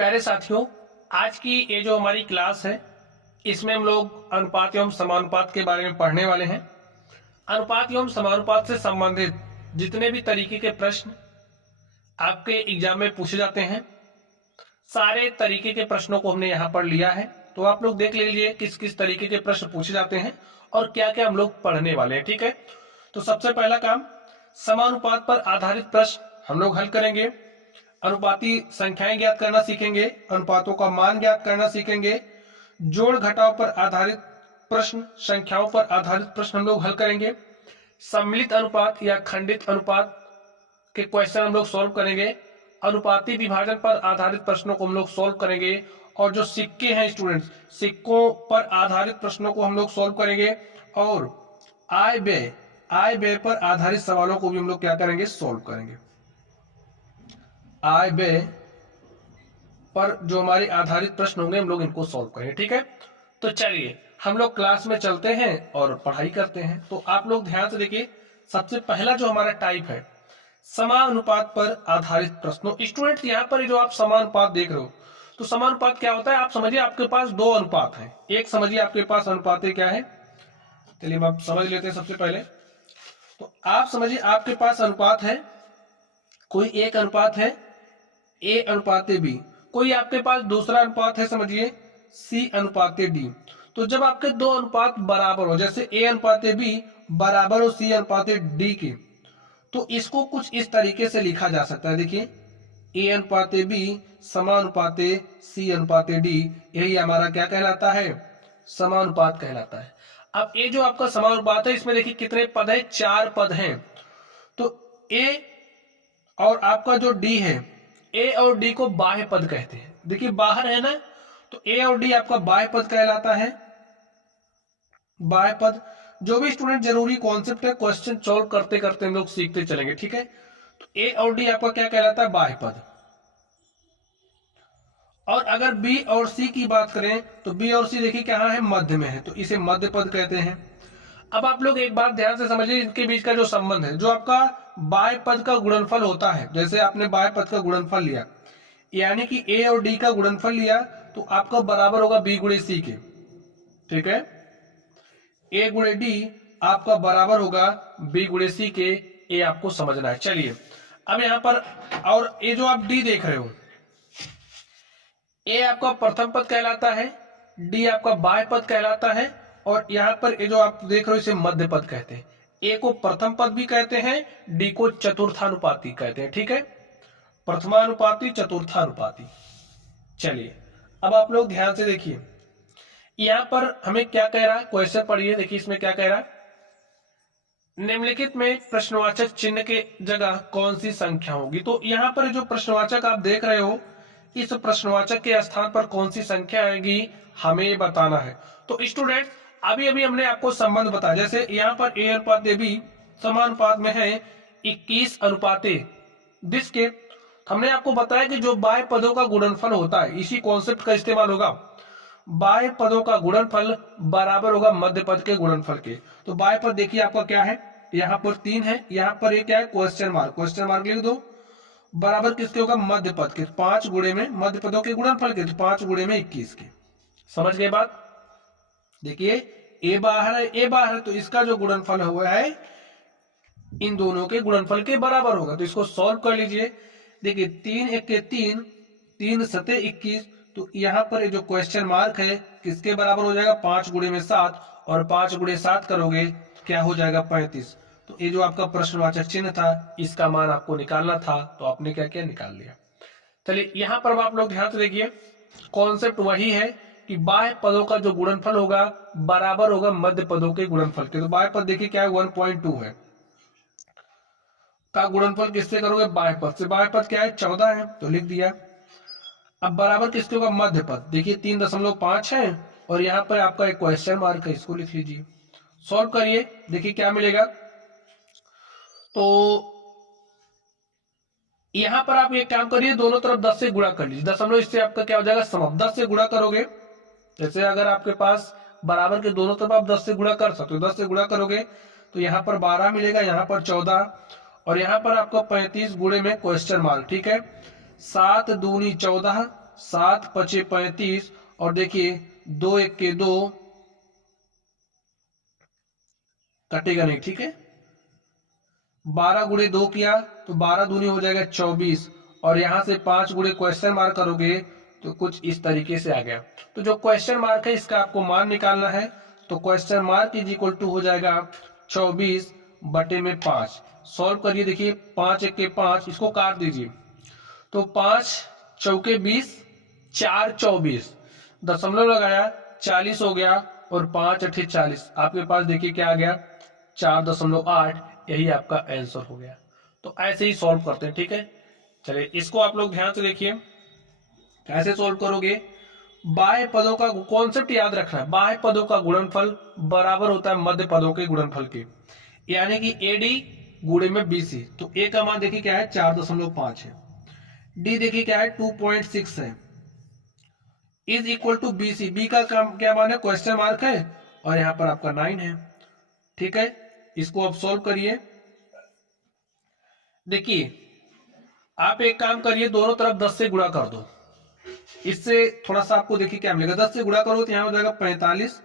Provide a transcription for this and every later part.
प्यारे साथियों, आज की ये जो हमारी क्लास है इसमें हम लोग अनुपात एवं समानुपात के बारे में पढ़ने वाले हैं। अनुपात एवं समानुपात से संबंधित जितने भी तरीके के प्रश्न आपके एग्जाम में पूछे जाते हैं, सारे तरीके के प्रश्नों को हमने यहाँ पर लिया है। तो आप लोग देख लीजिए किस किस तरीके के प्रश्न पूछे जाते हैं और क्या क्या हम लोग पढ़ने वाले हैं। ठीक है, तो सबसे पहला काम, समानुपात पर आधारित प्रश्न हम लोग हल करेंगे। अनुपाती संख्याएं ज्ञात करना सीखेंगे, अनुपातों का मान ज्ञात करना सीखेंगे। जोड़ घटाव पर आधारित प्रश्न, संख्याओं पर आधारित प्रश्न हम लोग हल करेंगे। सम्मिलित अनुपात या खंडित अनुपात के क्वेश्चन हम लोग सॉल्व करेंगे। अनुपाती विभाजन पर आधारित प्रश्नों को हम लोग सॉल्व करेंगे। और जो सिक्के हैं स्टूडेंट्स, सिक्कों पर आधारित प्रश्नों को हम लोग सॉल्व करेंगे। और आय व्यय पर आधारित सवालों को भी हम लोग क्या करेंगे, सॉल्व करेंगे। आय व्यय पर जो हमारे आधारित प्रश्न होंगे हम लोग इनको सॉल्व करेंगे। ठीक है, तो चलिए हम लोग क्लास में चलते हैं और पढ़ाई करते हैं। तो आप लोग ध्यान से देखिए, सबसे पहला जो हमारा टाइप है समानुपात पर आधारित प्रश्नों। स्टूडेंट यहाँ पर जो आप समानुपात देख रहे हो, तो समानुपात क्या होता है आप समझिए। आपके पास दो अनुपात है, एक समझिए आपके पास अनुपात क्या है, चलिए हम आप समझ लेते हैं। सबसे पहले तो आप समझिए आपके पास अनुपात है, कोई एक अनुपात है ए अनुपात बी, कोई आपके पास दूसरा अनुपात है समझिए सी अनुपात डी। तो जब आपके दो अनुपात बराबर हो, जैसे ए अनुपात बी बराबर हो सी अनुपात डी के, तो इसको कुछ इस तरीके से लिखा जा सकता है। देखिए ए अनुपात बी समानुपात सी अनुपात डी, यही हमारा क्या कहलाता है, समानुपात कहलाता है। अब ये जो आपका समानुपात है इसमें देखिए कितने पद है, 4 पद हैं। तो ए और आपका जो डी है, ए और डी को बाह्य पद कहते हैं। देखिए बाहर है ना, तो ए और डी आपका बाह्य पद कहलाता है। बाह्य पद, जो भी स्टूडेंट जरूरी कॉन्सेप्ट है क्वेश्चन सॉल्व करते करते हम लोग सीखते चलेंगे। ठीक है, तो ए और डी आपका क्या कहलाता है, बाह्य पद। और अगर बी और सी की बात करें तो बी और सी देखिए कहाँ है, मध्य में है, तो इसे मध्य पद कहते हैं। अब आप लोग एक बात ध्यान से समझिए, इनके बीच का जो संबंध है, जो आपका बाह्य पद का गुणनफल होता है, जैसे आपने बाह्य पद का गुणनफल लिया, यानी कि ए और डी का गुणनफल लिया, तो आपका बराबर होगा बी गुणे सी के। ठीक है, ए गुणे डी आपका बराबर होगा बी गुणे सी के, ये आपको समझना है। चलिए अब यहां पर, और ये जो आप डी देख रहे हो, ए आपका प्रथम पद कहलाता है, डी आपका बाह्य पद कहलाता है, और यहां पर ये जो आप देख रहे हो इसे मध्य पद कहते हैं। ए को प्रथम पद भी कहते हैं, डी को चतुर्थानुपाती कहते हैं। ठीक है, प्रथमानुपाती चतुर्थानुपाती। चलिए अब आप लोग ध्यान से देखिए, यहां पर हमें क्या कह रहा है, क्वेश्चन पढ़िए। देखिए इसमें क्या कह रहा है, निम्नलिखित में प्रश्नवाचक चिन्ह के जगह कौन सी संख्या होगी। तो यहां पर जो प्रश्नवाचक आप देख रहे हो, इस प्रश्नवाचक के स्थान पर कौन सी संख्या आएगी हमें बताना है। तो स्टूडेंट अभी अभी हमने आपको संबंध बताया, जैसे यहाँ पर ए अनुपात बी समानुपात में है 21 अनुपात जिसके हमने आपको बताया कि जो बाह्य पदों का गुणनफल होता है, इसी कॉन्सेप्ट का इस्तेमाल होगा। बाह्य पदों का गुणनफल बराबर होगा मध्य पद के गुणनफल के। तो बाह्य पद देखिए आपका क्या है, यहाँ पर 3 है, यहाँ पर एक क्या है, क्वेश्चन मार्क लिख दो, बराबर किसके होगा, मध्य पद के। 5 गुणे में मध्य पदों के गुणनफल के, तो 5 गुणे में 21 के। समझ गए बात। देखिए ए बाहर है, ए बाहर है, तो इसका जो गुणनफल हुआ है इन दोनों के गुणनफल के बराबर होगा। तो इसको सॉल्व कर लीजिए। देखिए 3 1 के 3, 3 7 21, तो यहाँ पर जो क्वेश्चन मार्क है किसके बराबर हो जाएगा, 5 गुणे में 7, और 5 गुणे 7 करोगे क्या हो जाएगा, 35। तो ये जो आपका प्रश्नवाचक चिन्ह था, इसका मान आपको निकालना था, तो आपने क्या किया, निकाल लिया। चलिए यहाँ पर आप लोग ध्यान से देखिए, कॉन्सेप्ट वही है कि बाह्य पदों का जो गुणनफल होगा बराबर होगा मध्य पदों के गुणनफल के। तो बाह्य पद देखिए क्या है, 1.2 है, का गुणनफल किससे करोगे, बाह्य पद से। बाह्य पद क्या है, 14 है, तो लिख दिया। अब बराबर किसके होगा, मध्य पद। देखिए 3.5 है, और यहाँ पर आपका एक क्वेश्चन मार्क है, इसको लिख लीजिए। सॉल्व करिए, देखिए क्या मिलेगा। तो यहां पर आप एक काम करिए, दोनों तरफ 10 से गुणा कर लीजिए। दशमलव इससे आपका क्या हो जाएगा, समाप्त। 10 से गुणा करोगे, जैसे अगर आपके पास बराबर के दोनों तरफ आप 10 से गुणा कर सकते हो, 10 से गुणा करोगे तो यहाँ पर 12 मिलेगा, यहाँ पर 14, और यहाँ पर आपको 35 गुणे में क्वेश्चन मार्क। ठीक है, 7 दूनी 14, 7 पचे 35 और देखिए 2 1 के 2, कटेगा नहीं, ठीक है। 12 गुणे 2 किया तो 12 दूनी हो जाएगा 24 और यहां से 5 गुणे क्वेश्चन मार्क करोगे तो कुछ इस तरीके से आ गया। तो जो क्वेश्चन मार्क है इसका आपको मान निकालना है। तो question mark is equal to हो जाएगा 24 बटे में 5। सॉल्व करिए, देखिए 5 1 के 5, इसको काट दीजिए तो 5 चौके 20, 4 24, दशमलव लगाया 40 हो गया और 5 अठे 40, आपके पास देखिए क्या आ गया 4.8। यही आपका आंसर हो गया। तो ऐसे ही सॉल्व करते हैं, ठीक है। चलिए इसको आप लोग ध्यान से देखिए कैसे सॉल्व करोगे। बाह्य पदों का कॉन्सेप्ट याद रखना है, बाह्य पदों का गुणनफल बराबर होता है मध्य पदों के गुणनफल के, यानी कि एडी गुणे में बीसी। तो ए का मान देखिए क्या है 4.5 है, डी देखिए क्या है 2.6 है, is equal to BC. B का क्या मान है, क्वेश्चन मार्क है और यहां पर आपका 9 है, ठीक है। इसको आप सॉल्व करिए। देखिए आप एक काम करिए, दोनों तरफ 10 से गुणा कर दो, इससे थोड़ा सा आपको देखिए क्या मिलेगा। 10 से गुणा करो तो यहां हो जाएगा 45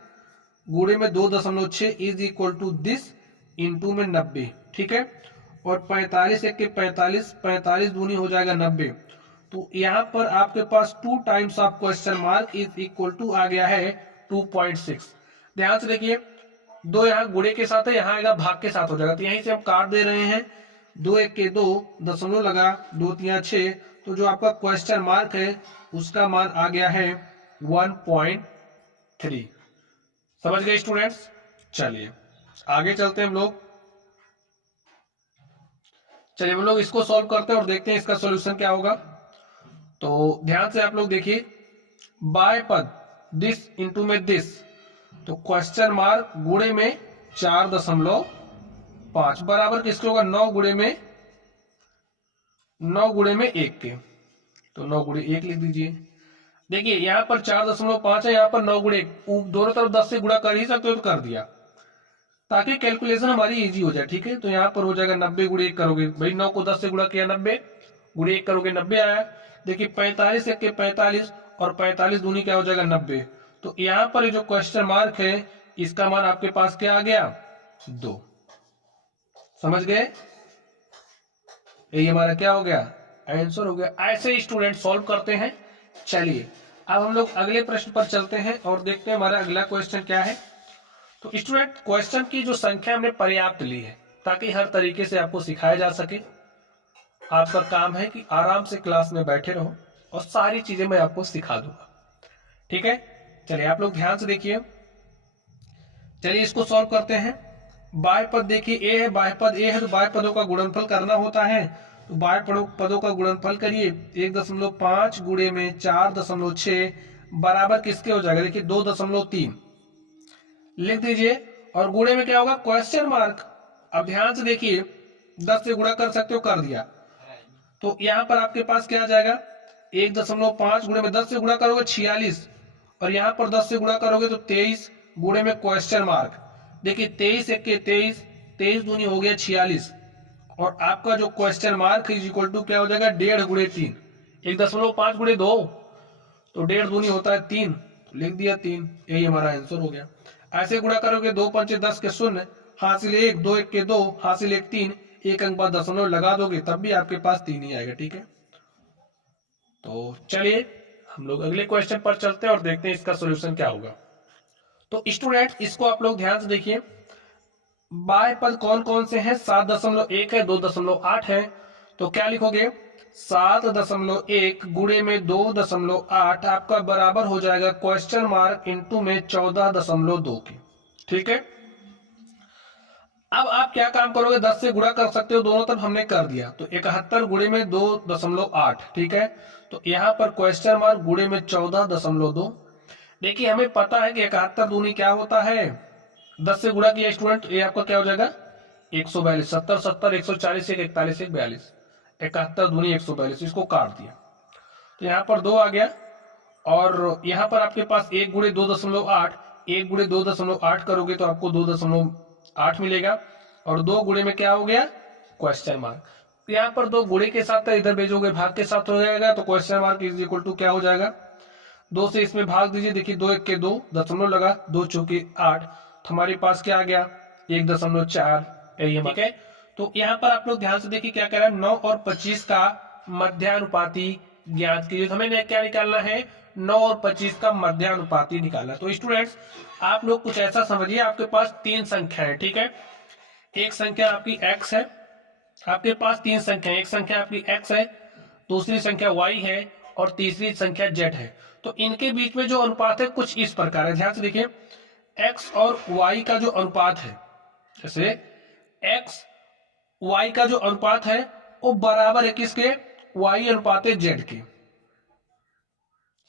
गुणे में 2.6 is equal to this into में 90, ठीक है। और 45 एक के 45, 45 दूनी हो जाएगा 90। तो यहां पर आपके पास 2 times of question mark is equal to आ गया है 2.6। ध्यान से देखिए, 2 यहाँ गुणे के साथ है, यहाँ आएगा भाग के साथ हो जाएगा, तो यहीं से हम काट दे रहे हैं। 2 1 के 2, दशमलव लगा 2 3 6, तो जो आपका क्वेश्चन मार्क है उसका मान आ गया है 1.3। समझ गए स्टूडेंट्स। चलिए आगे चलते हैं हम लोग। चलिए हम लोग इसको सॉल्व करते हैं और देखते हैं इसका सॉल्यूशन क्या होगा। तो ध्यान से आप लोग देखिए, बाय पद दिस इंटू में दिस, तो क्वेश्चन मार्क गुणे में 4.5 बराबर किसके होगा 9 गुणे में 1 के। तो 9 गुणे 1 लिख दीजिए। देखिए यहां पर 4.5 है, यहां पर 9 गुणे 1, दोनों तरफ 10 से गुणा कर ही सकते हो तो कर दिया ताकि कैलकुलेशन हमारी इजी हो जाए, ठीक है। तो यहां पर हो जाएगा 90 गुणे 1 करोगे, भाई 9 को 10 से गुणा किया 90 गुणे 1 करोगे 90 आया। देखिए 45 1 के 45 और 45 दूनी क्या हो जाएगा 90। तो यहां पर जो क्वेश्चन मार्क है इसका मान आपके पास क्या आ गया 2। समझ गए, ये हमारा क्या हो गया आंसर हो गया। ऐसे ही स्टूडेंट सॉल्व करते हैं। चलिए अब हम लोग अगले प्रश्न पर चलते हैं और देखते हैं हमारा अगला क्वेश्चन क्या है। तो स्टूडेंट क्वेश्चन की जो संख्या हमने पर्याप्त ली है ताकि हर तरीके से आपको सिखाया जा सके। आपका काम है कि आराम से क्लास में बैठे रहो और सारी चीजें मैं आपको सिखा दूंगा, ठीक है। चलिए आप लोग ध्यान से देखिए, चलिए इसको सॉल्व करते हैं। बाह्य पद देखिए ए है, बाह्य पद ए है तो बाह्य पदों का गुणनफल करना होता है। तो बाह्य पदों का गुणनफल करिए, 1.5 गुणे में 4.6 बराबर किसके हो जाएगा, देखिए 2.3 लिख दीजिए। और गुणे में क्या होगा क्वेश्चन मार्क। अब ध्यान से देखिए 10 से गुणा कर सकते हो, कर दिया। तो यहां पर आपके पास क्या आ जाएगा 1.5 गुणे में 10 से गुणा करोगे 46 और यहां पर 10 से गुणा करोगे तो 23 गुणे में क्वेश्चन मार्क। देखिए 23 1 के 23, 23 दूनी हो गया 46 और आपका जो question mark is equal to क्या हो जाएगा 1.5 गुणे 3, 1.5 गुणे 2 तो 1.5 दूनी होता है 3, तो लिख दिया 3। यही हमारा आंसर हो गया। ऐसे गुणा करोगे 2 पंचे 10 के 0, हासिल 1, 2 1 के 2, हासिल 1 3, एक अंक बाद दशमलव लगा दोगे तब भी आपके पास 3 ही आएगा, ठीक है। तो चलिए हम लोग अगले क्वेश्चन पर चलते हैं और देखते हैं इसका सॉल्यूशन क्या होगा। तो स्टूडेंट इसको आप लोग ध्यान से देखिए, बाह्य पद कौन कौन से हैं, 7.1 है, 2.8 है। तो क्या लिखोगे 7.1 गुणे में 2.8 आपका बराबर हो जाएगा क्वेश्चन मार्क इंटू में 14.2 की, ठीक है। अब आप क्या काम करोगे 10 से गुणा कर सकते हो, दोनों तरफ हमने कर दिया। तो 71 गुणे में 2.8, ठीक है। तो यहां पर क्वेश्चन मार्क गुणे में 14.2। देखिए हमें पता है कि 71 दूनी क्या होता है, 10 से गुणा किया स्टूडेंट, ये आपका क्या हो जाएगा 142, 70 70 140 1 41 1 42, 71 दूनी 142, इसको काट दिया तो यहाँ पर 2 आ गया। और यहाँ पर आपके पास 1 गुणे 2.8, 1 गुणे 2.8 करोगे तो आपको 2.8 मिलेगा और 2 गुणे में क्या हो गया क्वेश्चन मार्क। यहाँ पर दो गुणे के साथ है, इधर भेजोगे भाग के साथ हो जाएगा, तो question mark is equal to क्या हो जाएगा, 2 से इसमें भाग दीजिए। देखिए 2 1 के 2, दशमलव लगा, 2 चौके 8, तो हमारे पास क्या आ गया 1.4। ठीक है, तो यहाँ पर आप लोग ध्यान से देखिए क्या कह रहा है, 9 और 25 का मध्यानुपाती ज्ञात कीजिए। तो हमें क्या निकालना है, 9 और 25 का मध्यानुपाती निकालना। तो स्टूडेंट्स आप लोग कुछ ऐसा समझिए, आपके पास 3 संख्या है, ठीक है, एक संख्या आपकी x है, आपके पास 3 संख्या है, एक संख्या आपकी x है, दूसरी संख्या y है और तीसरी संख्या z है। तो इनके बीच में जो अनुपात है कुछ इस प्रकार है, ध्यान से देखिए, x और y का जो अनुपात है, जैसे x y का जो अनुपात है वो बराबर है किसके, y अनुपात z के,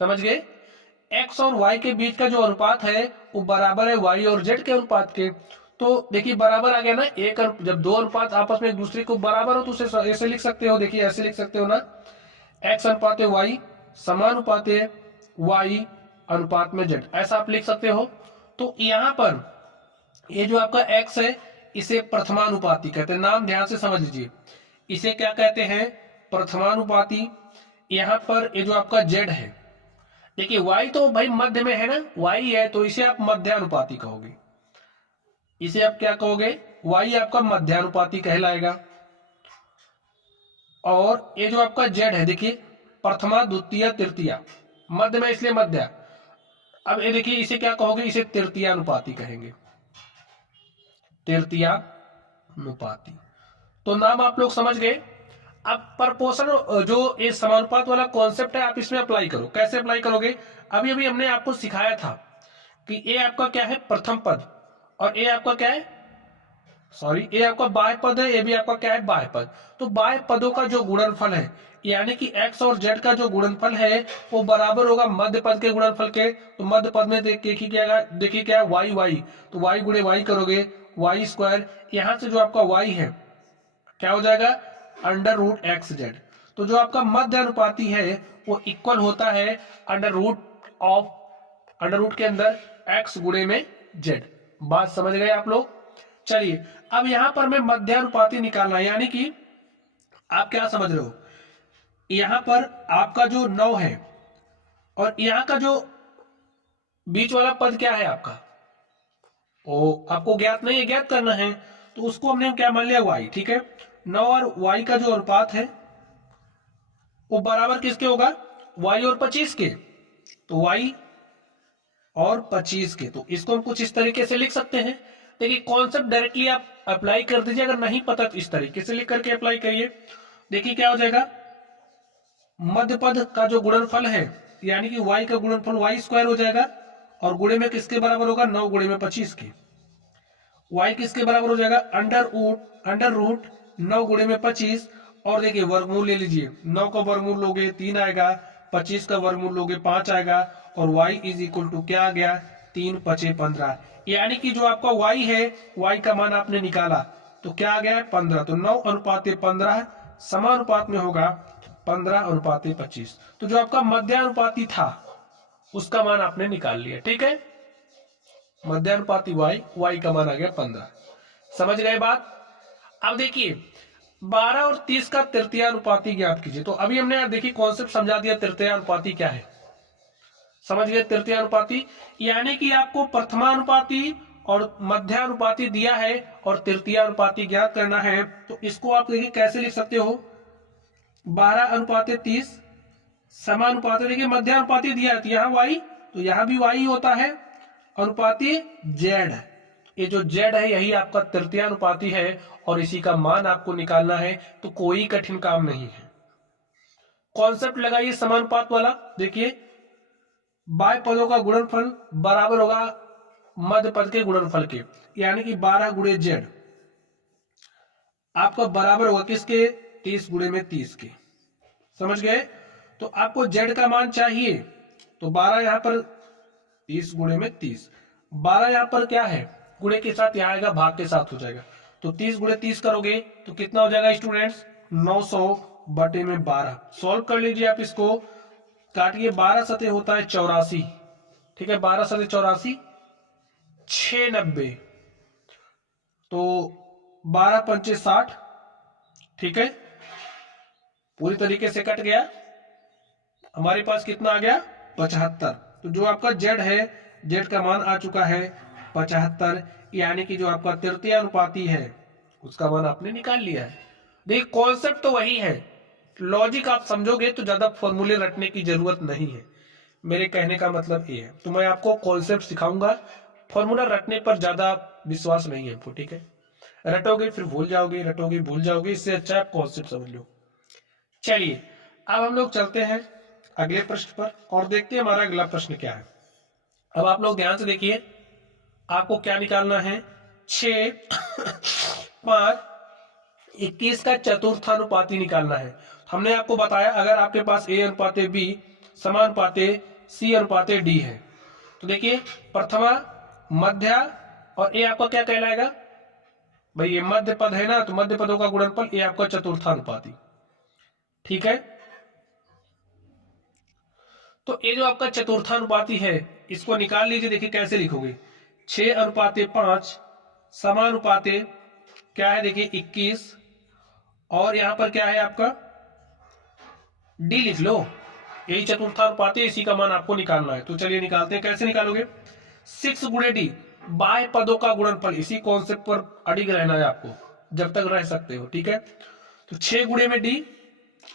समझ गए, x और y के बीच का जो अनुपात है वो बराबर है y और z के अनुपात के। तो देखिए बराबर आ गया ना, जब दो अनुपात आपस में एक दूसरे को बराबर हो तो उसे ऐसे लिख सकते हो, देखिए ऐसे लिख सकते हो ना, x अनुपात y समानुपात y अनुपात में z, ऐसा आप लिख सकते हो। तो यहां पर ये जो आपका x है इसे प्रथमानुपाती कहते हैं, नाम ध्यान से समझ लीजिए, इसे क्या कहते हैं, प्रथमानुपाती। यहां पर ये जो आपका z है, देखिए y तो भाई मध्य में है ना, y है तो इसे आप मध्यानुपाती कहोगे, इसे आप क्या कहोगे, y आपका मध्यानुपाती कहलाएगा। और ये जो आपका z है, देखिए प्रथमा द्वितीय तृतीया, मध्य में इसलिए मध्य। अब ये देखिए इसे क्या कहोगे, इसे तृतीयानुपाती कहेंगे, तृतीयानुपाती। तो नाम आप लोग समझ गए। अब प्रपोर्शन जो ये समानुपात वाला कॉन्सेप्ट है आप इसमें अप्लाई करो, कैसे अप्लाई करोगे, अभी अभी हमने आपको सिखाया था कि ये आपका क्या है प्रथम पद, और ये आपका क्या है, सॉरी ये आपका बाह्य पद है, ये भी आपका क्या है बाह्य पद। तो बाह्य पदों का जो गुणनफल है, यानी कि x और z का जो गुणनफल है वो बराबर होगा मध्य पद के गुणनफल के। तो मध्य पद में देखिए क्या है y, तो y गुणे y करोगे, y स्क्वायर, यहां से जो आपका y है क्या हो जाएगा अंडर रूट एक्स जेड। तो जो आपका मध्य अनुपाती है वो इक्वल होता है अंडर रूट के अंदर x गुणे में z। बात समझ गए आप लोग। चलिए अब यहां पर मैं मध्यानुपाती निकालना, यानी कि आप क्या समझ रहे हो, यहां पर आपका जो 9 है और यहां का जो बीच वाला पद क्या है आपका, वो आपको ज्ञात नहीं है, ज्ञात करना है, तो उसको हमने क्या मान लिया y, ठीक है। 9 और y का जो अनुपात है वो बराबर किसके होगा, y और 25 के, तो y और 25 के। तो इसको हम कुछ इस तरीके से लिख सकते हैं। देखिए कॉन्सेप्ट डायरेक्टली आप अप्लाई कर दीजिए, अगर नहीं पता तो इस तरीके से लिख करके अप्लाई करिए। देखिए क्या हो जाएगा, मध्य पद का जो गुणनफल है यानी कि y का गुणनफल y स्क्वायर हो जाएगा, और गुणे में किसके बराबर होगा, 9 गुणे में 25 के। y किसके बराबर हो जाएगा, अंडर रूट 9 गुणे में 25, और देखिए वर्गमूल ले लीजिए, 9 का वर्गमूल लोगे 3 आएगा, 25 का वर्गमूल लोगे 5 आएगा, और y इज इक्वल टू क्या आ गया 3 5 15। यानी कि जो आपका y है, y का मान आपने निकाला तो क्या आ गया 15। तो 9 अनुपात 15 समानुपात में होगा 15 अनुपात 25। तो जो आपका मध्यानुपाती था उसका मान आपने निकाल लिया, ठीक है। मध्यानुपाती y का मान आ गया 15। समझ गए बात। अब देखिए 12 और 30 का तृतीयानुपाती ज्ञात कीजिए। तो अभी हमने देखिए कॉन्सेप्ट समझा दिया, तृतीयानुपाती क्या है, समझ गए। तृतीयानुपाती यानी कि आपको प्रथमानुपाती और मध्यानुपाती दिया है और तृतीयानुपाती ज्ञात करना है। तो इसको आप देखिए कैसे लिख सकते हो, 12 अनुपात 30 समानुपाती, देखिए मध्यानुपाती दिया है तो यहाँ y, तो यहाँ भी y होता है, अनुपाती z, ये जो z है यही आपका तृतीयानुपाती है और इसी का मान आपको निकालना है। तो कोई कठिन काम नहीं है। कॉन्सेप्ट लगाइए समानुपात वाला, देखिए बाह्य पदों का गुणनफल बराबर होगा मध्य पद के गुणनफल के, यानी कि 12 गुणे z आपका बराबर होगा किसके, 30 गुणे में 30 के। समझ गए। तो आपको z का मान चाहिए, तो 12 यहां पर 30 गुणे में 30, 12 यहां पर क्या है गुणे के साथ यहाँ आएगा, भाग के साथ हो जाएगा। तो 30 गुणे 30 करोगे तो कितना हो जाएगा स्टूडेंट्स, 900 बटे में 12। सॉल्व कर लीजिए आप इसको, काटिए, 12 सतह होता है 84, ठीक है, 12 सतह 84 690, तो 12 पंचे 60, ठीक है, पूरी तरीके से कट गया, हमारे पास कितना आ गया 75। तो जो आपका जेड है, जेड का मान आ चुका है 75, यानी कि जो आपका तृतीय अनुपाती है उसका मान आपने निकाल लिया है। देखिए कॉन्सेप्ट तो वही है, लॉजिक आप समझोगे तो ज्यादा फॉर्मूले रटने की जरूरत नहीं है। मेरे कहने का मतलब ये है, तो मैं आपको कॉन्सेप्ट सिखाऊंगा, फॉर्मूला रटने पर ज्यादा विश्वास नहीं है हमको, ठीक है। रटोगे फिर भूल जाओगे, रटोगे भूल जाओगे, इससे अच्छा आप कॉन्सेप्ट समझ लो। चलिए अब हम लोग चलते हैं अगले प्रश्न पर और देखते हैं हमारा अगला प्रश्न क्या है। अब आप लोग ध्यान से देखिए, आपको क्या निकालना है, 6, 5, 21 का चतुर्थानुपाती निकालना है। हमने आपको बताया अगर आपके पास ए अनुपाते बी समानुपाते सी अनुपाते डी है, तो देखिए प्रथमा, मध्या और ए आपका क्या कहलाएगा भाई, ये मध्य पद है ना, तो मध्य पदों का गुणनफल ए आपका चतुर्थानुपाती, ठीक है। तो ये जो आपका चतुर्थानुपाती है इसको निकाल लीजिए। देखिए कैसे लिखोगे, 6:5 समानुपाते क्या है, देखिए 21, और यहां पर क्या है आपका डी लिख लो, यही चतुर्थानुपाती, इसी का मान आपको निकालना है। तो चलिए निकालते हैं, कैसे निकालोगे, 6 गुणे डी, बाह्य पदों का गुणनफल, इसी कॉन्सेप्ट पर अडिग रहना है आपको जब तक रह सकते हो, ठीक है। तो 6 गुणे में डी,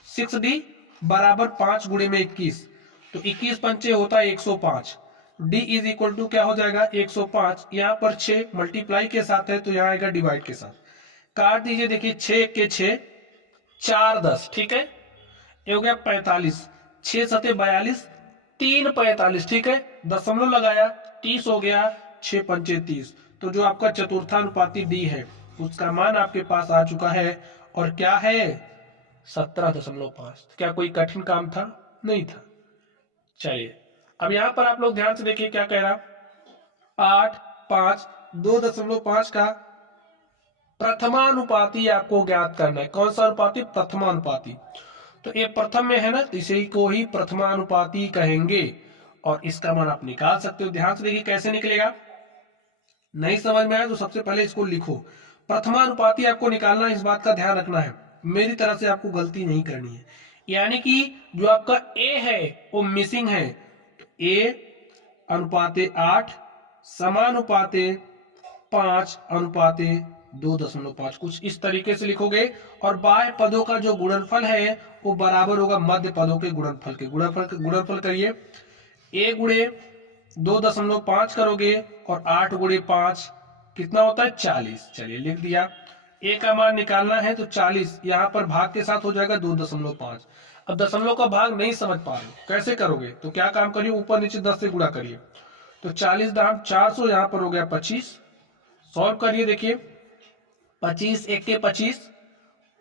6d बराबर 5 गुणे में 21, तो 21 पंचे होता है 105, d इज इक्वल टू क्या हो जाएगा 105, यहाँ पर 6 मल्टीप्लाई के साथ है तो यहाँ आएगा डिवाइड के साथ, काट दीजिए। देखिए 6 के 6, 4 10, ठीक है, ये हो गया 45, 6 सते 42, 3 45, ठीक है, दशमलव लगाया 30 हो गया, 6 पंचे 30। तो जो आपका चतुर्थानुपाती डी है उसका मान आपके पास आ चुका है, और क्या है 17.5। क्या कोई कठिन काम था, नहीं था। चलिए अब यहां पर आप लोग ध्यान से देखिए क्या कह रहा, 8, 5, 2.5 का प्रथमानुपाती आपको ज्ञात करना है। कौन सा अनुपाती, प्रथमानुपाती। तो ये प्रथम में है ना, तो इसे को ही प्रथमानुपाती कहेंगे, और इसका मान आप निकाल सकते हो। ध्यान से देखिए कैसे निकलेगा, नहीं समझ में आया तो सबसे पहले इसको लिखो। प्रथमानुपाती आपको निकालना, इस बात का ध्यान रखना है, मेरी तरफ से आपको गलती नहीं करनी है। यानी कि जो आपका ए है वो मिसिंग है, तो ए अनुपाते 8 समानुपाते 5 अनुपाते 2.5, कुछ इस तरीके से लिखोगे। और बाह्य पदों का जो गुणनफल है वो बराबर होगा मध्य पदों के गुणनफल के। गुणनफल करिए, ए गुणे 2.5 करोगे और 8 गुणे 5 कितना होता है 40। चलिए लिख दिया, ए का मान निकालना है तो 40 यहाँ पर भाग के साथ हो जाएगा 2.5। अब दशमलव का भाग नहीं समझ पा रहे कैसे करोगे, तो क्या काम करिए, ऊपर नीचे 10 से गुणा करिए, तो 40 दाम 400, यहाँ पर हो गया 25। सॉल्व करिए, देखिए 25 एक के 25,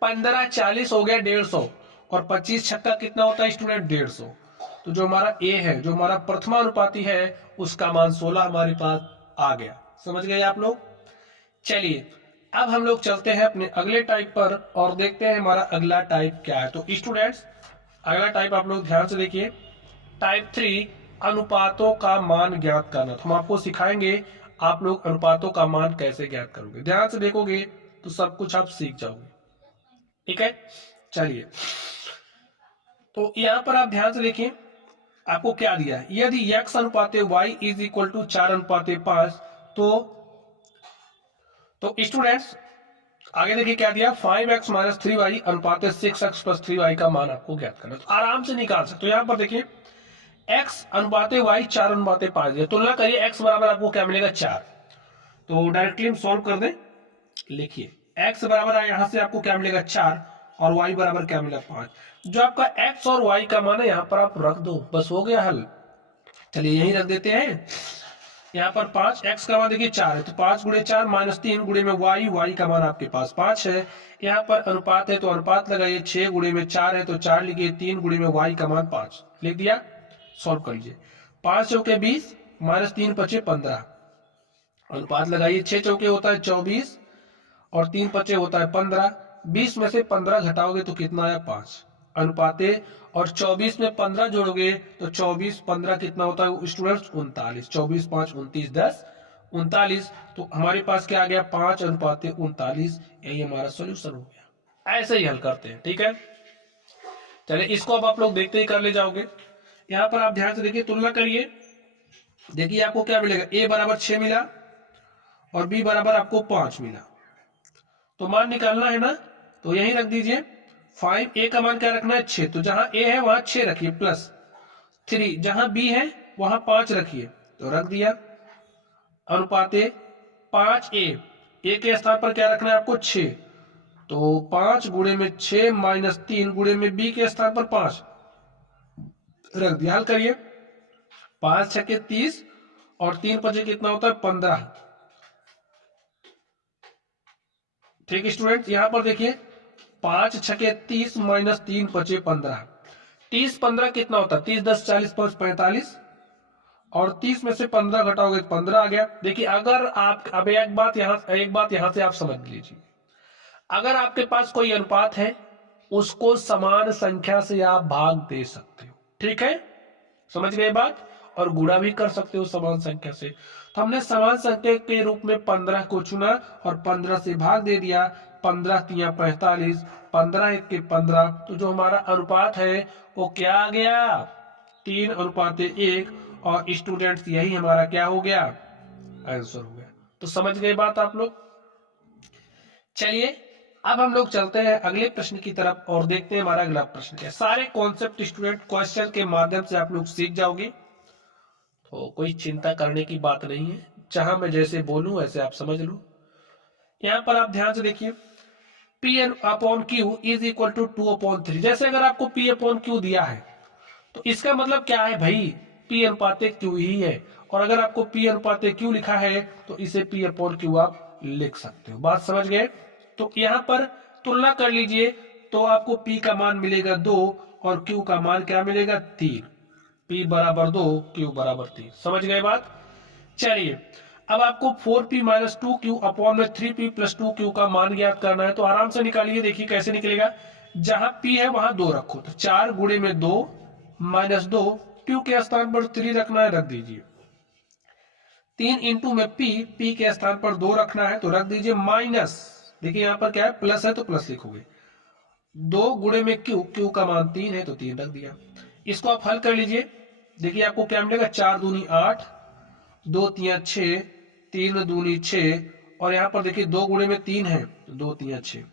15 40 हो गया 150, और 25 छक्का कितना होता है स्टूडेंट 150। तो जो हमारा ए है, जो हमारा प्रथमानुपाती है, उसका मान 16 हमारे पास आ गया। समझ गए आप लोग। चलिए अब हम लोग चलते हैं अपने अगले टाइप पर और देखते हैं हमारा अगला टाइप क्या है। तो स्टूडेंट्स अगला टाइप आप लोग ध्यान से देखिए, टाइप 3 अनुपातों का मान ज्ञात करना। तो हम आपको सिखाएंगे आप लोग अनुपातों का मान कैसे ज्ञात करोगे। ध्यान से देखोगे तो सब कुछ आप सीख जाओगे, ठीक है। चलिए तो यहां पर आप ध्यान से देखिए, आपको क्या दिया है, यदि x अनुपाते y इज इक्वल टू 4 अनुपाते 5, तो स्टूडेंट्स आगे देखिए क्या दिया, 5x minus 3y अनुपाते 6x plus 3y का मान आपको ज्ञात करना। तो आराम से निकाल सकते हो। यहां पर देखिए x अनुपाते y 4 अनुपाते 5 दिया, तुलना करिए x बराबर आपको क्या मिलेगा 4, तो डायरेक्टली हम सॉल्व कर दें। लिखिए x बराबर यहां से आपको क्या मिलेगा 4, और y बराबर क्या मिला 5। जो आपका x और y का मान है यहां पर आप रख दो, बस हो गया हल। चलिए यही रख देते हैं, यहाँ पर 5, x का मान देखिए 4 है, तो 5 गुणे 4 माइनस 3 गुणे में y का मान आपके पास 5 है। यहाँ पर अनुपात है तो अनुपात लगाइए, 6 गुणे में 4 है तो 4 लिखिए, 3 गुणे में y का मान 5 लिख दिया। सॉल्व कर लीजिए, 5 चौके 20 माइनस 3 पचे 15, अनुपात लगाइए, 6 चौके होता है 24 और 3 पचे होता है 15, 20 में से 15 घटाओगे तो कितना आया 5 अनुपाते, और 24 में 15 जोड़ोगे तो 24 15 कितना होता है स्टूडेंट्स 39, 24 5 29 10 39। तो हमारे पास क्या आ गया 5 अनुपाते 39, यही हमारा सोल्यूशन हो गया। ऐसे ही हल करते हैं, ठीक है। चलिए इसको अब आप लोग देखते ही कर ले जाओगे। यहाँ पर आप ध्यान से देखिए, तुलना करिए। देखिए आपको क्या मिलेगा, a बराबर 6 मिला और b बराबर आपको 5 मिला। तो मान निकालना है ना, तो यही रख दीजिए 5। a का मान क्या रखना है 6, तो जहां a है वहां 6 रखिए प्लस 3, जहां b है वहां 5 रखिए, तो रख दिया। अनुपाते 5a, a के स्थान पर क्या रखना है आपको 6, तो 5 गुणे में 6 माइनस 3 गुणे में b के स्थान पर 5 रख दिया। हल करिए, 5 छके 30 और 3 पचे कितना होता है 15। ठीक स्टूडेंट, यहां पर देखिए 5 छके 30 माइनस 3 पचे 15, 30 15 कितना होता है 30 10 40 5 45, और 30 में से 15 घटाओगे तो 15 आ गया। देखिए अगर आप, अब एक बात यहां से आप समझ लीजिए, अगर आपके पास कोई अनुपात है उसको समान संख्या से आप भाग दे सकते हो, ठीक है, समझ गए बात, और गुणा भी कर सकते हो समान संख्या से। तो हमने समान संख्या के रूप में 15 को चुना और 15 से भाग दे दिया, 15 तिया 45, 15 एक के 15, तो जो हमारा अनुपात है वो क्या आ गया 3:1। और स्टूडेंट्स यही हमारा क्या हो गया आंसर हो गया। तो समझ गए बात आप लोग। चलिए अब हम लोग चलते हैं अगले प्रश्न की तरफ और देखते हैं हमारा अगला प्रश्न क्या है। सारे कॉन्सेप्ट स्टूडेंट क्वेश्चन के माध्यम से आप लोग सीख जाओगे, तो कोई चिंता करने की बात नहीं है, जहां मैं जैसे बोलूं वैसे आप समझ लो। यहां पर आप ध्यान से देखिए, P upon Q is equal to 2/3। जैसे अगर आपको P अपॉन Q दिया है तो इसका मतलब क्या है भाई, P अनुपाते Q ही है, और अगर आपको P अनुपाते Q लिखा है तो इसे P अपॉन Q आप लिख सकते हो। बात समझ गए। तो यहां पर तुलना कर लीजिए, तो आपको P का मान मिलेगा 2 और Q का मान क्या मिलेगा 3। P बराबर 2, Q बराबर 3। समझ गए बात। चलिए अब आपको 4P माइनस 2Q अपॉन में 3P प्लस 2Q का मान ज्ञात करना है, तो आराम से निकालिए। देखिए कैसे निकलेगा, जहां P है वहां 2 रखो, तो 4 गुणे में 2 माइनस 2, Q के स्थान पर 3 रखना है, रख दीजिए। 3 इंटू में P के स्थान पर 2 रखना है, तो रख दीजिए माइनस, देखिए यहां पर क्या है प्लस है तो प्लस लिखोगे, 2 गुणे में Q का मान 3 है तो 3 रख दिया। इसको आप हल कर लीजिए। देखिए आपको क्या मिलेगा, 4 दूनी 8, 2 तिया 6, 3 दूनी 6, और यहां पर देखिए 2 गुणे में 3 है तो 2 तिया 6,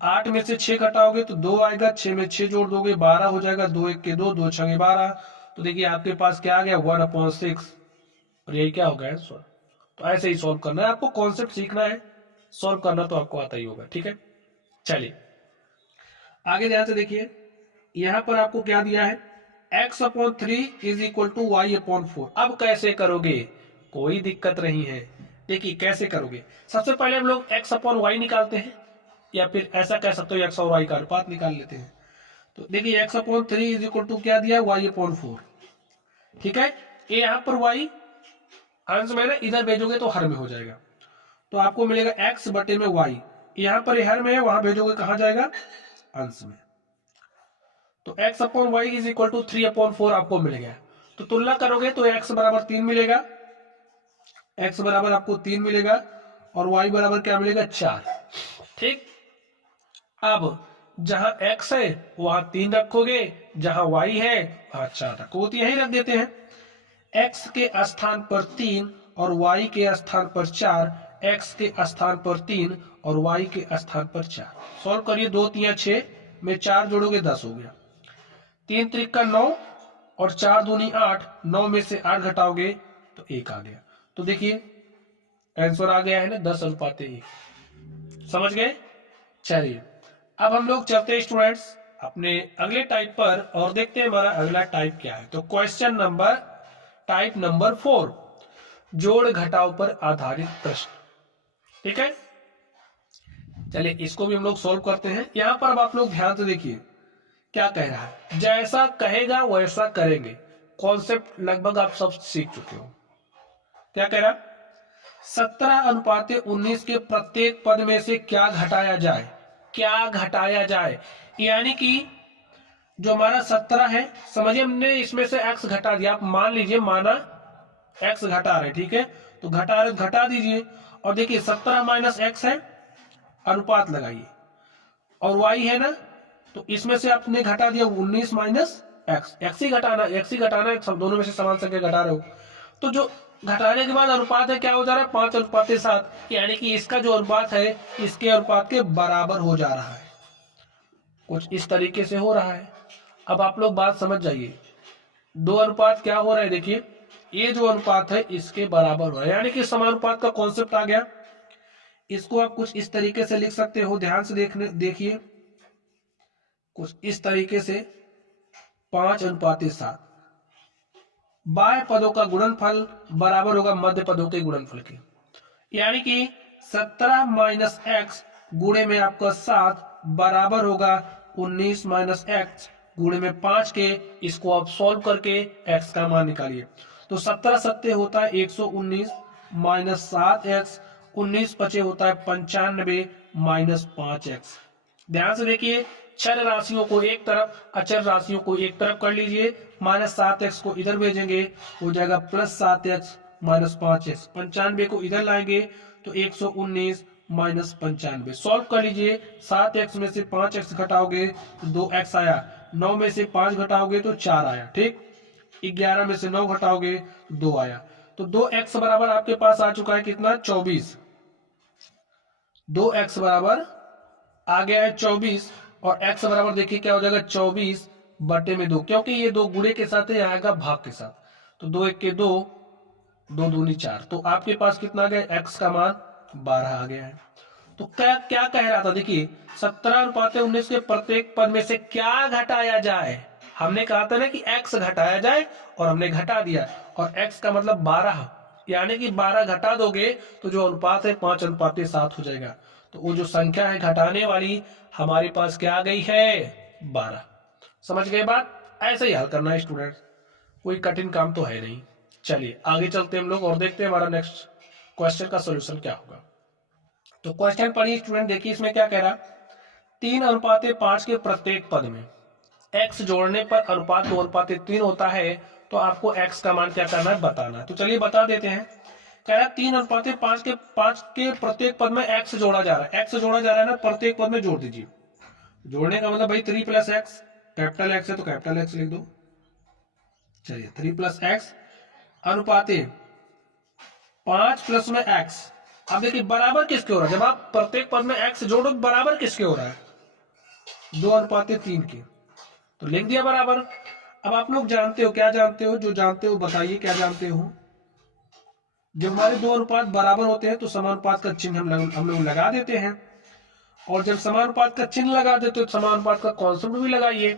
8 में से 6 घटाओगे तो 2 आएगा, 6 में 6 जोड़ दोगे 12 हो जाएगा, 2 1 के 2, 2 6 12, तो देखिए आपके पास क्या आ गया 1/6, और यही क्या होगा आंसर। तो ऐसे ही सॉल्व करना है, आपको कॉन्सेप्ट सीखना है, सॉल्व करना तो आपको आता ही होगा, ठीक है। चलिए आगे ध्यान से देखिए, यहां पर आपको क्या दिया है, x/3 is equal to y/4। अब कैसे करोगे, कोई दिक्कत नहीं है। देखिए कैसे करोगे, सबसे पहले हम लोग x/y निकालते हैं, या फिर ऐसा कह सकते हो x और y का अनुपात निकाल लेते हैं। तो देखिए x/3 इज इक्वल टू क्या दिया y/4, ठीक है। ये यहां पर y अंश में ना इधर भेजोगे तो हर में हो जाएगा, तो आपको मिलेगा x बटे में y, यहां पर हर में है वहां भेजोगे कहां जाएगा अंश में, तो x/y इज इक्वल टू 3/4 आपको मिल गया। तो तुलना करोगे तो x बराबर 3 मिलेगा, x बराबर आपको 3 मिलेगा, और y बराबर क्या मिलेगा 4, ठीक। अब जहां x है वहां 3 रखोगे, जहां y है वहां 4 रखोगे, तो यही रख देते हैं, x के स्थान पर 3 और y के स्थान पर 4, x के स्थान पर 3 और y के स्थान पर 4। सॉल्व करिए, 2 तिया 6 में 4 जोड़ोगे 10 हो गया, 3 त्रिका 9 और 4 दूनी 8, 9 में से 8 घटाओगे तो 1 आ गया। तो देखिए आंसर आ गया है ना 10:1। समझ गए। चलिए अब हम लोग चलते हैं स्टूडेंट्स अपने अगले टाइप पर और देखते हैं हमारा अगला टाइप क्या है। तो क्वेश्चन नंबर टाइप नंबर 4, जोड़ घटाव पर आधारित प्रश्न, ठीक है। चलिए इसको भी हम लोग सॉल्व करते हैं। यहां पर अब आप लोग ध्यान से देखिए क्या कह रहा है, जैसा कहेगा वैसा करेंगे। कॉन्सेप्ट लगभग आप सब सीख चुके हो। क्या कह रहा, 17:19 के प्रत्येक पद में से क्या घटाया जाए, क्या घटाया जाए, यानी कि जो हमारा 17 है, समझिए हमने इसमें से x घटा दिया, आप मान लीजिए माना x घटा रहे, ठीक है, तो घटा रहे घटा दीजिए, और देखिए 17 माइनस x है, अनुपात लगाइए, और y है ना, तो इसमें से आपने घटा दिया 19 माइनस एक्स, एक्स ही घटाना है, सब दोनों में से समान संख्या घटा रहे हो। तो जो घटाने के बाद अनुपात है क्या हो जा रहा है, 5:7, यानी कि इसका जो अनुपात है इसके अनुपात के बराबर हो जा रहा है। कुछ इस तरीके से हो रहा है। अब आप लोग बात समझ जाइए, दो अनुपात क्या हो रहा है, देखिए ये जो अनुपात है इसके बराबर हो रहा है, यानी कि समानुपात का कॉन्सेप्ट आ गया। इसको आप कुछ इस तरीके से लिख सकते हो, ध्यान से देखिए कुछ इस तरीके से 5:7, बाह्य पदों का गुणनफल बराबर होगा मध्य पदों के गुणनफल के, यानी कि 17 माइनस एक्स गुणे में आपका 7 बराबर होगा 19 माइनस एक्स गुणे में 5 के। इसको आप सॉल्व करके एक्स का मान निकालिए। तो 17 सत्ते होता है 119 माइनस 7x, 19 पचे होता है 95 माइनस 5x। ध्यान से देखिए, चर राशियों को एक तरफ, अचर राशियों को एक तरफ कर लीजिए। माइनस 7x को इधर भेजेंगे, हो जाएगा प्लस 7x माइनस 5x। 95 को इधर लाएंगे तो 119 माइनस 95। सॉल्व कर लीजिए, 7x में से 5x घटाओगे तो 2x आया, 9 में से 5 घटाओगे तो 4 आया, ठीक। 11 में से 9 घटाओगे तो 2 आया। तो 2x बराबर आपके पास आ चुका है कितना, 24। 2x बराबर आ गया है 24, और x बराबर देखिए क्या हो जाएगा 24/2, क्योंकि ये दो गुणे के साथ है, आएगा भाग के साथ। तो 2 1 के 2, 2 दूनी 4। तो आपके पास कितना आ गया, x का मान 12 आ गया है। तो क्या क्या कह रहा था, देखिए 17:19 के प्रत्येक पद में से क्या घटाया जाए। हमने कहा था ना कि x घटाया जाए, और हमने घटा दिया, और x का मतलब 12, यानी कि 12 घटा दोगे तो जो अनुपात है 5:7 हो जाएगा। तो वो जो संख्या है घटाने वाली हमारे पास क्या आ गई है, 12। समझ गए बात, ऐसे ही हल करना है स्टूडेंट्स, कोई कठिन काम तो है नहीं। चलिए आगे चलते हम लोग और देखते हैं हमारा नेक्स्ट क्वेश्चन का सोल्यूशन क्या होगा। तो क्वेश्चन पढ़िए स्टूडेंट, देखिए इसमें क्या कह रहा, 3:5 के प्रत्येक पद में x जोड़ने पर अनुपात 2:3 होता है, तो आपको x का मान क्या करना है, बताना है। तो चलिए बता देते हैं। कह रहा 3:5 के प्रत्येक पद में x जोड़ा जा रहा है, x जोड़ा जा रहा है ना, प्रत्येक पद में जोड़ दीजिए। जोड़ने का मतलब भाई 3 + x, कैपिटल x है तो कैपिटल x लिख दो। चलिए 3 + x अनुपाते 5 प्लस में x। अब देखिए बराबर किसके हो रहा है, जब आप प्रत्येक पद में x जोड़ो तो बराबर किसके हो रहा है, 2:3 के। तो लिख दिया बराबर। अब आप लोग जानते हो, क्या जानते हो, जो जानते हो बताइए क्या जानते हो। जब हमारे दो अनुपात बराबर होते हैं तो समानुपात का चिन्ह हम लोग लगा देते हैं, और जब समानुपात का चिन्ह लगा देते हो तो समानुपात का कॉन्सेप्ट भी लगाइए।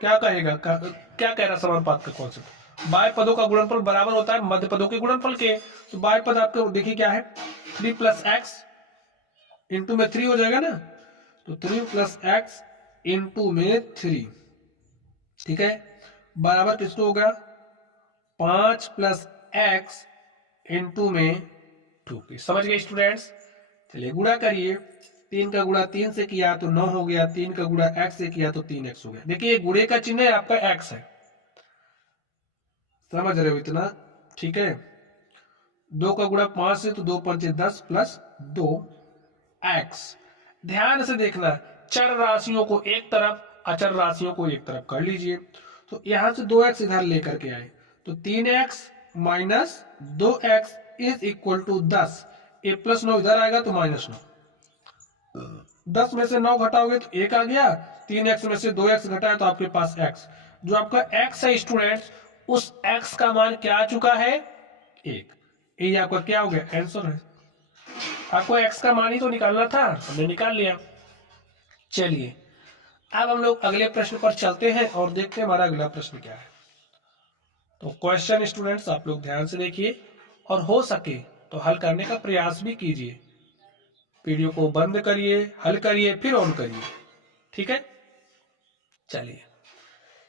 क्या कहेगा, क्या कह रहा समानुपात का कॉन्सेप्ट, बाह्य पदों का गुणनफल बराबर होता है मध्य पदों के गुणनफल के। तो बाह्य पद आपको देखिए क्या है, 3 + x इंटू में 3 हो जाएगा ना, तो 3 + x इंटू में 3, ठीक है, बराबर किसको होगा, 5 + x इंटू में 2। समझ गए स्टूडेंट्स। चलिए गुणा करिए, 3 का गुणा 3 से किया तो 9 हो गया, 3 का गुणा x से किया तो 3x हो गया। देखिए गुणे का चिन्ह है आपका x है, समझ रहे हो इतना, ठीक है। 2 का गुणा 5 से तो 2 × 5 = 10 + 2x। ध्यान से देखना, चर राशियों को एक तरफ, अचर राशियों को एक तरफ कर लीजिए। तो यहां से 2x इधर लेकर के आए तो 3x minus 2x is equal to 10। A plus 9 इधर आएगा तो -9। 10 में से 9 घटाओगे तो 1 आ गया, 3x में से 2x घटाया तो आपके पास x। जो आपका x है स्टूडेंट्स, उस x का मान क्या आ चुका है, 1। ये आपका क्या हो गया, आंसर है। आपको x का मान ही तो निकालना था, हमने निकाल लिया। चलिए अब हम लोग अगले प्रश्न पर चलते हैं और देखते हैं हमारा अगला प्रश्न क्या है। तो क्वेश्चन स्टूडेंट्स आप लोग ध्यान से देखिए, और हो सके तो हल करने का प्रयास भी कीजिए। वीडियो को बंद करिए, हल करिए, फिर ऑन करिए, ठीक है। चलिए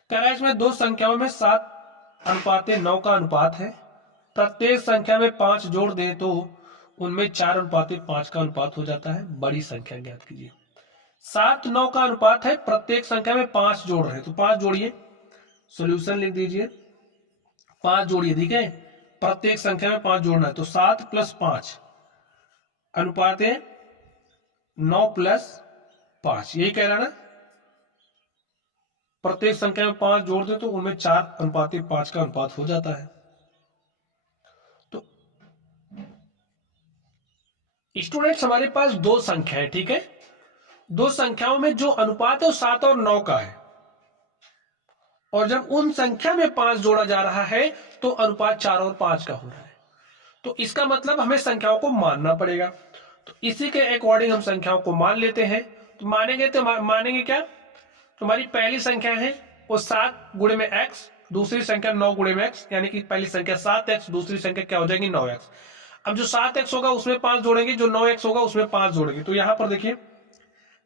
कह रहा है इसमें दो संख्याओं में 7:9 का अनुपात है, प्रत्येक संख्या में 5 जोड़ दें तो उनमें 4:5 का अनुपात हो जाता है। बड़ी संख्या ज्ञात कीजिए। 7:9 का अनुपात है, प्रत्येक संख्या में 5 जोड़ रहे हैं, तो 5 जोड़िए, सॉल्यूशन लिख दीजिए, 5 जोड़िए, ठीक है। प्रत्येक संख्या में 5 जोड़ना है, तो 7 + 5 अनुपात है 9 + 5, यही कह रहा ना। प्रत्येक संख्या में 5 जोड़ दे तो उनमें 4:5 का अनुपात हो जाता है। तो स्टूडेंट्स हमारे पास दो संख्या है, ठीक है। दो संख्याओं में जो अनुपात है वो 7 और 9 का है, और जब उन संख्या में 5 जोड़ा जा रहा है तो अनुपात 4 और 5 का हो रहा है। तो इसका मतलब हमें संख्याओं को मानना पड़ेगा। तो इसी के अकॉर्डिंग हम संख्याओं को मान लेते हैं। तो मानेंगे क्या? तुम्हारी पहली संख्या है वो 7 गुणे में x, दूसरी संख्या 9 गुणे में x, यानी कि पहली संख्या 7x, दूसरी संख्या क्या हो जाएगी 9x। अब जो 7x होगा उसमें 5 जोड़ेंगे, जो 9x होगा उसमें 5 जोड़ेंगे। तो यहां पर देखिए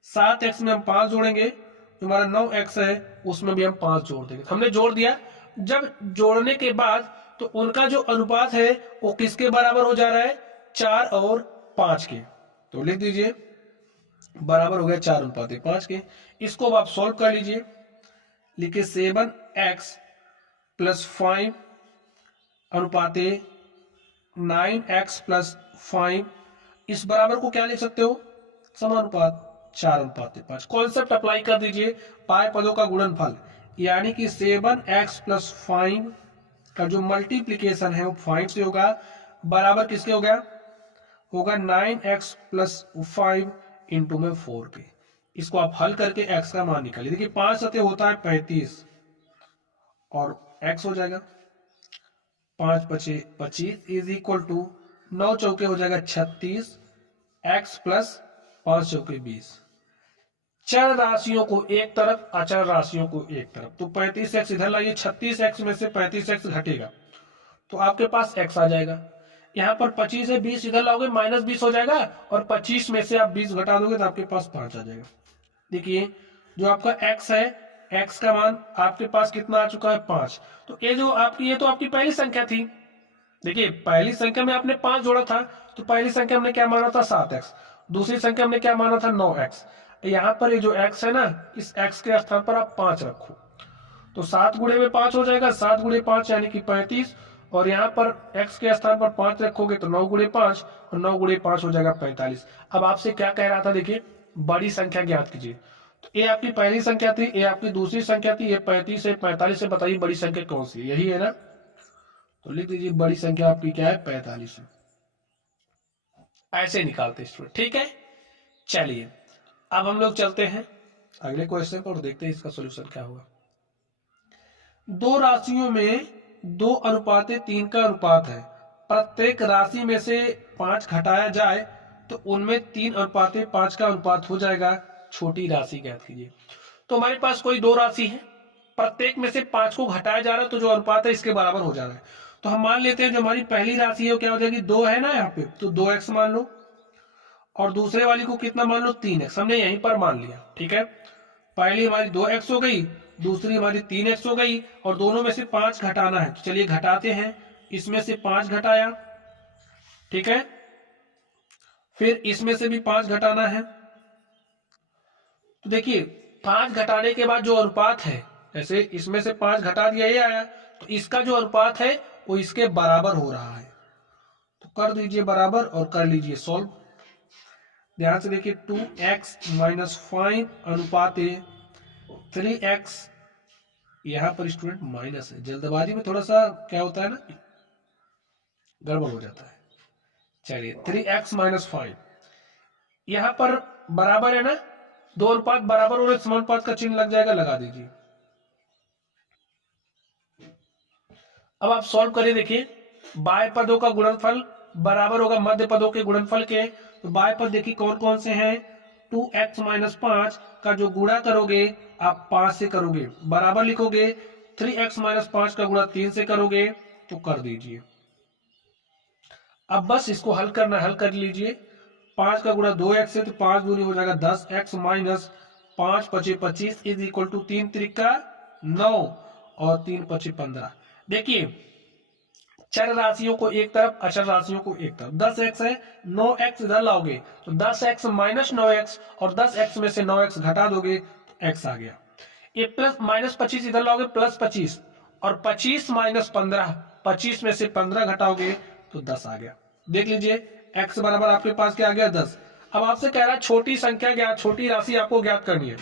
7x में हम 5 जोड़ेंगे, हमारा 9x है उसमें भी हम 5 जोड़ देंगे। हमने जोड़ दिया। जब जोड़ने के बाद तो उनका जो अनुपात है वो किसके बराबर हो जा रहा है? 4 और 5 के। तो लिख दीजिए बराबर हो गया 4:5 के। इसको अब आप सॉल्व कर लीजिए। लिखिए 7x + 5 अनुपाते 9x + 5, इस बराबर को क्या लिख सकते हो? समानुपात 4:5। कॉन्सेप्ट अप्लाई कर दीजिए, पाए पदों का गुणनफल, यानी कि 7x + 5 का जो मल्टीप्लीकेशन है वो 5 से होगा, बराबर किसके हो गया? होगा 9x + 5 इंटू में 4 के। इसको आप हल करके x का मान निकालिए। देखिए 5 सतह होता है 35 और x हो जाएगा 5 पचे 25 इज इक्वल टू 9 चौके हो जाएगा 36, x + 5 चौके 20। चर राशियों को एक तरफ, अचर राशियों को एक तरफ। तो 35x इधर लाइए, 36x में से 35x घटेगा तो आपके पास x आ जाएगा। यहाँ पर 25 है, 20 इधर लाओगे -20 हो जाएगा, और 25 में से आप 20 घटा दोगे तो आपके पास 5 आ जाएगा। देखिए जो आपका x है, x का मान आपके पास कितना आ चुका है? 5। तो ये जो आपकी, ये तो आपकी पहली संख्या थी। देखिए पहली संख्या में आपने 5 जोड़ा था, तो पहली संख्या हमने क्या माना था? 7x। दूसरी संख्या हमने क्या माना था? 9x। यहाँ पर ये जो x है ना, इस x के स्थान पर आप 5 रखो, तो 7 गुणे में 5 हो जाएगा, 7 गुणे 5 यानी कि 35, और यहाँ पर x के स्थान पर 5 रखोगे तो 9 गुणे 5, और 9 गुणे 5 हो जाएगा 45। अब आपसे क्या कह रहा था? देखिए बड़ी संख्या ज्ञात कीजिए। तो ये आपकी पहली संख्या थी, ये आपकी दूसरी संख्या थी, ये 35 है, 45 से बताइए बड़ी संख्या कौन सी है? यही है ना। तो लिख दीजिए बड़ी संख्या आपकी क्या है? 45 है। ऐसे निकालते स्टूडेंट, ठीक है। चलिए अब हम लोग चलते हैं अगले क्वेश्चन पर और देखते हैं इसका सोल्यूशन क्या होगा। दो राशियों में 2:3 का अनुपात है। प्रत्येक राशि में से 5 घटाया जाए तो उनमें 3:5 का अनुपात हो जाएगा। छोटी राशि ज्ञात कीजिए। तो हमारे पास कोई दो राशि है, प्रत्येक में से 5 को घटाया जा रहा है, तो जो अनुपात है इसके बराबर हो जा रहा है। तो हम मान लेते हैं जो हमारी पहली राशि है वो क्या हो जाएगी? 2 है ना यहाँ पे, तो 2x मान लो, और दूसरे वाली को कितना मान लो? 3x। हमने यहीं पर मान लिया, ठीक है। पहली हमारी 2x हो गई, दूसरी हमारी 3x हो गई, और दोनों में से 5 घटाना है। तो चलिए घटाते हैं। इसमें से 5 घटाया, ठीक है, फिर इसमें से भी 5 घटाना है। तो देखिए 5 घटाने के बाद जो अनुपात है, जैसे इसमें से 5 घटा दिया ये आया, तो इसका जो अनुपात है वो इसके बराबर हो रहा है। तो कर दीजिए बराबर और कर लीजिए सॉल्व। ध्यान से देखिए 2x - 5 अनुपाते 3x। यहां पर स्टूडेंट माइनस है, जल्दबाजी में थोड़ा सा क्या होता है ना, गड़बड़ हो जाता है। चलिए 3x - 5 यहां पर बराबर है ना, दो अनुपात बराबर हो रहे, समानुपात का चिन्ह लग जाएगा, लगा दीजिए। अब आप सॉल्व करिए। देखिए बाएं पदों का गुणनफल बराबर होगा मध्य पदों के गुणनफल के। तो बाएं पद देखिए कौन कौन से हैं? 2x - 5 का जो गुणा करोगे आप 5 से करोगे, बराबर लिखोगे 3x - 5 का गुणा 3 से करोगे, तो कर दीजिए। अब बस इसको हल करना, हल कर लीजिए। 5 का गुणा 2x से, तो 5 दूनी हो जाएगा 10x - 5 पचे 25 इज इक्वल टू 3 त्रिका 9 और 3 पचे 15। देखिए चर राशियों को एक तरफ, अचर राशियों को एक तरफ। 10x है, 9x इधर लाओगे तो 10x - 9x, और 10x में से 9x घटा दोगे तो x आ गया। ये प्लस -25 इधर लाओगे +25, और 25 - 15, 25 में से 15 घटाओगे तो 10 आ गया। देख लीजिए x बराबर आपके पास क्या आ गया? 10। अब आपसे कह रहा है छोटी संख्या ज्ञात, छोटी राशि आपको ज्ञात करनी है।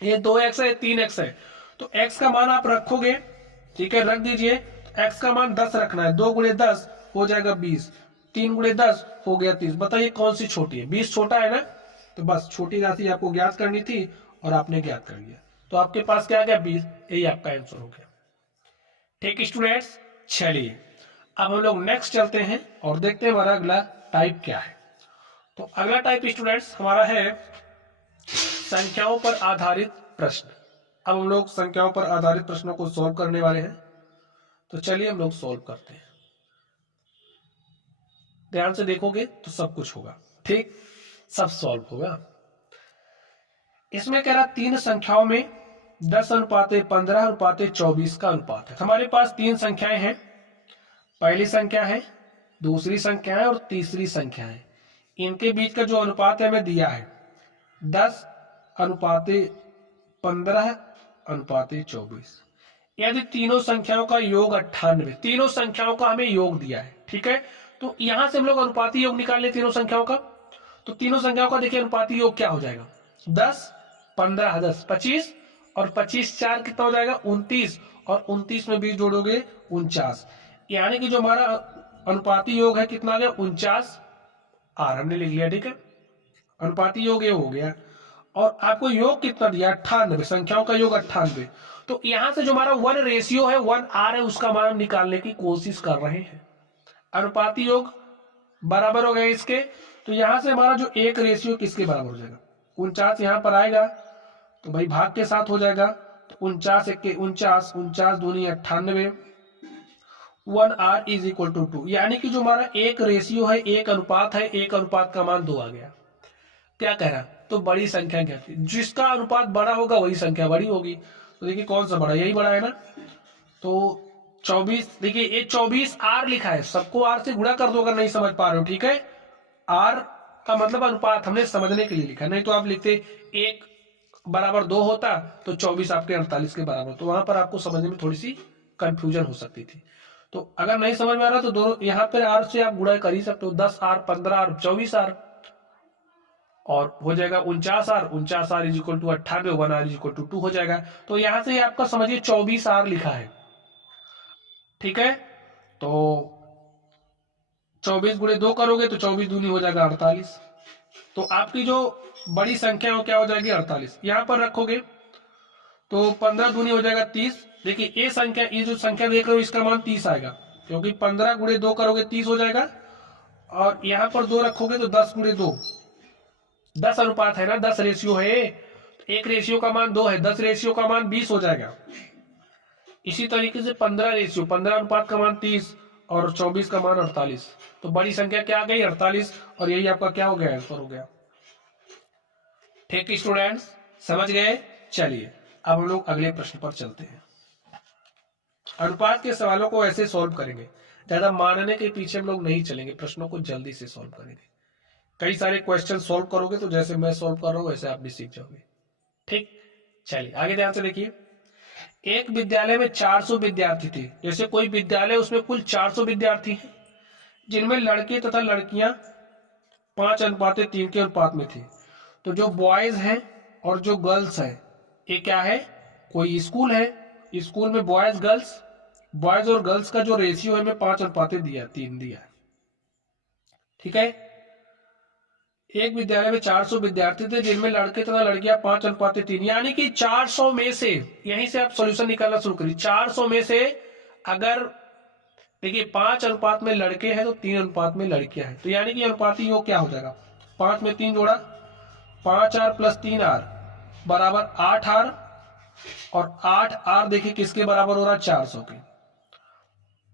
ये 2x है, 3x है, तो x का मान आप रखोगे, ठीक है, रख दीजिए। x का मान 10 रखना है, 2 गुणे 10 हो जाएगा 20, 3 गुणे 10 हो गया 30। बताइए कौन सी छोटी है? 20 छोटा है ना, तो बस छोटी राशि आपको ज्ञात करनी थी और आपने ज्ञात कर लिया, तो आपके पास क्या आ गया? 20। यही आपका आंसर हो गया। ठीक स्टूडेंट्स, चलिए अब हम लोग नेक्स्ट चलते हैं और देखते हैं हमारा अगला टाइप क्या है। तो अगला टाइप स्टूडेंट्स हमारा है संख्याओं पर आधारित प्रश्न। अब हम लोग संख्याओं पर आधारित प्रश्नों को सॉल्व करने वाले हैं, तो चलिए हम लोग सॉल्व करते हैं। ध्यान से देखोगे तो सब कुछ होगा, ठीक, सब सॉल्व होगा। इसमें कह रहा 3 संख्याओं में 10:15:24 का अनुपात है। हमारे पास 3 संख्याएं हैं, पहली संख्या है, दूसरी संख्या है और तीसरी संख्या है। इनके बीच का जो अनुपात है हमें दिया है 10:15:24। यदि तीनों संख्याओं का योग 98, तीनों संख्याओं का हमें योग दिया है, ठीक है। तो यहां से हम लोग अनुपाती योग निकाल ले तीनों संख्याओं का। तो तीनों संख्याओं का देखिए अनुपाती योग क्या हो जाएगा? 10, 15, 10, 25 और 25 4 कितना हो जाएगा? 29, और 29 में 20 जोड़ोगे 49, यानी कि जो हमारा अनुपाती योग है कितना आ गया? 49 आर हमने लिख लिया, ठीक है। अनुपाती योग ये हो गया, और आपको योग कितना दिया? 98, संख्याओं का योग 98। तो यहां से जो हमारा 1 रेशियो है, 1 आर है, उसका मान निकालने की कोशिश कर रहे हैं। अनुपाती योग बराबर हो गया इसके, तो यहां से हमारा जो 1 रेशियो किसके बराबर हो जाएगा? 49 यहां पर आएगा तो भाई भाग के साथ हो जाएगा, तो 49 1 49, 49 दूनी 98, 1 आर इज इक्वल टू 2, यानी कि जो हमारा 1 रेशियो है, 1 अनुपात है, 1 अनुपात का मान 2 आ गया। क्या कह रहा? तो बड़ी संख्या क्या थी? जिसका अनुपात बड़ा होगा वही संख्या बड़ी होगी। तो देखिए कौन सा बड़ा? यही बड़ा है ना। तो 24, देखिए ये 24 आर लिखा है, सबको आर से गुणा कर दो अगर नहीं समझ पा रहे हो, ठीक है। आर का मतलब अनुपात हमने समझने के लिए लिखा, नहीं तो आप लिखते 1 बराबर 2 होता तो 24 आपके 48 के बराबर, तो वहां पर आपको समझने में थोड़ी सी कंफ्यूजन हो सकती थी। तो अगर नहीं समझ में आ रहा तो दोनों यहाँ पर आर से आप गुणा कर ही सकते हो, 10 आर, 15 आर, 24 आर, और हो जाएगा 49 r, 49 r is equal to 98, 1 r is equal to 2 हो जाएगा। तो यहां से आपका समझिए 24 आर लिखा है, ठीक है। तो 24 गुणे 2 करोगे तो 24 दूनी हो जाएगा 48, तो आपकी जो बड़ी संख्या हो क्या हो जाएगी? 48। यहां पर रखोगे तो 15 दूनी हो जाएगा 30। देखिए ये संख्या, ये जो संख्या देख रहे हो इसका मान 30 आएगा, क्योंकि 15 गुणे 2 करोगे 30 हो जाएगा, और यहां पर 2 रखोगे तो 10 गुणे 2, 10 अनुपात है ना, 10 रेशियो है, 1 रेशियो का मान 2 है, 10 रेशियो का मान 20 हो जाएगा। इसी तरीके से 15 रेशियो, 15 अनुपात का मान 30 और 24 का मान 48, तो बड़ी संख्या क्या आ गई? 48, और यही आपका क्या हो गया? आंसर हो गया। ठीक स्टूडेंट्स, समझ गए? चलिए अब हम लोग अगले प्रश्न पर चलते हैं। अनुपात के सवालों को ऐसे सॉल्व करेंगे, ज्यादा मानने के पीछे हम लोग नहीं चलेंगे, प्रश्नों को जल्दी से सॉल्व करेंगे। कई सारे क्वेश्चन सॉल्व करोगे तो जैसे मैं सॉल्व कर रहा हूं वैसे आप भी सीख जाओगे, ठीक। चलिए आगे ध्यान से देखिए। एक विद्यालय में 400 विद्यार्थी थे, जैसे कोई विद्यालय उसमें कुल 400 विद्यार्थी हैं, जिनमें लड़के तथा लड़कियां 5:3 के अनुपात में थे। तो जो बॉयज हैं और जो गर्ल्स हैं, ये क्या है? कोई स्कूल है, स्कूल में बॉयज गर्ल्स, बॉयज और गर्ल्स का जो रेशियो है हमें 5:3 दिया है, ठीक है। एक विद्यालय में 400 विद्यार्थी थे, जिनमें लड़के तथा लड़कियां 5:3, यानी कि 400 में से, यहीं से आप सॉल्यूशन निकालना शुरू करिए। 400 में से अगर देखिए 5 अनुपात में लड़के हैं तो 3 अनुपात में लड़कियां हैं, तो यानी कि अनुपाती योग क्या हो जाएगा? 5 में 3 जोड़ा, 5 आर प्लस 3 आर बराबर 8 आर, और 8 आर देखिए किसके बराबर हो रहा है? 400 के।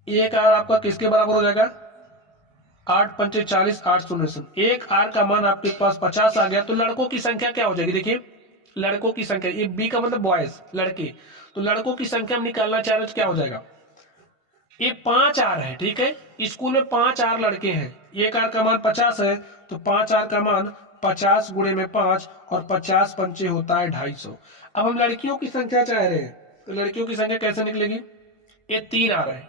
1 आर आपका किसके बराबर हो जाएगा? 8 पंचे 40, 8 शून्य, 1 आर का मान आपके पास 50 आ गया। तो लड़कों की संख्या क्या हो जाएगी? देखिए लड़कों की संख्या, ये बी का मतलब बॉयज, लड़के, तो लड़कों की संख्या हम निकालना चाह रहे तो क्या हो जाएगा? ये 5 आर है, ठीक है। स्कूल में 5 आर लड़के हैं, 1 आर का मान 50 है, तो 5 आर का मान 50 गुणे में 5, और 50 पंचे होता है 250। अब हम लड़कियों की संख्या चाह रहे हैं, तो लड़कियों की संख्या कैसे निकलेगी? ये 3 आर है,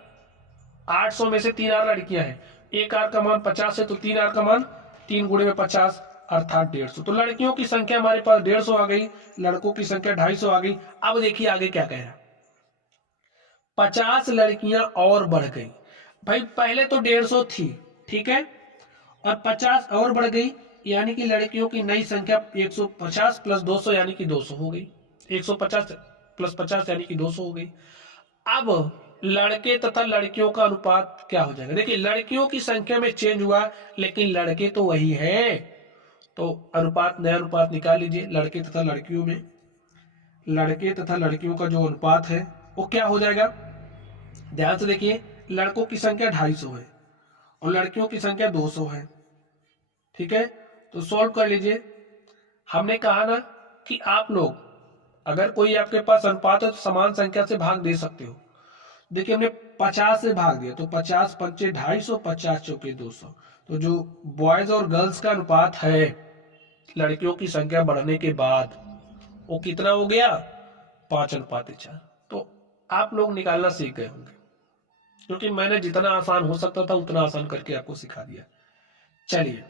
800 में से 3 आर लड़कियां हैं, 1 आर का मान 50 है, तो 3 आर का मान 3 गुणे में 50, अर्थात 150। तो लड़कियों की संख्या हमारे पास 150 आ गई, लड़कों की संख्या 250 आ गई। अब देखिए आगे क्या कह रहा है, 50 लड़कियां और बढ़ गई। भाई पहले तो 150 थी, ठीक है, और 50 और बढ़ गई, यानी कि लड़कियों की नई संख्या 150 प्लस 200 यानी कि 200 हो गई। 150 प्लस 50 यानी कि 200 हो गई। अब लड़के तथा लड़कियों का अनुपात क्या हो जाएगा, देखिए लड़कियों की संख्या में चेंज हुआ लेकिन लड़के तो वही है, तो अनुपात, नया अनुपात निकाल लीजिए। लड़के तथा लड़कियों में, लड़के तथा लड़कियों का जो अनुपात है वो क्या हो जाएगा, ध्यान से देखिए, लड़कों की संख्या 250 है और लड़कियों की संख्या 200 है, ठीक है। तो सॉल्व कर लीजिए। हमने कहा ना कि आप लोग अगर कोई आपके पास अनुपात है तो समान संख्या से भाग दे सकते हो। देखिए हमने 50 से भाग दिया तो 50 पंचे 250, 50 चौके 200। तो जो बॉयज और गर्ल्स का अनुपात है लड़कियों की संख्या बढ़ने के बाद वो कितना हो गया, 5:4। तो आप लोग निकालना सीख गए होंगे, क्योंकि मैंने जितना आसान हो सकता था उतना आसान करके आपको सिखा दिया। चलिए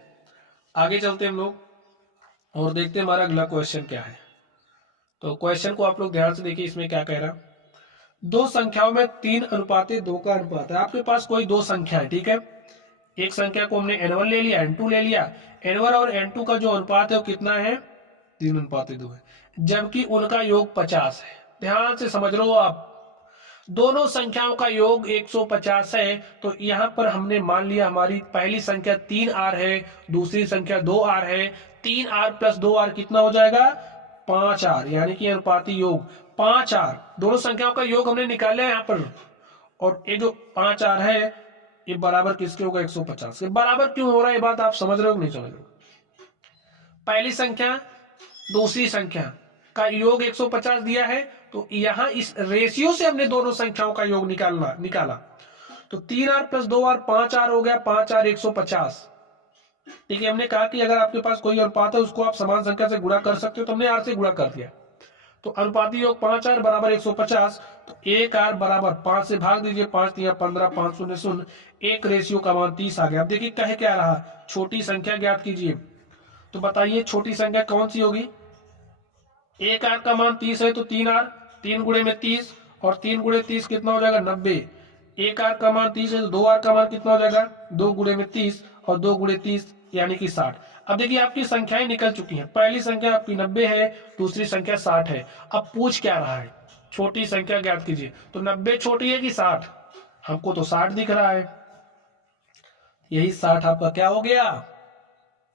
आगे चलते हम लोग और देखते हैं हमारा अगला क्वेश्चन क्या है। तो क्वेश्चन को आप लोग ध्यान से देखिए, इसमें क्या कह रहा, दो संख्याओं में 3:2 का अनुपात है। आपके पास कोई दो संख्या है, ठीक है, एक संख्या को हमने n1 ले लिया, n2 ले लिया। n1 और n2 का जो अनुपात है वो कितना है, 3:2 है, जबकि उनका योग 50 है। ध्यान से समझ लो आप, दोनों संख्याओं का योग 150 है। तो यहां पर हमने मान लिया हमारी पहली संख्या 3r है, दूसरी संख्या 2r है। 3r प्लस 2r कितना हो जाएगा, 5r, यानी कि अनुपाती योग 5r। दोनों संख्याओं का योग हमने निकाला है यहाँ पर, और ये जो 5r है ये बराबर किसके होगा, 150 के। बराबर क्यों हो रहा है ये बात आप समझ रहे हो कि नहीं समझ रहे हो, पहली संख्या दूसरी संख्या का योग 150 दिया है, तो यहां इस रेशियो से हमने दोनों संख्याओं का योग निकाला। तो 3r प्लस 2r 5r हो गया, 5r 150। देखिए हमने कहा कि अगर आपके पास कोई अनुपात है उसको आप समान संख्या से गुणा कर सकते हो, तो हमने r से गुणा कर दिया। तो अनुपाती योग 5r बराबर 150। तो 1r बराबर 5 से भाग दीजिए, 5 3 15, 5 0 0, एक रेशियो का मान 30 आ गया। अब देखिए कहे क्या रहा, छोटी संख्या ज्ञात कीजिए। तो बताइए छोटी संख्या कौन सी होगी, 1r का मान 30 है तो 3r, 3 गुणे में 30, और 3 गुणे 30 कितना हो जाएगा, 90। 1r का मान 30 है तो 2r का मान कितना हो जाएगा, 2 गुणे में 30 और 2 गुणे 30 यानी कि 60। अब देखिए आपकी संख्याएं निकल चुकी हैं, पहली संख्या आपकी 90 है, दूसरी संख्या 60 है। अब पूछ क्या रहा है, छोटी संख्या ज्ञात कीजिए। तो 90 छोटी है कि 60, हमको तो 60 दिख रहा है, यही 60 आपका क्या हो गया,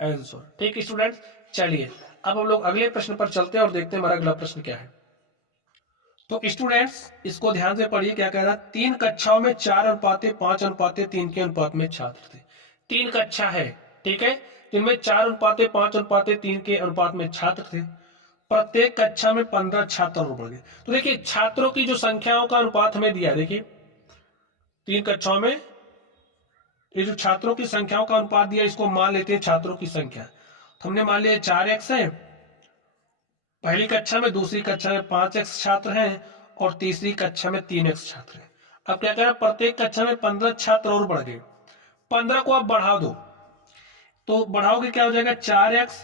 आंसर। ठीक स्टूडेंट्स, चलिए अब हम लोग अगले प्रश्न पर चलते हैं और देखते हैं हमारा अगला प्रश्न क्या है। तो स्टूडेंट्स इसको ध्यान से पढ़िए, क्या कह रहा है, 3 कक्षाओं में 4:5:3 के अनुपात में छात्र थे। 3 कक्षा है, ठीक है, जिनमें 4:5:3 के अनुपात में छात्र थे। प्रत्येक कक्षा में 15 छात्र और बढ़ गए। तो देखिए छात्रों की जो संख्याओं का अनुपात हमें दिया, देखिए 3 कक्षाओं में ये जो छात्रों की संख्याओं का अनुपात दिया, इसको मान लेते हैं छात्रों की संख्या। तो हमने मान लिया 4x है पहली कक्षा में, दूसरी कक्षा में 5x छात्र हैं और तीसरी कक्षा में 3x छात्र हैं। अब क्या कह रहा है, प्रत्येक कक्षा में 15 छात्र और बढ़ गए। 15 को आप बढ़ा दो, तो बढ़ाओगे क्या हो जाएगा, 4x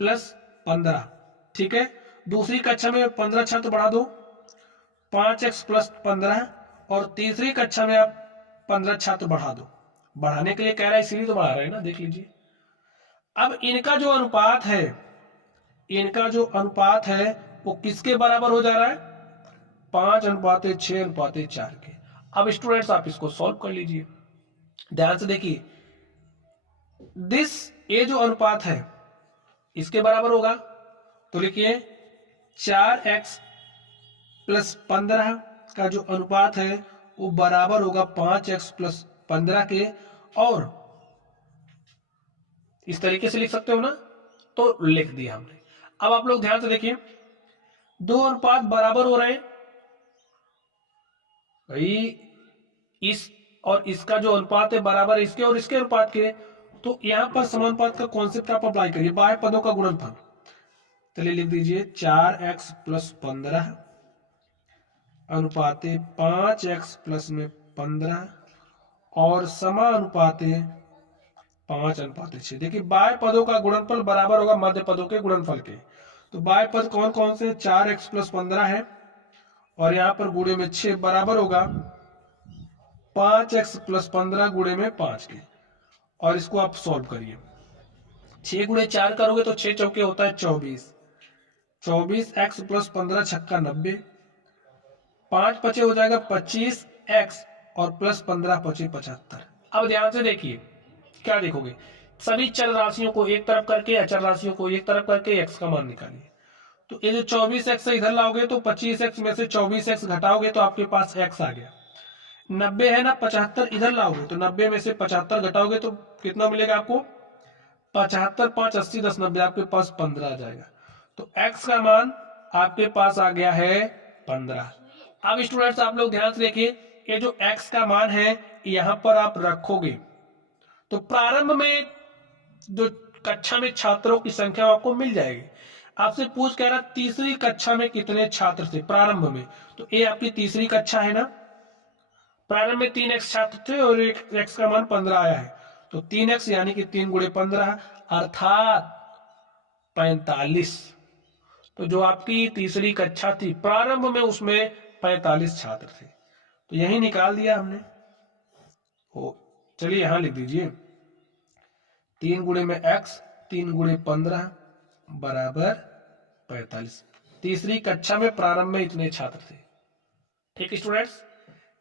प्लस 15, ठीक है। दूसरी कक्षा में 15 छात्र बढ़ा दो, 5x प्लस 15, और तीसरी कक्षा में आप 15 छात्र बढ़ा दो। बढ़ाने के लिए कह रहा है इसीलिए तो बढ़ा रहे हैं ना, देख लीजिए। अब इनका जो अनुपात है, इनका जो अनुपात है वो किसके बराबर हो जा रहा है, 5:6:4 के। अब स्टूडेंट्स आप इसको सॉल्व कर लीजिए, ध्यान से देखिए, ये जो अनुपात है इसके बराबर होगा, तो लिखिए 4x प्लस 15 का जो अनुपात है वो बराबर होगा 5x प्लस 15 के। और इस तरीके से लिख सकते हो ना, तो लिख दिया हमने। अब आप लोग ध्यान से देखिए, दो अनुपात बराबर हो रहे हैं भाई, इस और इसका जो अनुपात है बराबर है इसके और इसके अनुपात के। तो यहां पर समानुपात का कॉन्सेप्ट आप अप्लाई करिए, बाह्य पदों का गुणनफल। चलिए लिख दीजिए 4x प्लस 15 अनुपाते 5x प्लस में 15 और समानुपाते 5:6। देखिए बाह्य पदों का गुणनफल बराबर होगा मध्य पदों के गुणनफल के। तो बाह्य पद कौन कौन से? 4x + 15 है और यहाँ पर गुणे में 6 बराबर होगा 5x + 15 गुणे में 5 के। और इसको आप सॉल्व करिए। 6 × 4 करोगे तो 6 चौके होता है 24। 24x + 15 छक्का 90। 5 बचे हो जाएगा 25x और प्लस 15 बचे 75। अब ध्यान से देखिए क्या देखोगे, सभी चर राशियों को एक तरफ करके, अचर राशियों को एक तरफ करके x का मान निकालिए। तो ये जो 24x इधर लाओगे तो 25x में से 24x घटाओगे तो आपके पास x आ गया। 90 है ना, 75 इधर लाओगे तो 90 में से 75 घटाओगे तो कितना मिलेगा आपको? 75 5 80 10 90, आपके पास 15 आ जाएगा। तो x का मान आपके पास आ गया है 15। अब स्टूडेंट्स आप लोग ध्यान से देखिए, ये जो x का मान है यहां पर आप रखोगे तो प्रारंभ में जो कक्षा में छात्रों की संख्या आपको मिल जाएगी। आपसे पूछ कह रहा तीसरी कक्षा में कितने छात्र थे प्रारंभ में, तो ये आपकी तीसरी कक्षा है ना। प्रारंभ में 3x छात्र थे और एक x का मान 15 आया है, तो 3x यानी कि 3 × 15 अर्थात 45। तो जो आपकी तीसरी कक्षा थी प्रारंभ में उसमें 45 छात्र थे, तो यही निकाल दिया हमने। ओ चलिए यहां लिख दीजिए 3 गुणे में x 3 × 15 बराबर 45। तीसरी कक्षा में प्रारंभ में इतने छात्र थे। ठीक है स्टूडेंट्स,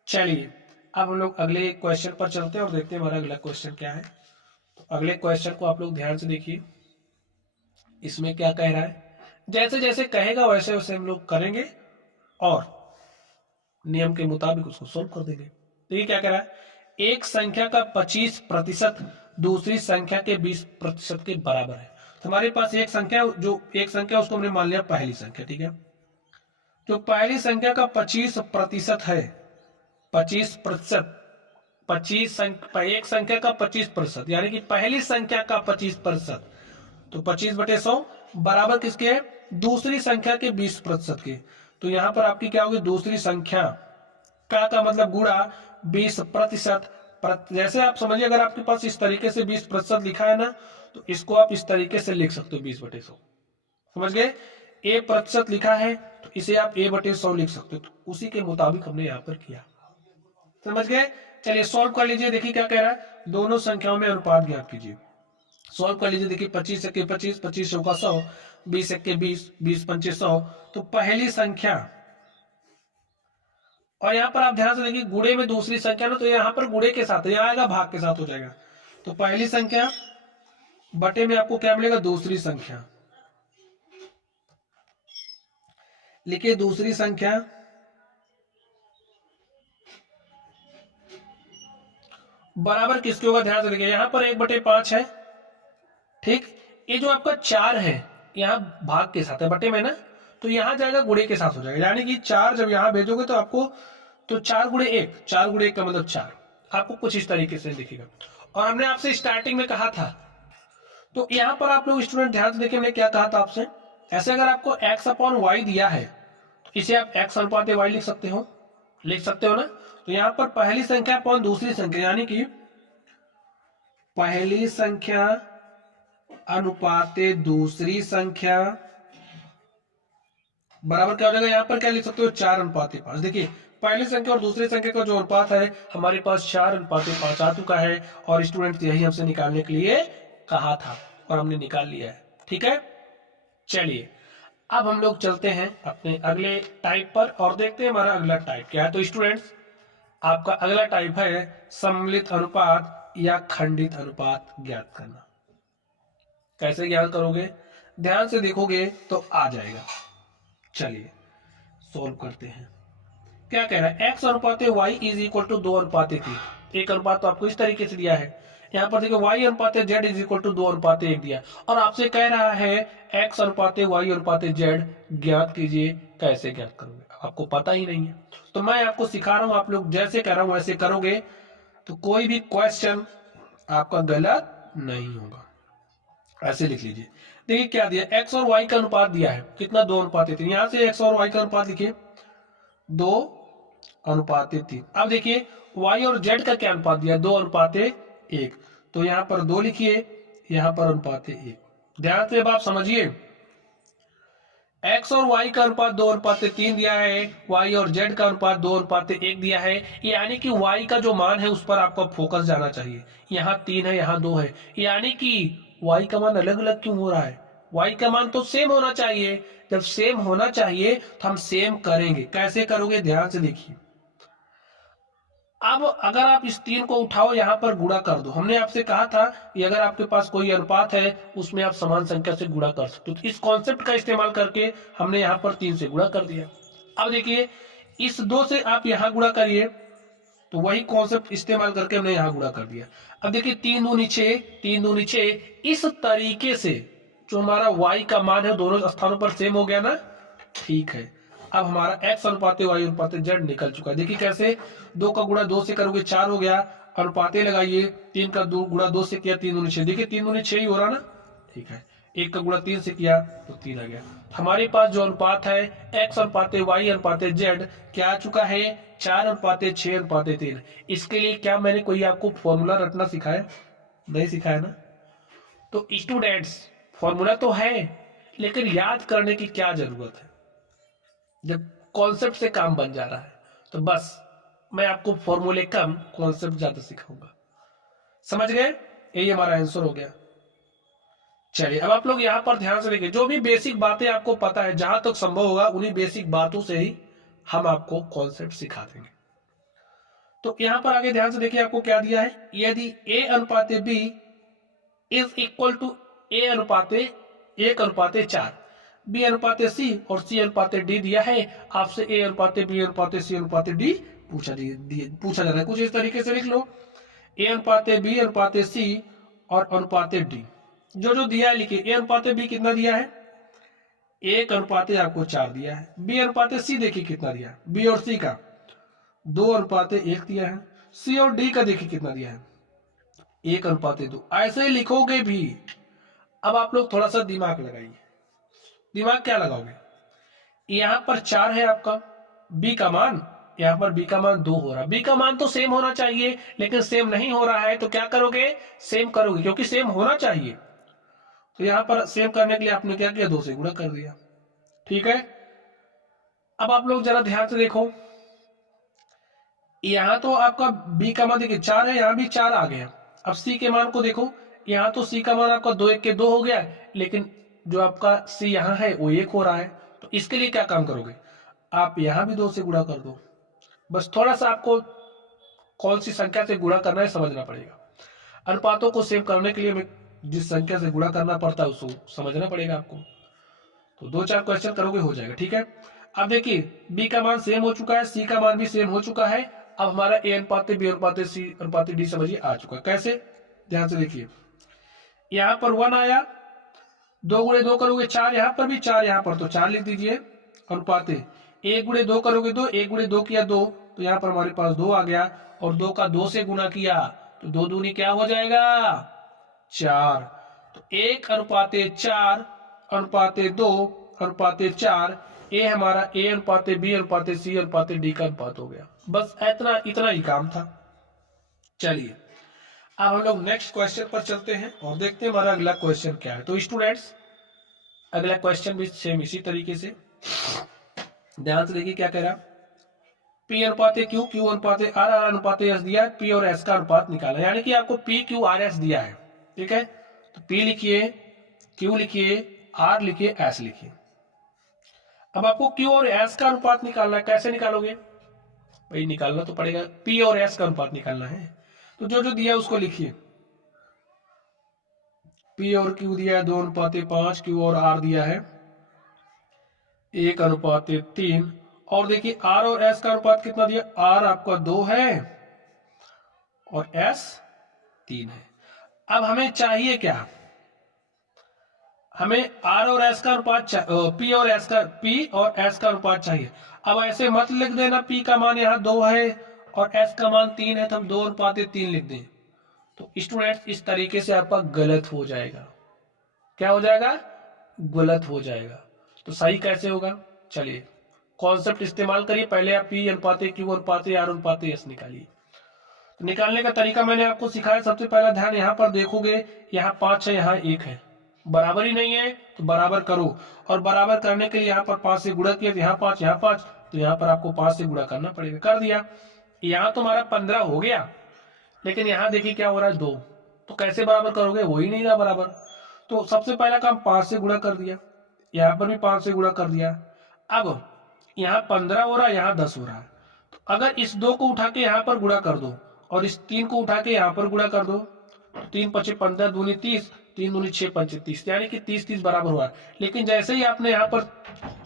चलिए अब हम लोग अगले क्वेश्चन पर चलते हैं और देखते हैं हमारा अगला क्वेश्चन क्या है। तो अगले क्वेश्चन को आप लोग ध्यान से देखिए, इसमें क्या कह रहा है। जैसे जैसे कहेगा वैसे वैसे हम लोग करेंगे और नियम के मुताबिक उसको सोल्व कर देंगे। तो ये क्या कह रहा है, एक संख्या का 25% दूसरी संख्या के 20% के बराबर है। तो हमारे पास एक संख्या उसको हमने मान लिया पहली संख्या, ठीक है। जो पहली संख्या का 25% है, 25%, एक संख्या का 25% यानी कि पहली संख्या का 25%, तो 25/100 बराबर किसके है? दूसरी संख्या के 20% के। तो यहां पर आपकी क्या होगी? दूसरी संख्या का मतलब गुणा 20%। जैसे आप समझिए अगर आपके पास इस तरीके से 20% लिखा है ना, तो इसको आप इस तरीके से लिख सकते हो 20/100। समझ गए? a प्रतिशत लिखा है तो इसे आप a/100 लिख सकते हो। तो उसी के मुताबिक हमने यहाँ पर किया। समझ गए? चलिए सॉल्व कर लीजिए। देखिए क्या कह रहा है, दोनों संख्याओं में अनुपात ज्ञात कीजिए। सॉल्व कर लीजिए। देखिए 25 × 25, 25 × 100, 20 × 20, 20 × 5 100। तो पहली संख्या, और यहाँ पर आप ध्यान से देखिए गुणे में दूसरी संख्या ना, तो यहाँ पर गुणे के साथ यहाँ आएगा, भाग के साथ हो जाएगा। तो पहली संख्या बटे में आपको क्या मिलेगा? दूसरी संख्या। लिखिए दूसरी संख्या बराबर किसके होगा? ध्यान से देखिए यहाँ पर 1/5 है, ठीक। ये जो आपका 4 है यहाँ भाग के साथ है, बटे में ना, तो यहाँ जाएगा गुणे के साथ हो जाएगा। यानी कि 4 जब यहाँ भेजोगे तो आपको, तो 4 × 1, 4 × 1 का मतलब 4, आपको कुछ इस तरीके से लिखेगा। और हमने आपसे स्टार्टिंग में कहा था, तो यहाँ पर आप लोग स्टूडेंट ध्यान से देखिए हमने क्या कहा था आपसे। ऐसे अगर आपको x/y दिया है तो इसे आप x/y लिख सकते हो ना। तो यहाँ पर पहली संख्या अपॉन दूसरी संख्या, यानी कि पहली संख्या अनुपाते दूसरी संख्या बराबर क्या हो जाएगा? यहाँ पर क्या लिख सकते हो? 4:5। देखिए पहली संख्या और दूसरी संख्या का जो अनुपात है हमारे पास 4:5 आ चुका है। और स्टूडेंट यही हमसे निकालने के लिए कहा था और हमने निकाल लिया है। ठीक है, चलिए अब हम लोग चलते हैं अपने अगले टाइप पर और देखते हैं हमारा अगला टाइप क्या है। तो स्टूडेंट्स आपका अगला टाइप है सम्मिलित अनुपात या खंडित अनुपात ज्ञात करना। कैसे ज्ञात करोगे? ध्यान से देखोगे तो आ जाएगा। चलिए सॉल्व करते हैं। क्या कह रहा है, x/y = 2:3। एक अनुपात तो आपको इस तरीके से दिया है। यहाँ पर देखिए y/z = 2:1 दिया और आपसे कह रहा है x/y/z ज्ञात कीजिए। कैसे ज्ञात करोगे? आपको पता ही नहीं है, तो मैं आपको सिखा रहा हूं। आप लोग जैसे कह रहा हूं वैसे करोगे तो कोई भी क्वेश्चन आपका गलत नहीं होगा। ऐसे लिख लीजिए। देखिए क्या दिया, x और y का अनुपात दिया है कितना? 2:3। यहां से x और y का अनुपात लिखिए 2:3। अब देखिए y और z का क्या अनुपात दिया? 2:1। तो यहाँ पर 2 लिखिए, यहाँ पर अनुपात 1। ध्यान से अब आप समझिए, x और y का अनुपात 2:3 दिया है, y और z का अनुपात 2:1 दिया है, यानी कि y का जो मान है उस पर आपका फोकस जाना चाहिए। यहाँ 3 है, यहाँ 2 है, यानी कि y का मान अलग अलग क्यों हो रहा है? y का मान तो सेम होना चाहिए। जब सेम होना चाहिए तो हम सेम करेंगे। कैसे करोगे? ध्यान से देखिए। अब अगर आप इस 3 को उठाओ, यहाँ पर गुणा कर दो। हमने आपसे कहा था कि अगर आपके पास कोई अनुपात है उसमें आप समान संख्या से गुणा कर सकते हो। तो इस कॉन्सेप्ट का इस्तेमाल करके हमने यहाँ पर 3 से गुणा कर दिया। अब देखिए, इस 2 से आप यहाँ गुणा करिए, तो वही कॉन्सेप्ट इस्तेमाल करके हमने यहाँ गुणा कर दिया। अब देखिए 3 दूनी 6, 3 दूनी 6। इस तरीके से जो हमारा y का मान है दोनों स्थानों पर सेम हो गया ना। ठीक है, अब हमारा x अनुपात y अनुपात z निकल चुका है। देखिए कैसे, 2 का गुणा 2 से करोगे 4 हो गया, अनुपाते लगाइए, 3 का गुणा 2 से किया 3 दूनी 6। देखिए 3 दूनी 6 ही हो रहा ना। ठीक है, 1 का गुणा 3 से किया तो 3 आ गया। हमारे पास जो अनुपात है x अनुपात y अनुपात z क्या आ चुका है? 4:6:3। इसके लिए क्या मैंने कोई आपको फॉर्मूला रटना सिखाया? नहीं सिखाया ना। तो स्टूडेंट्स, फॉर्मूला तो है लेकिन याद करने की क्या जरूरत है जब कॉन्सेप्ट से काम बन जा रहा है। तो बस मैं आपको फॉर्मूले कम, कॉन्सेप्ट ज्यादा सिखाऊंगा। समझ गए? यही हमारा आंसर हो गया। चलिए अब आप लोग यहां पर ध्यान से देखिए, जो भी बेसिक बातें आपको पता है, जहां तक संभव होगा उन्हीं बेसिक बातों से ही हम आपको कॉन्सेप्ट सिखा देंगे। तो यहां पर आगे ध्यान से देखिए, आपको क्या दिया है? यदि a अनुपात b is equal to a अनुपात 1:4, b अनुपात c और c अनुपात d दिया है। आपसे a अनुपात b अनुपात c अनुपात d पूछा जा रहा है। कुछ इस तरीके से लिख लो, a अनुपात b अनुपात c और अनुपात d। जो जो दिया है लिखिए। a अनुपात b कितना दिया है? 1:4 दिया है। b अनुपात c देखिए कितना दिया है, b और c का 2:1 दिया है। c और d का देखिए कितना दिया है, 1:2। ऐसे लिखोगे भी। अब आप लोग थोड़ा सा दिमाग लगाइए। दिमाग क्या लगाओगे? यहां पर 4 है आपका b का मान, यहां पर b का मान 2 हो रहा है। b का मान तो सेम होना चाहिए लेकिन सेम नहीं हो रहा है, तो क्या करोगे? सेम करोगे, क्योंकि सेम होना चाहिए। तो यहां पर सेम करने के लिए आपने क्या किया? 2 से गुणा कर दिया। ठीक है, अब आप लोग जरा ध्यान से देखो, यहां तो आपका b का मान देखिए 4 है, यहां भी 4 आ गया। अब c के मान को देखो, यहां तो c का मान आपका 2 1 के 2 हो गया, लेकिन जो आपका c यहां है वो 1 हो रहा है। तो इसके लिए क्या काम करोगे? आप यहां भी 2 से गुणा कर दो। बस थोड़ा सा आपको कौन सी संख्या से गुणा करना है समझना पड़ेगा। अनुपातों को सेव करने के लिए हमें जिस संख्या से गुणा करना पड़ता है उसको समझना पड़ेगा आपको। तो 2-4 क्वेश्चन करोगे हो जाएगा। ठीक है, अब देखिए b का मान सेम हो चुका है, c का मान भी सेम हो चुका है। अब हमारा a अनुपात b अनुपात c अनुपात d समझिए आ चुका है। कैसे? ध्यान से देखिए, यहाँ पर 1 आया, 2 गुणे 2 करोगे 4, यहाँ पर भी 4, यहाँ पर तो 4 लिख दीजिए। अनुपात 1 गुणे 2 करोगे 2, 1 गुणे 2 किया 2, तो यहाँ पर हमारे पास 2 आ गया। और 2 का 2 से गुणा किया तो 2 दूनी क्या हो जाएगा? 4। तो 1:4 अनुपात 2 अनुपात 4, ए हमारा a अनुपात b अनुपात c अनुपात d का अनुपात हो गया। बस इतना ही काम था। चलिए अब हम लोग नेक्स्ट क्वेश्चन पर चलते हैं और देखते हैं हमारा अगला क्वेश्चन क्या है। तो स्टूडेंट्स, अगला क्वेश्चन भी सेम इसी तरीके से ध्यान से देखिए क्या कह रहा। P अनुपात Q, Q अनुपात R, R अनुपात S दिया है। P और S का अनुपात निकाला, यानी कि आपको P Q R S दिया है। ठीक है, तो P लिखिए, Q लिखिए, R लिखिए, S लिखिए। अब आपको Q और S का अनुपात निकालना है। कैसे निकालोगे भाई? निकालना तो पड़ेगा, P और S का अनुपात निकालना है। तो जो जो दिया उसको लिखिए। P और Q दिया है 2:5, Q और R दिया है 1:3। और देखिए R और S का अनुपात कितना दिया? R आपका 2 है और S 3 है। अब हमें चाहिए क्या? हमें R और S का अनुपात, P और S का अनुपात चाहिए। अब ऐसे मत लिख देना P का मान यहाँ 2 है और S का मान 3 है तो हम 2:3 लिख दें। तो स्टूडेंट्स इस तरीके से आपका गलत हो जाएगा। क्या हो जाएगा? गलत हो जाएगा। तो सही कैसे होगा? चलिए कॉन्सेप्ट इस्तेमाल करिए। पहले आप P अनुपात Q अनुपात R अनुपात S निकालिए। तो निकालने का तरीका मैंने आपको सिखाया। सबसे पहला ध्यान यहाँ पर देखोगे, यहाँ 5 है, यहाँ 1 है, बराबर ही नहीं है तो बराबर करो। और बराबर करने के लिए यहाँ पर 5 से गुणा किया तो यहाँ 5, यहाँ 5, तो यहाँ पर आपको 5 से गुणा करना पड़ेगा। कर दिया। यहाँ तुम्हारा 15 हो गया, लेकिन यहाँ देखिए क्या हो रहा है 2, तो कैसे बराबर करोगे, हो ही नहीं रहा बराबर। तो सबसे पहला काम 5 से गुणा कर दिया, यहाँ पर भी 5 से गुणा कर दिया। अब यहाँ 15 हो रहा है, यहाँ 10 हो रहा है, तो अगर इस 2 को उठा के यहाँ पर गुणा कर दो और इस 3 को उठा के यहाँ पर गुणा कर दो, तो 3 पचे 15 दूनी 30, 3 दूनी 6 पंचे 30, यानी कि 30 30 बराबर हुआ। लेकिन जैसे ही आपने यहाँ पर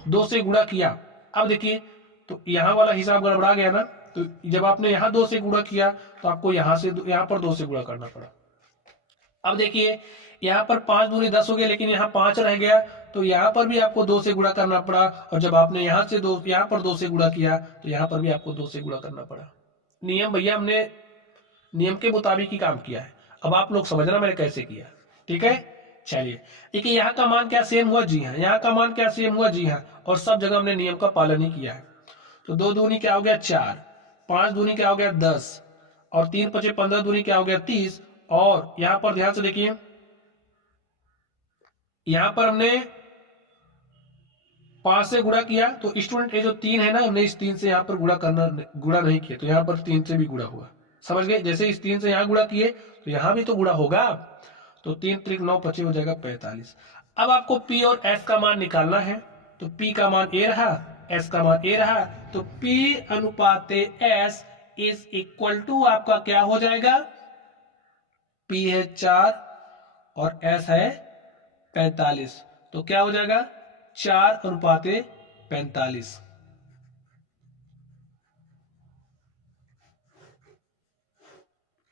2 से गुणा किया, अब देखिए तो यहाँ वाला हिसाब गड़बड़ा गया ना। तो जब आपने यहाँ 2 से गुणा किया तो आपको यहाँ पर 2 से गुणा करना पड़ा। अब देखिए यहाँ पर 5 दूनी 10 हो गया, लेकिन यहाँ 5 रह गया, तो यहाँ पर भी आपको 2 से गुणा करना पड़ा। और जब आपने यहाँ पर 2 से गुणा किया तो यहाँ पर भी आपको 2 से गुणा करना पड़ा। नियम भैया हमने नियम के मुताबिक ही काम किया है। अब आप लोग समझना मैंने कैसे किया, ठीक है। चलिए देखिए यहाँ का मान क्या सेम हुआ, जी हाँ। यहाँ का मान क्या सेम हुआ, जी हाँ। और सब जगह हमने नियम का पालन ही किया है। तो 2 दूनी क्या हो गया 4, 5 दूनी क्या हो गया 10, और 3 पचे 15 दूनी क्या हो गया 30। और यहाँ पर ध्यान से देखिए, यहाँ पर हमने 5 से गुणा किया, तो स्टूडेंट ये जो 3 है ना, हमने इस 3 से यहाँ पर गुणा नहीं किया, तो यहाँ पर 3 से भी गुणा हुआ। समझ गए, जैसे इस 3 से यहाँ गुणा किए तो यहाँ भी तो गुणा होगा। तो 3 त्रिक 9 25 हो जाएगा 45। अब आपको P और S का मान निकालना है। तो P का मान A रहा, S का मान A रहा, तो P अनुपात S इज इक्वल टू आपका क्या हो जाएगा, P है 4 और S है 45, तो क्या हो जाएगा 4 अनुपात 45।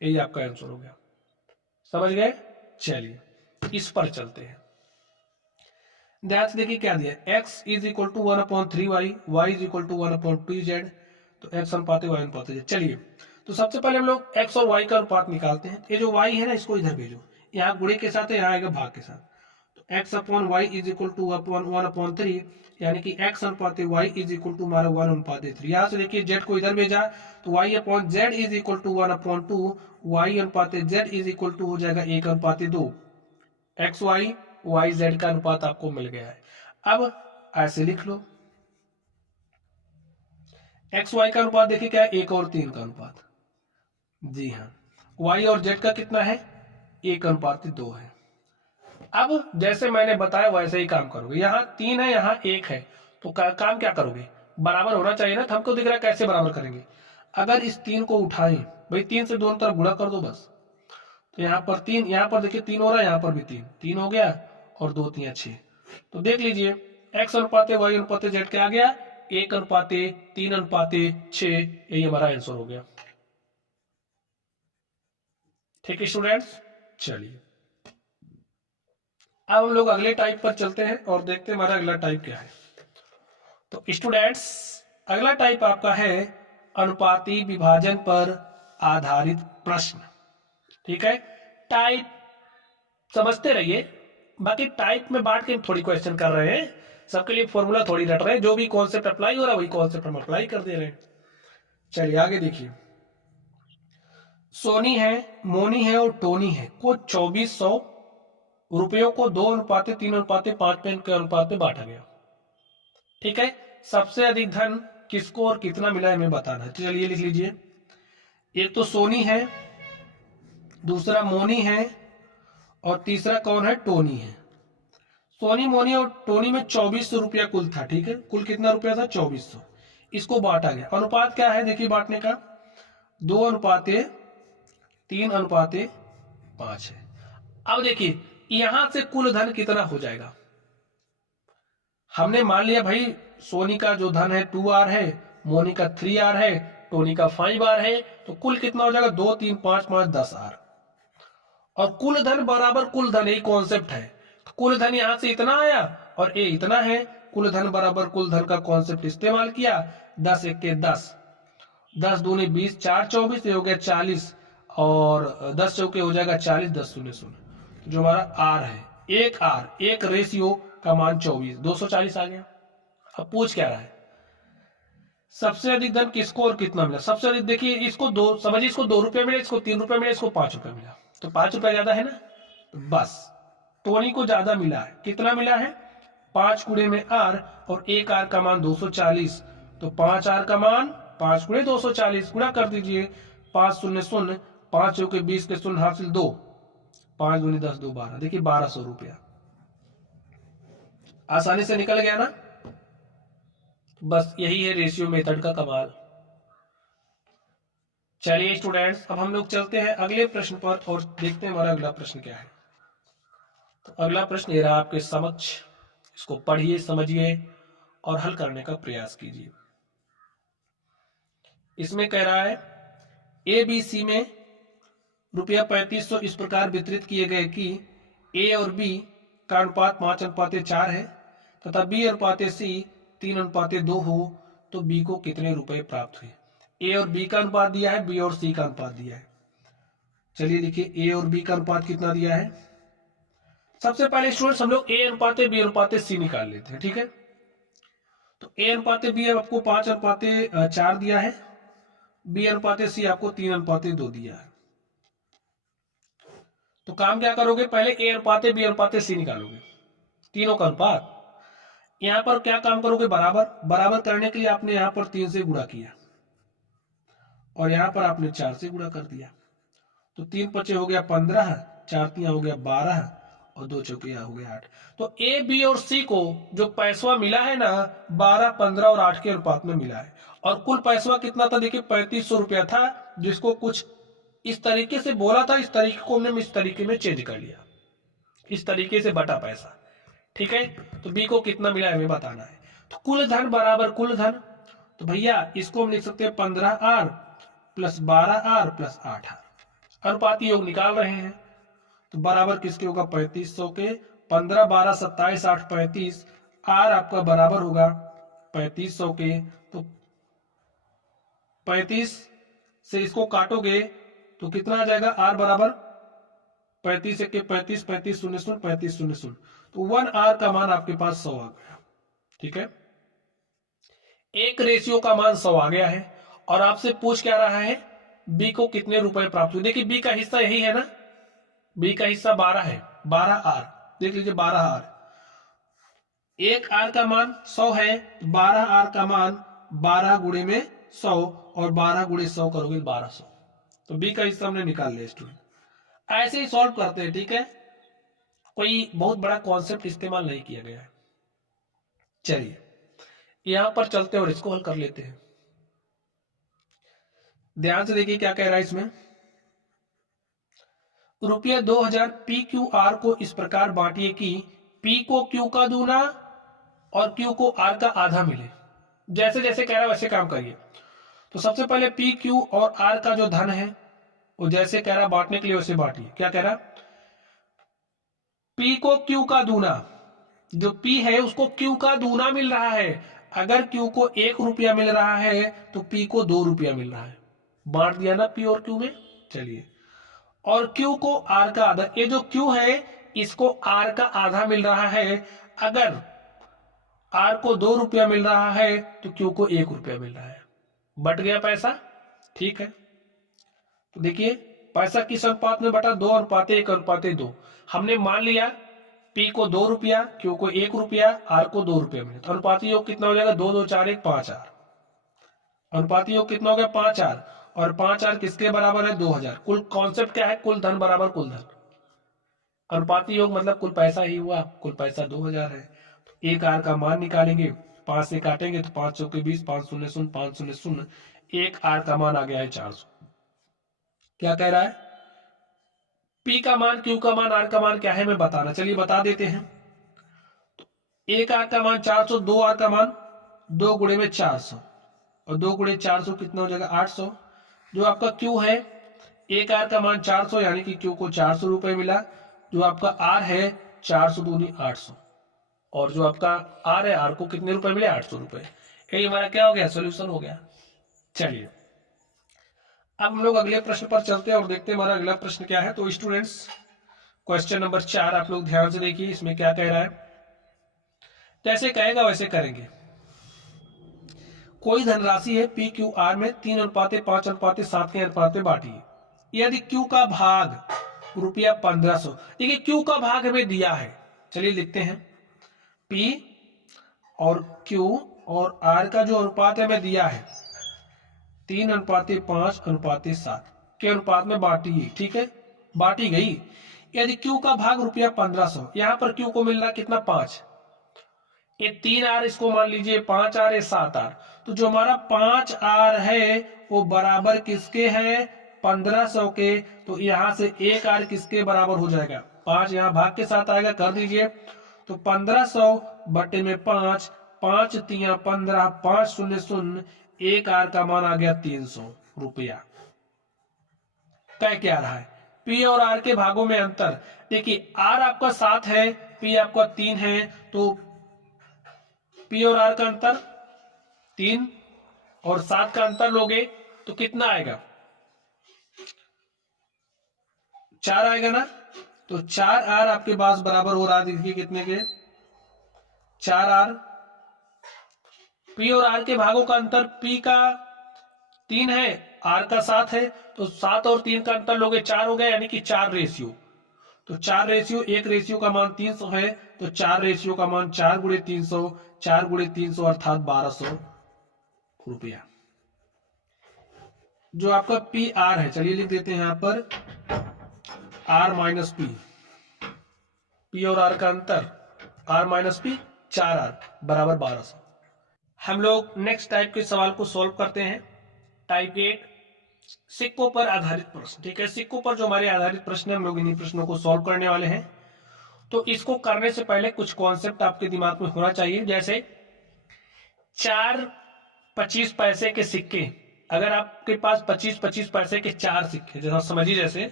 यही आपका आंसर हो गया। समझ गए। चलिए इस पर चलते हैं। ध्यान से देखिए क्या दिया, x is equal to 1/3y, y is equal to 1/2z, तो x अनुपात y अनुपात z। चलिए तो सबसे पहले हम लोग x और y का अनुपात निकालते हैं। ये जो y है ना, इसको इधर भेजो, यहाँ गुणे के साथ है, यहाँ आएगा भाग के साथ। तो x upon y is equal to 1/3, यानी कि x अनुपात y इज इक्वल टू हमारा 1/3। यहाँ से देखिए z को इधर भेजा, तो y upon z is equal to 1/2, y अनुपात z इज इक्वल टू हो जाएगा 1/2। एक्स वाई वाई जेड का अनुपात आपको मिल गया है। अब ऐसे लिख लो, एक्स वाई का अनुपात देखिए क्या है, 1 और 3 का अनुपात। जी हाँ, वाई और जेड का कितना है, 1/2 है। अब जैसे मैंने बताया वैसे ही काम करोगे। यहाँ 3 है, यहाँ 1 है, तो काम क्या करोगे, बराबर होना चाहिए ना। तो हमको दिख रहा है कैसे बराबर करेंगे। अगर इस 3 को उठाएं भाई, 3 से दोनों तरफ गुणा कर दो बस। तो यहाँ पर 3, यहाँ पर देखिए 3 हो रहा है, यहाँ पर भी 3 हो गया, और 2 3 6। तो देख लीजिए x अनुपात y अनुपात z क्या आ गया, 1/3/6। यही हमारा आंसर हो गया। ठीक है स्टूडेंट्स। चलिए अब हम लोग अगले टाइप पर चलते हैं और देखते हैं हमारा अगला टाइप क्या है। तो स्टूडेंट्स अगला टाइप आपका है अनुपाती विभाजन पर आधारित प्रश्न। ठीक है, टाइप समझते रहिए, बाकी टाइप में बांट के थोड़ी क्वेश्चन कर रहे हैं, सबके लिए फॉर्मूला थोड़ी रट रहे हैं। जो भी कॉन्सेप्ट अप्लाई हो रहा है वही कॉन्सेप्ट हम अप्लाई कर दे रहे हैं। चलिए आगे देखिए, सोनी है, मोनी है और टोनी है को 2400 रुपयों को 2:3:5 पेन के अनुपात में बांटा गया। ठीक है, सबसे अधिक धन किसको और कितना मिला है हमें बताना है। चलिए लिख लीजिए, एक तो सोनी है, दूसरा मोनी है, और तीसरा कौन है, टोनी है। सोनी मोनी और टोनी में 2400 रुपया कुल था। ठीक है, कुल कितना रुपया था, 2400। इसको बांटा गया। अनुपात क्या है देखिए बांटने का, 2:3:5 है। अब देखिए यहां से कुल धन कितना हो जाएगा। हमने मान लिया भाई सोनी का जो धन है 2R है, मोनी का 3R है, टोनी का 5R है, तो कुल कितना हो जाएगा, 2 3 5 5 10R। और कुल धन बराबर कुल धन, यही कॉन्सेप्ट है। कुल धन यहां से इतना आया और ये इतना है, कुल धन बराबर कुल धन का कॉन्सेप्ट इस्तेमाल किया। 10 1 10, 10 दूनी 20, 4 24, ये हो गया 40, और 10 चौके हो जाएगा 40, 10 शून्य 0। जो हमारा आर है, एक आर, एक रेशियो का मान 24, 240 आ गया। अब पूछ क्या रहा है, सबसे अधिक धन किसको और कितना मिला? सबसे अधिक देखिए, इसको दो समझिए, इसको 2 रुपये मिले, इसको 3 रुपये मिले, इसको 5 रुपये मिला, तो 5 रुपये ज्यादा है ना, तो बस टोनी को ज्यादा मिला है। कितना मिला है? 5 गुणे में आर, और 1 आर का मान 240, तो 5 आर का मान 5 गुणे 240, गुणा कर दीजिए। 5 शून्य शून्य, 5 चौके 20 के शून्य हासिल 2, 5 दूनी 10 2 12, देखिए 1200 रुपया आसानी से निकल गया ना। बस यही है रेशियो मेथड का कमाल। चलिए स्टूडेंट्स, अब हम लोग चलते हैं अगले प्रश्न पर और देखते हैं हमारा अगला प्रश्न क्या है। तो अगला प्रश्न ये रहा आपके समक्ष, इसको पढ़िए, समझिए और हल करने का प्रयास कीजिए। इसमें कह रहा है ए बी सी में रुपया 3500 इस प्रकार वितरित किए गए कि ए और बी का अनुपात 5:4 है तथा बी अनुपात सी 3:2 हो, तो बी को कितने रुपए प्राप्त हुए? ए और बी का अनुपात दिया है, बी और सी का अनुपात दिया है। चलिए देखिए, ए और बी का अनुपात कितना दिया है। सबसे पहले स्टूडेंट्स हम लोग ए अनुपात बी अनुपात सी निकाल लेते हैं, ठीक है। तो ए अनुपात बी आपको 5:4 दिया है, बी अनुपात सी आपको 3:2 दिया है। तो काम क्या करोगे, पहले ए अनुपात बी अनुपात सी निकालोगे, तीनों का अनुपात। यहां पर क्या काम करोगे, बराबर। बराबर करने के लिए आपने यहां पर 3 से गुणा किया और यहां पर आपने 4 से गुणा कर दिया, तो 3 पचे हो गया 15, 4 तिया हो गया 12 और 2 चौकिया हो गया 8। तो ए बी और सी को जो पैसवा मिला है ना, 12, 15 और 8 के अनुपात में मिला है। और कुल पैसवा कितना था, देखिए 3500 रुपया था, जिसको कुछ इस तरीके से बोला था, इस तरीके को हमने इस तरीके में चेंज कर लिया, इस तरीके से बटा पैसा, ठीक है। तो बी को कितना मिला है हमें बताना है। तो कुल धन बराबर कुल धन, तो भैया इसको हम लिख सकते हैं 15R plus 12R plus 8R। अनुपाती योग निकाल रहे हैं, तो बराबर किसके होगा, 3500 के। 15 12 27 8 35, आर आपका बराबर होगा 3500 के। तो 35 से इसको काटोगे तो कितना आ जाएगा, आर बराबर 35 के 35, 35 शून्य शून्य, 35 शून्य शून्य, तो 1 आर का मान आपके पास 100 आ गया, ठीक है। एक रेशियो का मान 100 आ गया है और आपसे पूछ क्या रहा है, बी को कितने रुपए प्राप्त हुए। देखिए बी का हिस्सा यही है ना, बी का हिस्सा 12 है, 12 आर, देख लीजिए 12 आर। 1 आर का मान 100 है, 12 आर का मान 12 गुणे में 100 और 12 गुणे 100 करोगे 1200, तो बी का हिस्सा हमने निकाल लिया स्टूडेंट। ऐसे ही सॉल्व करते हैं, ठीक है, कोई बहुत बड़ा कॉन्सेप्ट इस्तेमाल नहीं किया गया है। चलिए यहां पर चलते हैं और इसको हल कर लेते हैं। ध्यान से देखिए क्या कह रहा है इसमें, रुपया 2000 पी क्यू आर को इस प्रकार बांटिए कि पी को क्यू का दूना और क्यू को आर का आधा मिले। जैसे जैसे कह रहा है वैसे काम करिए। तो सबसे पहले पी क्यू और आर का जो धन है वो जैसे कह रहा बांटने के लिए वैसे बांटिए। क्या कह रहा, पी को क्यू का दूना, जो पी है उसको क्यू का दूना मिल रहा है। अगर क्यू को 1 रुपया मिल रहा है तो पी को 2 रुपया मिल रहा है, बांट दिया ना पी और क्यू में। चलिए, और क्यू को आर का आधा, ये जो क्यू है इसको आर का आधा मिल रहा है। अगर आर को 2 रुपया मिल रहा है तो क्यू को 1 रुपया मिल रहा है, बट गया पैसा, ठीक है। तो देखिए पैसा किस अनुपात में बटा, 2:1:2। हमने मान लिया पी को 2 रुपया, क्यू को 1 रुपया, आर को 2 रुपया मिले, तो अनुपाती योग कितना हो जाएगा, 2 2 4 1 5 आर। अनुपाती योग कितना हो गया, 5 आर, और 5 आर किसके बराबर है, 2000। कुल कॉन्सेप्ट क्या है, कुल धन बराबर कुल धन। अनुपाती योग मतलब कुल पैसा ही हुआ, कुल पैसा 2000 है। तो 1 आर का मान निकालेंगे, 5 से काटेंगे तो 5 चौके 20, 5 शून्य शून्य, 5 शून्य शून्य, 1 आर का मान आ गया है 400। क्या कह रहा है, पी का मान, क्यू का मान, आर का मान क्या है मैं बताना, चलिए बता देते हैं। तो 1 आर का मान 400, 2 आर का मान 2 गुणे में 400 और 2 गुणे 400 कितना हो जाएगा 800। जो आपका क्यू है, 1 आर का मान 400 यानी कि क्यू को 400 रुपए मिला। जो आपका आर है 400 दूनी 800, और जो आपका आर है, आर को कितने रुपए मिले, 800 रुपए। यही हमारा क्या हो गया, सोल्यूशन हो गया। चलिए अब हम लोग अगले प्रश्न पर चलते हैं और देखते हैं हमारा अगला प्रश्न क्या है। तो स्टूडेंट्स क्वेश्चन नंबर 4 आप लोग ध्यान से देखिए, इसमें क्या कह रहा है, जैसे कहेगा वैसे करेंगे। कोई धनराशि है पी क्यू आर में 3:5:7 के अनुपात में बांटी है। यदि क्यू का भाग रुपया 1500, देखिए क्यू का भाग हमें दिया है, चलिए लिखते हैं पी और क्यू और आर का जो अनुपात हमें दिया है 3:5:7 के अनुपात में बांटी है, ठीक है, बांटी गई। यदि क्यू का भाग रुपया 1500, यहां पर क्यू को मिलना कितना 5, ये 3R इसको मान लीजिए 5R ये 7R, तो जो हमारा 5R है वो बराबर किसके है 1500 के, तो यहां से 1R किसके बराबर हो जाएगा 5, यहां भाग के साथ आएगा, कर दीजिए। तो 1500 बटे में 5, 5 3 15, 5 0 0, 1R का मान आ गया 300 रुपया। तय क्या रहा है P और R के भागों में अंतर, देखिए R आपका 7 है, P आपका 3 है, तो P और R का अंतर 3 और 7 का अंतर लोगे तो कितना आएगा 4 आएगा ना, तो 4R आपके पास बराबर हो रहा है, देखिए कितने के 4R। P और R के भागों का अंतर P का 3 है, R का 7 है, तो 7 और 3 का अंतर लोगे 4 हो गया, यानी कि 4 रेशियो, तो 4 रेशियो, 1 रेशियो का मान 300 है, तो 4 रेशियो का मान 4 गुणे 300, 4 गुणे 300 अर्थात 1200 रुपया। जो आपका पी आर है, चलिए लिख देते हैं यहां पर आर माइनस पी और आर का अंतर आर माइनस पी 4R बराबर 1200। हम लोग नेक्स्ट टाइप के सवाल को सॉल्व करते हैं, टाइप 8 सिक्कों पर आधारित प्रश्न, ठीक है, सिक्कों पर जो हमारे आधारित प्रश्न है हम लोग इन्हीं प्रश्नों को सॉल्व करने वाले हैं। तो इसको करने से पहले कुछ कॉन्सेप्ट आपके दिमाग में होना चाहिए, जैसे 4 25 पैसे के सिक्के, अगर आपके पास 25-25 पैसे के 4 सिक्के, जैसा समझिए जैसे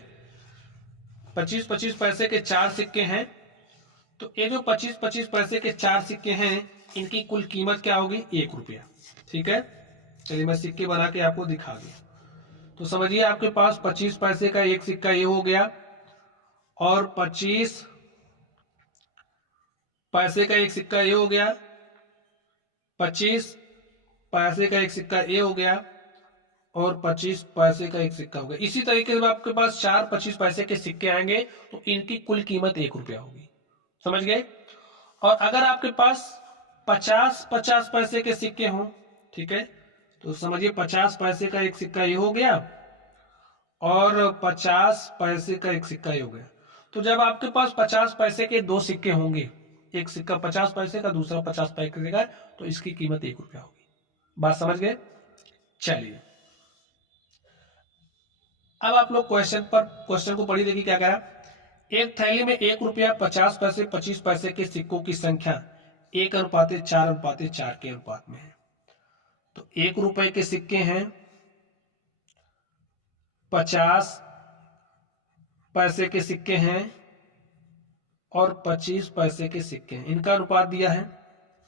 25-25 पैसे के 4 सिक्के हैं, तो ये जो 25-25 पैसे के 4 सिक्के हैं इनकी कुल कीमत क्या होगी 1 रुपया, ठीक है। चलिए मैं सिक्के बना के आपको दिखा दूं। तो समझिए आपके पास 25 पैसे का एक सिक्का ये हो गया, और 25 पैसे का एक सिक्का ये हो गया, 25 पैसे का एक सिक्का ये हो गया, और 25 पैसे का एक सिक्का हो गया। इसी तरीके से आपके पास 4 25 पैसे के सिक्के आएंगे तो इनकी कुल कीमत 1 रुपया होगी, समझ गए। और अगर आपके पास 50-50 पैसे के सिक्के हों, ठीक है, तो समझिए 50 पैसे का एक सिक्का ये हो गया और 50 पैसे का एक सिक्का ये हो गया। तो जब आपके पास 50 पैसे के 2 सिक्के होंगे, एक सिक्का 50 पैसे का, दूसरा 50 पैसे का, तो इसकी कीमत 1 रुपया होगी। बात समझ गए। चलिए अब आप लोग क्वेश्चन को पढ़िए, देखिए क्या कह रहा। एक थैली में 1 रुपया 50 पैसे 25 पैसे के सिक्कों की संख्या 1:4:4 के अनुपात में है। तो 1 रुपए के सिक्के हैं, 50 पैसे के सिक्के हैं और 25 पैसे के सिक्के हैं, इनका अनुपात दिया है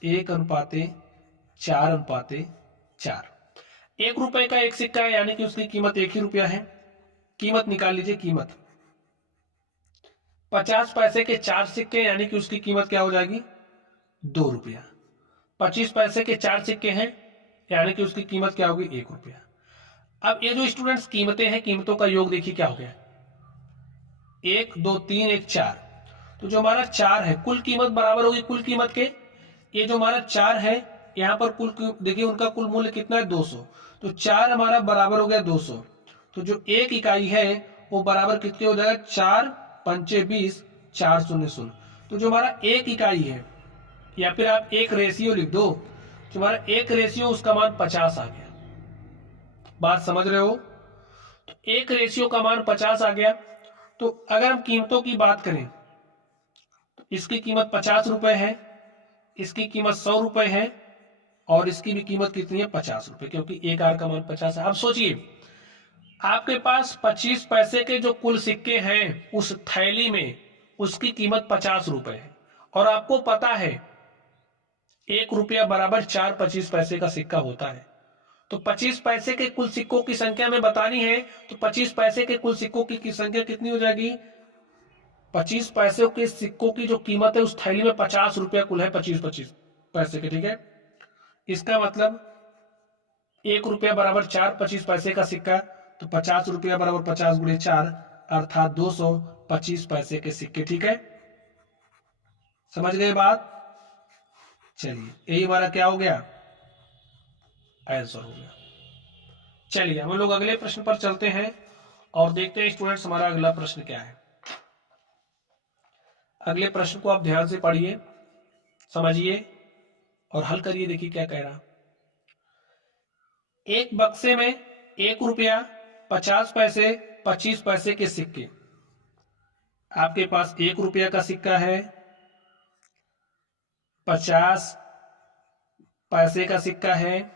1:4:4। 1 रुपए का एक सिक्का है, यानी कि उसकी कीमत 1 ही रुपया है। कीमत निकाल लीजिए, कीमत 50 पैसे के 4 सिक्के, यानी कि उसकी कीमत क्या हो जाएगी 2 रुपया। 25 पैसे के 4 सिक्के हैं, यानी कि उसकी कीमत क्या होगी 1 रुपया। अब ये जो स्टूडेंट्स कीमतें हैं, कीमतों का योग देखिए क्या हो गया 1 2 3 1 4। तो जो हमारा 4 है, कुल कीमत बराबर होगी कुल कीमत के, ये जो हमारा 4 है यहाँ पर कुल देखिए उनका कुल मूल्य कितना है 200, तो 4 हमारा बराबर हो गया 200। तो जो 1 इकाई है वो बराबर कितने हो जाएगा 4 पंचे 20 4 0 0। तो जो हमारा 1 इकाई है, या फिर आप 1 रेशियो लिख दो, जो हमारा 1 रेशियो उसका मान 50 आ गया। बात समझ रहे हो। तो 1 रेशियो का मान 50 आ गया। तो अगर हम कीमतों की बात करें तो इसकी कीमत 50 रुपए है, इसकी कीमत 100 रुपए है, और इसकी भी कीमत कितनी है 50 रुपए, क्योंकि 1 आर का मान 50 है। अब सोचिए आपके पास 25 पैसे के जो कुल सिक्के हैं उस थैली में, उसकी कीमत 50 रुपए है, और आपको पता है 1 रुपया बराबर 4 25 पैसे का सिक्का होता है। तो 25 पैसे के कुल सिक्कों की संख्या में बतानी है, तो 25 पैसे के कुल सिक्कों की संख्या कितनी हो जाएगी 25 पैसे के सिक्कों की जो कीमत है उस थैली में 50 रुपया कुल है 25 पैसे के, ठीक है। इसका मतलब ₹1 बराबर 4 25 पैसे का सिक्का, तो ₹50 बराबर 50 गुणे 4 अर्थात 225 पैसे के सिक्के। ठीक है, समझ गए बात? चलिए, यही हमारा क्या हो गया, आंसर हो गया। चलिए हम लोग अगले प्रश्न पर चलते हैं और देखते हैं स्टूडेंट्स हमारा अगला प्रश्न क्या है। अगले प्रश्न को आप ध्यान से पढ़िए, समझिए और हल करिए। देखिए क्या कह रहा। एक बक्से में ₹1, 50 पैसे, 25 पैसे के सिक्के। आपके पास ₹1 का सिक्का है, 50 पैसे का सिक्का है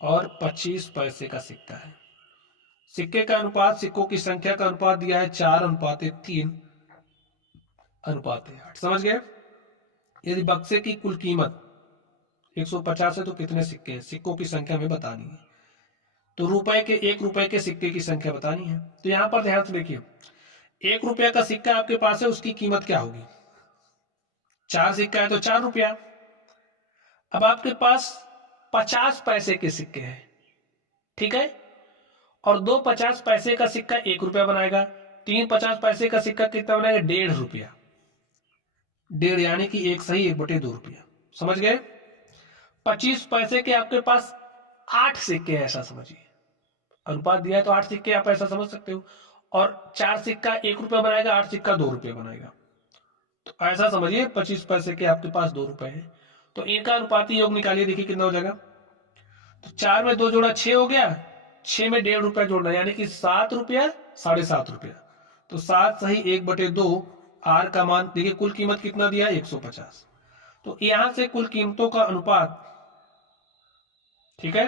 और 25 पैसे का सिक्का है। सिक्के का अनुपात, सिक्कों की संख्या का अनुपात दिया है 4:3:8। समझ गए? यदि बक्से की कुल कीमत 150 है तो कितने सिक्के हैं, सिक्कों की संख्या हमें बतानी है। तो ₹1 के सिक्के की संख्या बतानी है। तो यहां पर ध्यान से देखिए, ₹1 का सिक्का आपके पास है, उसकी कीमत क्या होगी, 4 सिक्का है तो ₹4। अब आपके पास 50 पैसे के सिक्के हैं, ठीक है, और 2 50 पैसे का सिक्का ₹1 बनाएगा, 3 50 पैसे का सिक्का कितना बनाएगा, ₹1.5। 1.5 यानी कि 1 सही 1/2 रुपया। समझ गए? 25 पैसे के आपके पास 8 सिक्के हैं, ऐसा समझिए। अनुपात दिया है तो 8 सिक्के आप ऐसा समझ सकते हो। और 4 सिक्का ₹1 बनाएगा, 8 सिक्का ₹2 बनाएगा। तो ऐसा समझिए 25 पैसे के आपके पास ₹2 है। तो इनका अनुपाती योग निकालिए, देखिए कितना हो जाएगा। तो 4 में 2 जोड़ा 6 हो गया, 6 में ₹1.5 जोड़ना यानी कि ₹7, ₹7.5। तो 7 सही 1/2। आर का मान देखिए, कुल कीमत कितना दिया है 150। तो यहां से कुल कीमतों का अनुपात, ठीक है,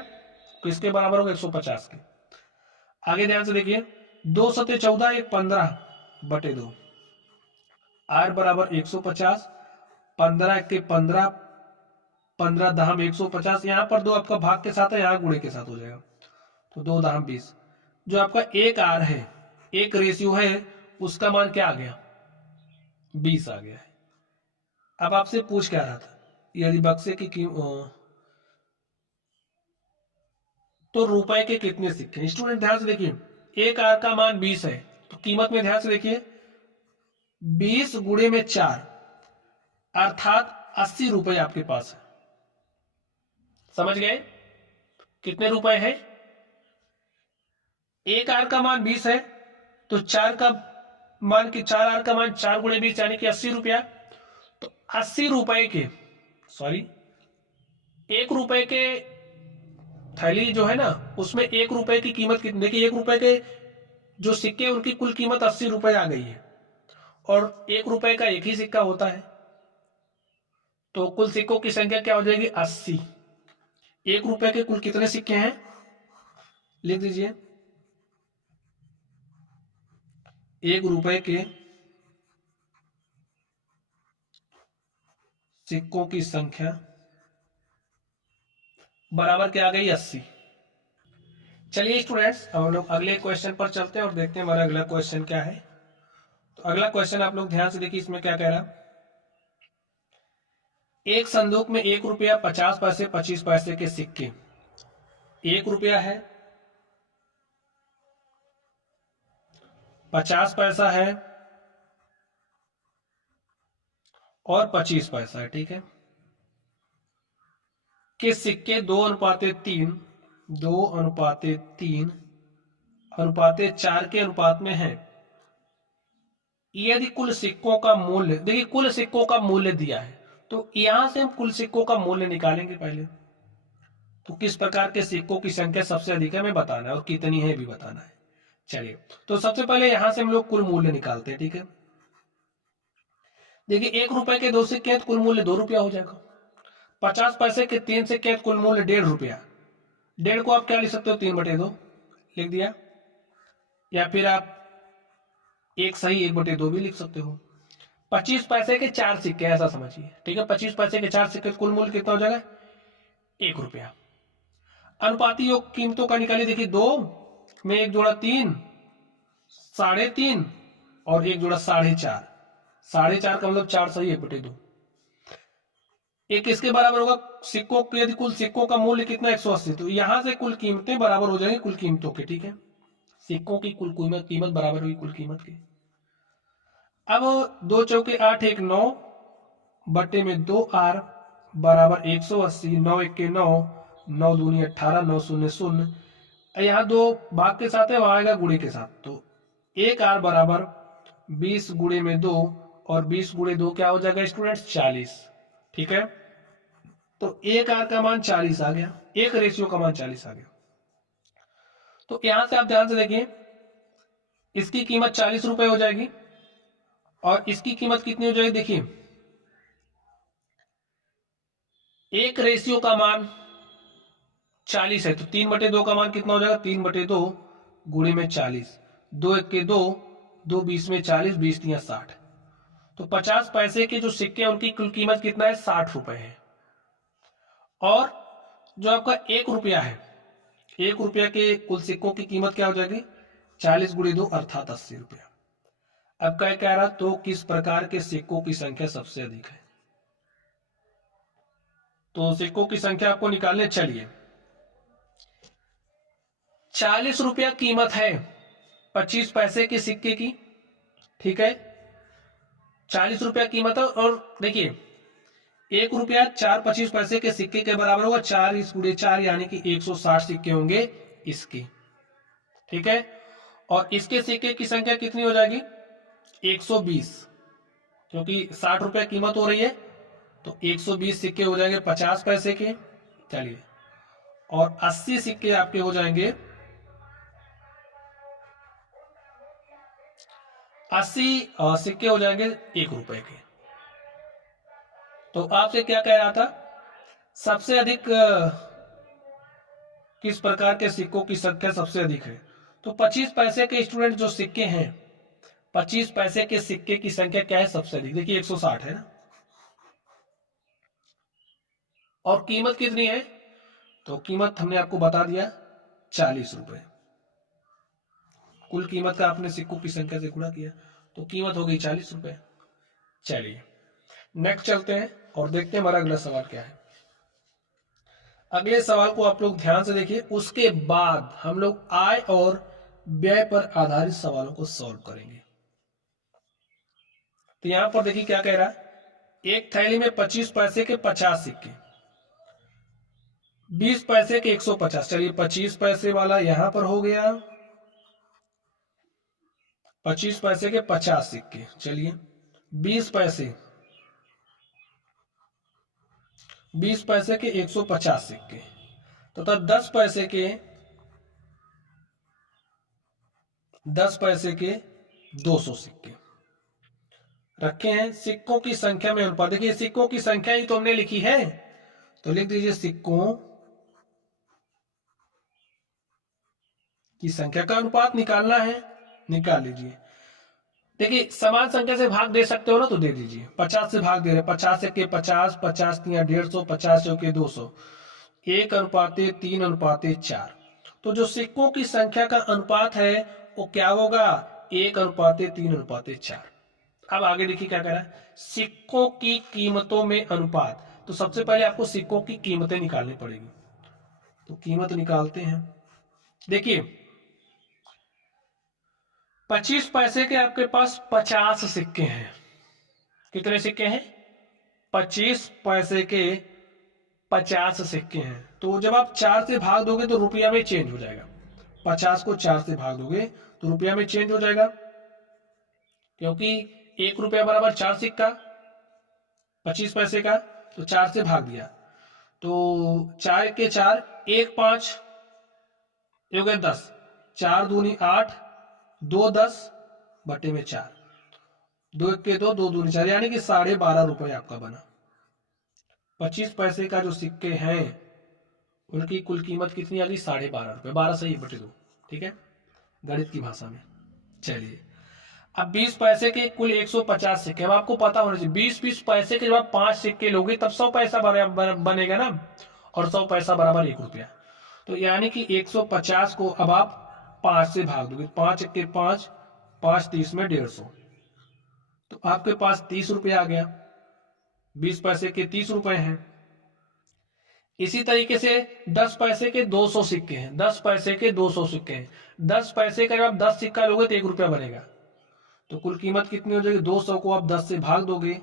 किसके बराबर होगा, 150 के। आगे ध्यान से देखिए, 2 सत्ते 14, 1 15/2। आर बराबर 150, 15 के 15, 15 दहम 150। यहां पर 2 आपका भाग के साथ है, यहां गुणे के साथ हो जाएगा, तो 2 दहम 20। जो आपका एक आर है, एक रेशियो है, उसका मान क्या आ गया, 20 आ गया है। अब आपसे पूछ क्या रहा था, यदि बक्से की कीमत, तो रुपए के कितने सिक्के हैं। स्टूडेंट ध्यान से देखिए, एक आर का मान 20 है, तो कीमत में ध्यान से देखिए 20 गुणे में 4 अर्थात ₹80 आपके पास है। समझ गए? कितने रुपए है, एक आर का मान 20 है, तो 4 का मान की 4 आर का मान 4 गुणे 20 यानी कि ₹80। तो ₹80 के, सॉरी, ₹1 के थैली जो है ना, उसमें ₹1 की कीमत कितनी, देखिए ₹1 के जो सिक्के उनकी कुल कीमत ₹80 आ गई है, और ₹1 का एक ही सिक्का होता है, तो कुल सिक्कों की संख्या क्या हो जाएगी, 80। ₹1 के कुल कितने सिक्के हैं, लिख दीजिए, ₹1 के सिक्कों की संख्या बराबर क्या आ गई, 80। चलिए स्टूडेंट्स, अब हम लोग अगले क्वेश्चन पर चलते हैं और देखते हैं हमारा अगला क्वेश्चन क्या है। तो अगला क्वेश्चन आप लोग ध्यान से देखिए, इसमें क्या कह रहा। एक संदूक में ₹1, 50 पैसे, 25 पैसे के सिक्के। ₹1 है, 50 पैसा है और 25 पैसा है, ठीक है, के सिक्के 2:3, 2:3:4 के अनुपात में है। यदि कुल सिक्कों का मूल्य, देखिए कुल सिक्कों का मूल्य दिया है, तो यहां से हम कुल सिक्कों का मूल्य निकालेंगे पहले। तो किस प्रकार के सिक्कों की संख्या सबसे अधिक है हमें बताना है और कितनी है भी बताना है। चलिए, तो सबसे पहले यहां से हम लोग कुल मूल्य निकालते हैं, ठीक है। देखिए ₹1 के 2 सिक्के हैं तो कुल मूल्य ₹2 हो जाएगा। 50 पैसे के 3 सिक्के हैं तो कुल मूल्य ₹1.5। 1.5 को आप क्या लिख सकते हो, 3/2 लिख दिया, या फिर आप एक सही 1/2 भी लिख सकते हो। 25 पैसे के 4 सिक्के ऐसा समझिए, ठीक है, 25 पैसे के 4 सिक्के कुल मूल्य कितना हो जाएगा, ₹1। अनुपाती योग कीमतों का निकालिए, देखिए 2 में 1 जोड़ा 3, 3.5 और 1 जोड़ा 4.5। 4.5 का मतलब 4 सही 1/2। एक इसके बराबर होगा सिक्कों के, यदि कुल सिक्कों का मूल्य कितना 180, तो यहां से कुल कीमतें बराबर हो जाएंगी कुल कीमतों के, ठीक है। सिक्कों की कुल कीमत बराबर हुई कुल कीमत की। अब 2 चौके 8 1 9 बटे में 2 आर बराबर 180, 9 1 के 9, 9 दूनी 18, 9 शून्य 0। यहाँ 2 भाग के साथ है, वहां आएगा गुणे के साथ, तो 1 आर बराबर 20 गुणे में 2, और 20 गुणे 2 क्या हो जाएगा स्टूडेंट्स 40, ठीक है। तो 1 आर का मान 40 आ गया, एक रेशियो का मान 40 आ गया। तो यहां से आप ध्यान से देखिए, इसकी कीमत 40 रुपए हो जाएगी और इसकी कीमत कितनी हो जाएगी, देखिए एक रेशियो का मान 40 है, तो 3/2 का मान कितना हो जाएगा, 3/2 गुणे में 40, 2 1 के 2, 2 20 में 40, 20 3 60, तो 50 पैसे के जो सिक्के हैं उनकी कुल कीमत कितना है, 60 रुपए है। और जो आपका 1 रुपया है, 1 रुपया के कुल सिक्कों की कीमत क्या हो जाएगी, 40 गुणे 2 अर्थात 80 रुपया। अब क्या कह रहा, तो किस प्रकार के सिक्कों की संख्या सबसे अधिक है। तो सिक्कों की संख्या आपको निकालने, चलिए 40 रुपया कीमत है 25 पैसे के सिक्के की, ठीक है, 40 रुपया कीमत है। और देखिए 1 रुपया 4 25 पैसे के सिक्के के बराबर होगा, 4 इस गुणे 4 यानी कि 160 सिक्के होंगे इसके, ठीक है। और इसके सिक्के की संख्या कितनी हो जाएगी, 120, क्योंकि 60 रुपया कीमत हो रही है, तो 120 सिक्के हो जाएंगे 50 पैसे के, चलिए, और 80 सिक्के आपके हो जाएंगे 80 सिक्के हो जाएंगे 1 रुपए के। तो आपसे क्या कह रहा था, सबसे अधिक किस प्रकार के सिक्कों की संख्या सबसे अधिक है। तो 25 पैसे के स्टूडेंट जो सिक्के हैं, 25 पैसे के सिक्के की संख्या क्या है सबसे अधिक, देखिए 160 है ना, और कीमत कितनी है, तो कीमत हमने आपको बता दिया 40 रुपए। कुल कीमत का आपने सिक्कों की संख्या से गुणा किया, तो कीमत हो गई 40 रुपए। चलिए नेक्स्ट चलते हैं और देखते हैं हमारा अगला सवाल क्या है। अगले सवाल को आप लोग ध्यान से देखिए, उसके बाद हम लोग आय और व्यय पर आधारित सवालों को सॉल्व करेंगे। तो यहां पर देखिए क्या कह रहा है, एक थैली में 25 पैसे के 50 सिक्के, 20 पैसे के 150, चलिए 25 पैसे वाला यहां पर हो गया, 25 पैसे के 50 सिक्के, चलिए 20 पैसे 20 पैसे के 150 सिक्के, तो तब 10 पैसे के 200 सिक्के रखे हैं। सिक्कों की संख्या में अनुपात, देखिए सिक्कों की संख्या ही तो हमने लिखी है, तो लिख दीजिए सिक्कों की संख्या का अनुपात निकालना है, निकाल लीजिए। देखिए समान संख्या से भाग दे सकते हो ना, तो दे दीजिए, 50 से भाग दे रहे, 50 के 50, 50 3 150, 50 के 200, 1:3:4। तो जो सिक्कों की संख्या का अनुपात है वो क्या होगा, 1:3:4। अब आगे देखिए क्या कह रहा है, सिक्कों की कीमतों में अनुपात। तो सबसे पहले आपको सिक्कों की कीमतें निकालनी पड़ेगी, तो कीमत निकालते हैं। देखिए 25 पैसे के आपके पास 50 सिक्के हैं, कितने सिक्के हैं, 25 पैसे के 50 सिक्के हैं। तो जब आप 4 से भाग दोगे तो रुपया में चेंज हो जाएगा, 50 को 4 से भाग दोगे तो रुपया में चेंज हो जाएगा, क्योंकि 1 रुपया बराबर 4 सिक्का 25 पैसे का, तो 4 से भाग दिया, तो 4 के 4, 1 5 हो गए 10, 4 दूनी 8, 2 10 बटे में 4, 2 1 के 2, 2 दूनी 4, यानी कि 12.5 रुपए आपका बना। 25 पैसे का जो सिक्के हैं उनकी कुल कीमत कितनी आ गई, 12.5 रुपए, 12 से 1/2, ठीक है, गणित की भाषा में। चलिए अब 20 पैसे के कुल 150 सिक्के, अब आपको पता होना चाहिए 20 पैसे के जब आप 5 सिक्के लोगे तब 100 पैसा बनेगा ना, और 100 पैसा बराबर 1 रुपया, तो यानी कि 150 को अब आप 5 से भाग दोगे, 5 के 5, 5 30 में 150, तो आपके पास 30 रुपया आ गया। 20 पैसे के 30 रुपए हैं। इसी तरीके से 10 पैसे के 200 सिक्के हैं, 10 पैसे के 200 सिक्के हैं। 10 पैसे का जब आप 10 सिक्का लोगे तो 1 रुपया बनेगा, तो कुल कीमत कितनी हो जाएगी? 200 को आप 10 से भाग दोगे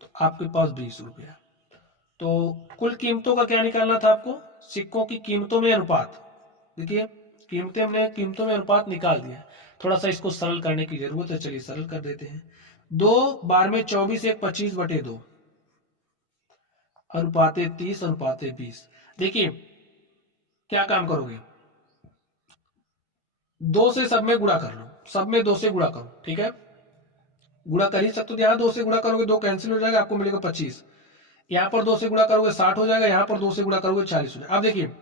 तो आपके पास 20 रुपया। तो कुल कीमतों का क्या निकालना था आपको? सिक्कों की कीमतों में अनुपात। देखिए कीमतों में अनुपात निकाल दिया। थोड़ा सा इसको सरल करने की जरूरत है, चलिए सरल कर देते हैं। 2 बार में 24 एक 25/2 अनुपाते 30 अनुपाते 20। देखिए क्या काम करोगे, 2 से सब में गुणा कर लो, सब में 2 से गुणा करो, ठीक है, गुणा कर ही सकते हो। यहाँ 2 से गुणा करोगे 2 कैंसिल हो जाएगा, आपको मिलेगा 25। यहाँ पर 2 से गुणा करोगे 60 हो जाएगा, यहाँ पर 2 से गुणा करोगे 40 हो जाएगा। अब देखिए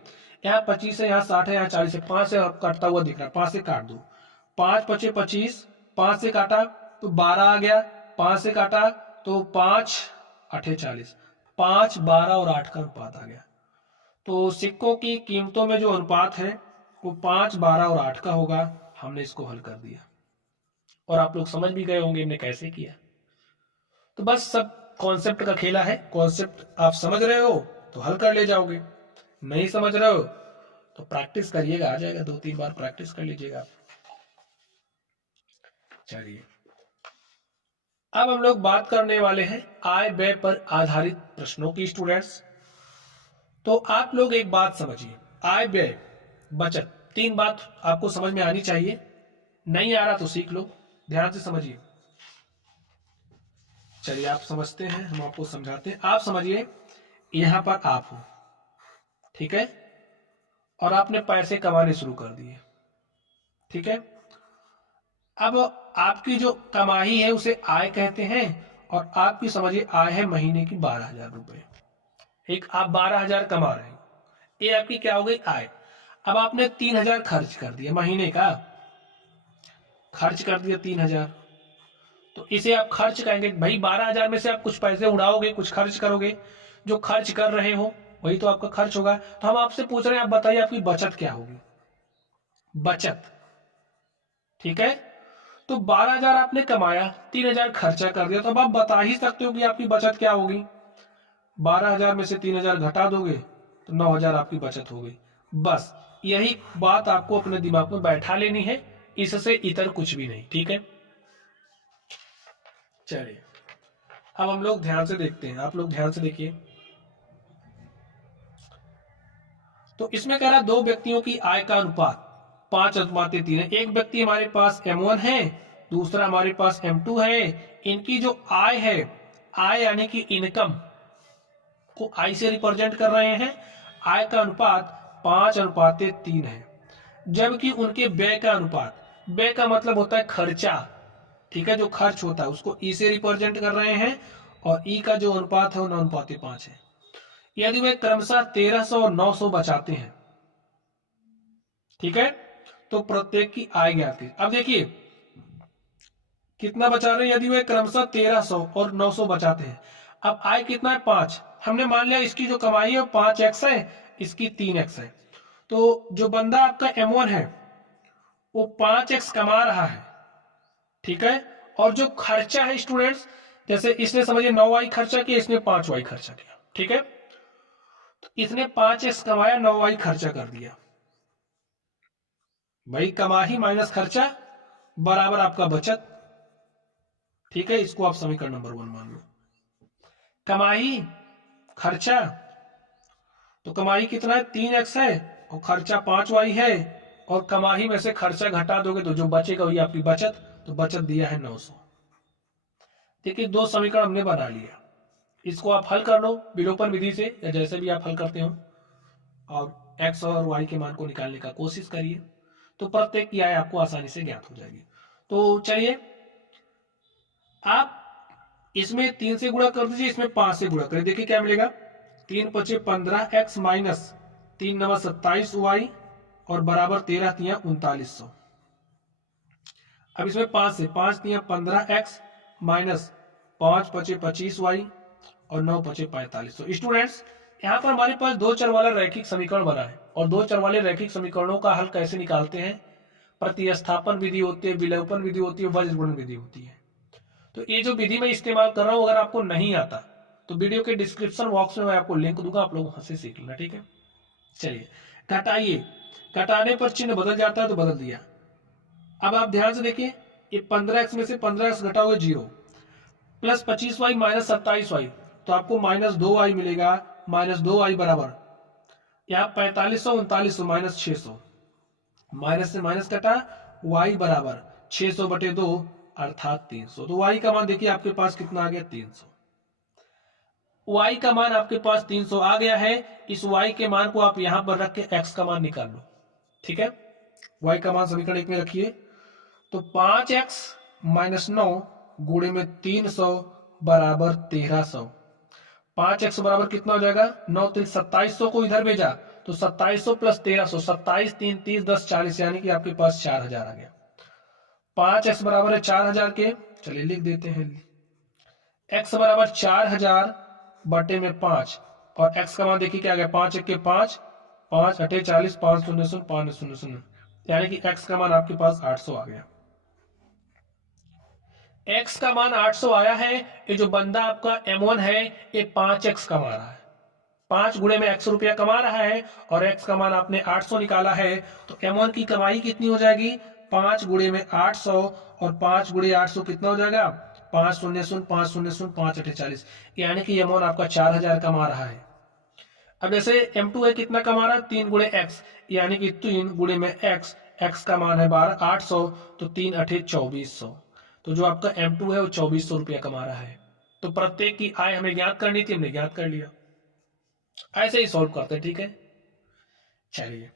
यहाँ 25 है, यहाँ 60 है, यहाँ 40 है, 5 से कटता हुआ दिख रहा है, 5 से काट दो। 5 पचे 25, 5 से काटा तो 12 आ गया, 5 से काटा तो 5 8 40, 5 12 और 8 का अनुपात आ गया। तो सिक्कों की कीमतों में जो अनुपात है वो 5 12 और 8 का होगा। हमने इसको हल कर दिया और आप लोग समझ भी गए होंगे हमने कैसे किया। तो बस सब कॉन्सेप्ट का खेला है, कॉन्सेप्ट आप समझ रहे हो तो हल कर ले जाओगे, नहीं समझ रहे हो तो प्रैक्टिस करिएगा, आ जाएगा, 2-3 बार प्रैक्टिस कर लीजिएगा। चलिए अब हम लोग बात करने वाले हैं आय व्यय पर आधारित प्रश्नों की स्टूडेंट्स। तो आप लोग एक बात समझिए, आय व्यय बचत 3 बात आपको समझ में आनी चाहिए, नहीं आ रहा तो सीख लो, ध्यान से समझिए। चलिए आप समझते हैं, हम आपको समझाते हैं। आप समझिए यहां पर आप हो, ठीक है, और आपने पैसे कमाने शुरू कर दिए, ठीक है। अब आपकी जो कमाई है उसे आय कहते हैं, और आपकी समझिए आय है महीने की 12,000 रुपए। एक आप 12,000 कमा रहे हो, ये आपकी क्या हो गई? आय। अब आपने 3,000 खर्च कर दिया, महीने का खर्च कर दिया 3,000, तो इसे आप खर्च कहेंगे। भाई 12,000 में से आप कुछ पैसे उड़ाओगे, कुछ खर्च करोगे, जो खर्च कर रहे हो वही तो आपका खर्च होगा। तो हम आपसे पूछ रहे हैं, आप बताइए आपकी बचत क्या होगी? बचत, ठीक है। तो 12,000 आपने कमाया, 3,000 खर्चा कर दिया, तो अब आप बता ही सकते हो कि आपकी बचत क्या होगी। 12,000 में से 3,000 घटा दोगे तो 9,000 आपकी बचत हो गई। बस यही बात आपको अपने दिमाग में बैठा लेनी है, इससे इतर कुछ भी नहीं, ठीक है। चलिए अब हम लोग ध्यान से देखते हैं, आप लोग ध्यान से देखिए। तो इसमें कह रहा 2 व्यक्तियों की आय का अनुपात 5:3 है। एक व्यक्ति हमारे पास M1 है, दूसरा हमारे पास M2 है। इनकी जो आय है, आय यानी कि इनकम को आय से रिप्रेजेंट कर रहे हैं। आय का अनुपात 5:3 है, जबकि उनके व्यय का अनुपात, व्यय का मतलब होता है खर्चा, ठीक है, जो खर्च होता है उसको ई से रिप्रेजेंट कर रहे हैं, और ई का जो अनुपात है वो 9:5 है। यदि वे क्रमशः 1300 और 900 बचाते हैं, ठीक है, तो प्रत्येक की आय ज्ञात है। अब देखिए कितना बचा रहे हैं, यदि वे क्रमशः 1300 और 900 बचाते हैं। अब आय कितना है? 5। हमने मान लिया इसकी जो कमाई है 5x है, इसकी 3x है। तो जो बंदा आपका M1 है वो 5x कमा रहा है, ठीक है, और जो खर्चा है स्टूडेंट्स, जैसे इसने समझिए 9y खर्चा किया, इसने 5y खर्चा किया, ठीक है, तो इसने 5x कमाया, 9y खर्चा कर दिया। भाई कमाई माइनस खर्चा बराबर आपका बचत, ठीक है, इसको आप समीकरण नंबर 1 मान लो। कमाई खर्चा, तो कमाई कितना है? 3x है, और खर्चा 5y है, और कमाई में से खर्चा घटा दोगे तो जो बचेगा वही आपकी बचत, तो बचत दिया है 900। देखिए 2 समीकरण हमने बना लिया, इसको आप हल कर लो विलोपन विधि से, या जैसे भी आप हल करते हो, और x और y के मान को निकालने का कोशिश करिए, तो प्रत्येक की आय आपको आसानी से ज्ञात हो जाएगी। तो चलिए आप इसमें 3 से गुणा कर दीजिए, इसमें 5 से गुणा करिए, देखिए क्या मिलेगा। 3 पचे 15x माइनस 3 9 27y और बराबर 13 3 3900। अब इसमें 5 से 5 3 15x माइनस 5 पचे 25y और 9 पचे 4500। स्टूडेंट्स यहाँ पर हमारे पास 2 चर वाला रैखिक समीकरण बना है, और 2 चर वाले रैखिक समीकरणों का हल कैसे निकालते हैं? प्रतिस्थापन विधि होती है, विलोपन विधि होती है, वज्र गुणन विधि होती है। तो ये जो विधि मैं इस्तेमाल कर रहा हूं, अगर आपको नहीं आता तो वीडियो के डिस्क्रिप्शन बॉक्स में मैं आपको लिंक दूंगा, आप लोग वहां से सीख लेना, ठीक है। चलिए घटाइए, घटाने पर चिन्ह बदल जाता है तो बदल दिया। अब आप ध्यान से देखिए, ये 15x में से 15x घटाओगे 0, plus 25y minus 27y, तो आपको माइनस 2y मिलेगा। माइनस 2y बराबर यहाँ 4500 3900 माइनस 600, माइनस से माइनस कटा, y बराबर 600 बटे 2 अर्थात 300। तो y का मान देखिए आपके पास कितना आ गया, 300। y का मान आपके पास 300 आ गया है। इस y के मान को आप यहां पर रख के x का मान निकाल लो, ठीक है। y का मान समीकरण 1 में रखिए, तो 5x माइनस 9 गुणे में 300 बराबर 1300। 5x बराबर कितना हो जाएगा, 9 3 2700 को इधर भेजा तो 2700 प्लस 1300, 27 3 30 10 40, यानी कि आपके पास 4000 आ गया। 5x बराबर है 4000 के, चलिए लिख देते हैं। x बराबर 4000 बटे में 5, और x का मान देखिए क्या आ गया, 5 1 के 5, 5 अठे 40, 5 शून्य शून्य 5 शून्य शून्य, यानी कि x का मान आपके पास 800 आ गया। x का मान 800 आया है। ये जो बंदा आपका M1 है ये 5x कमा रहा है, 5 गुणे में x रुपया कमा रहा है, और x का मान आपने 800 निकाला है। तो M1 की कमाई कितनी हो जाएगी, 5 गुणे में 800, और 5 गुणे 800 कितना हो जाएगा, 5 शून्य शून्य 5 शून्य शून्य 5 अठे 40, यानी कि M1 आपका 4000 कमा रहा है। अब जैसे M2 है कितना कमा रहा है, 3 गुणे x, यानी कि 3 गुणे में x, x का मान है 12 800, तो 3 अठे 2400, तो जो आपका M2 है वो 2400 रुपया कमा रहा है। तो प्रत्येक की आय हमें ज्ञात करनी थी, हमने ज्ञात कर लिया। ऐसे ही सॉल्व करते हैं, ठीक है। चलिए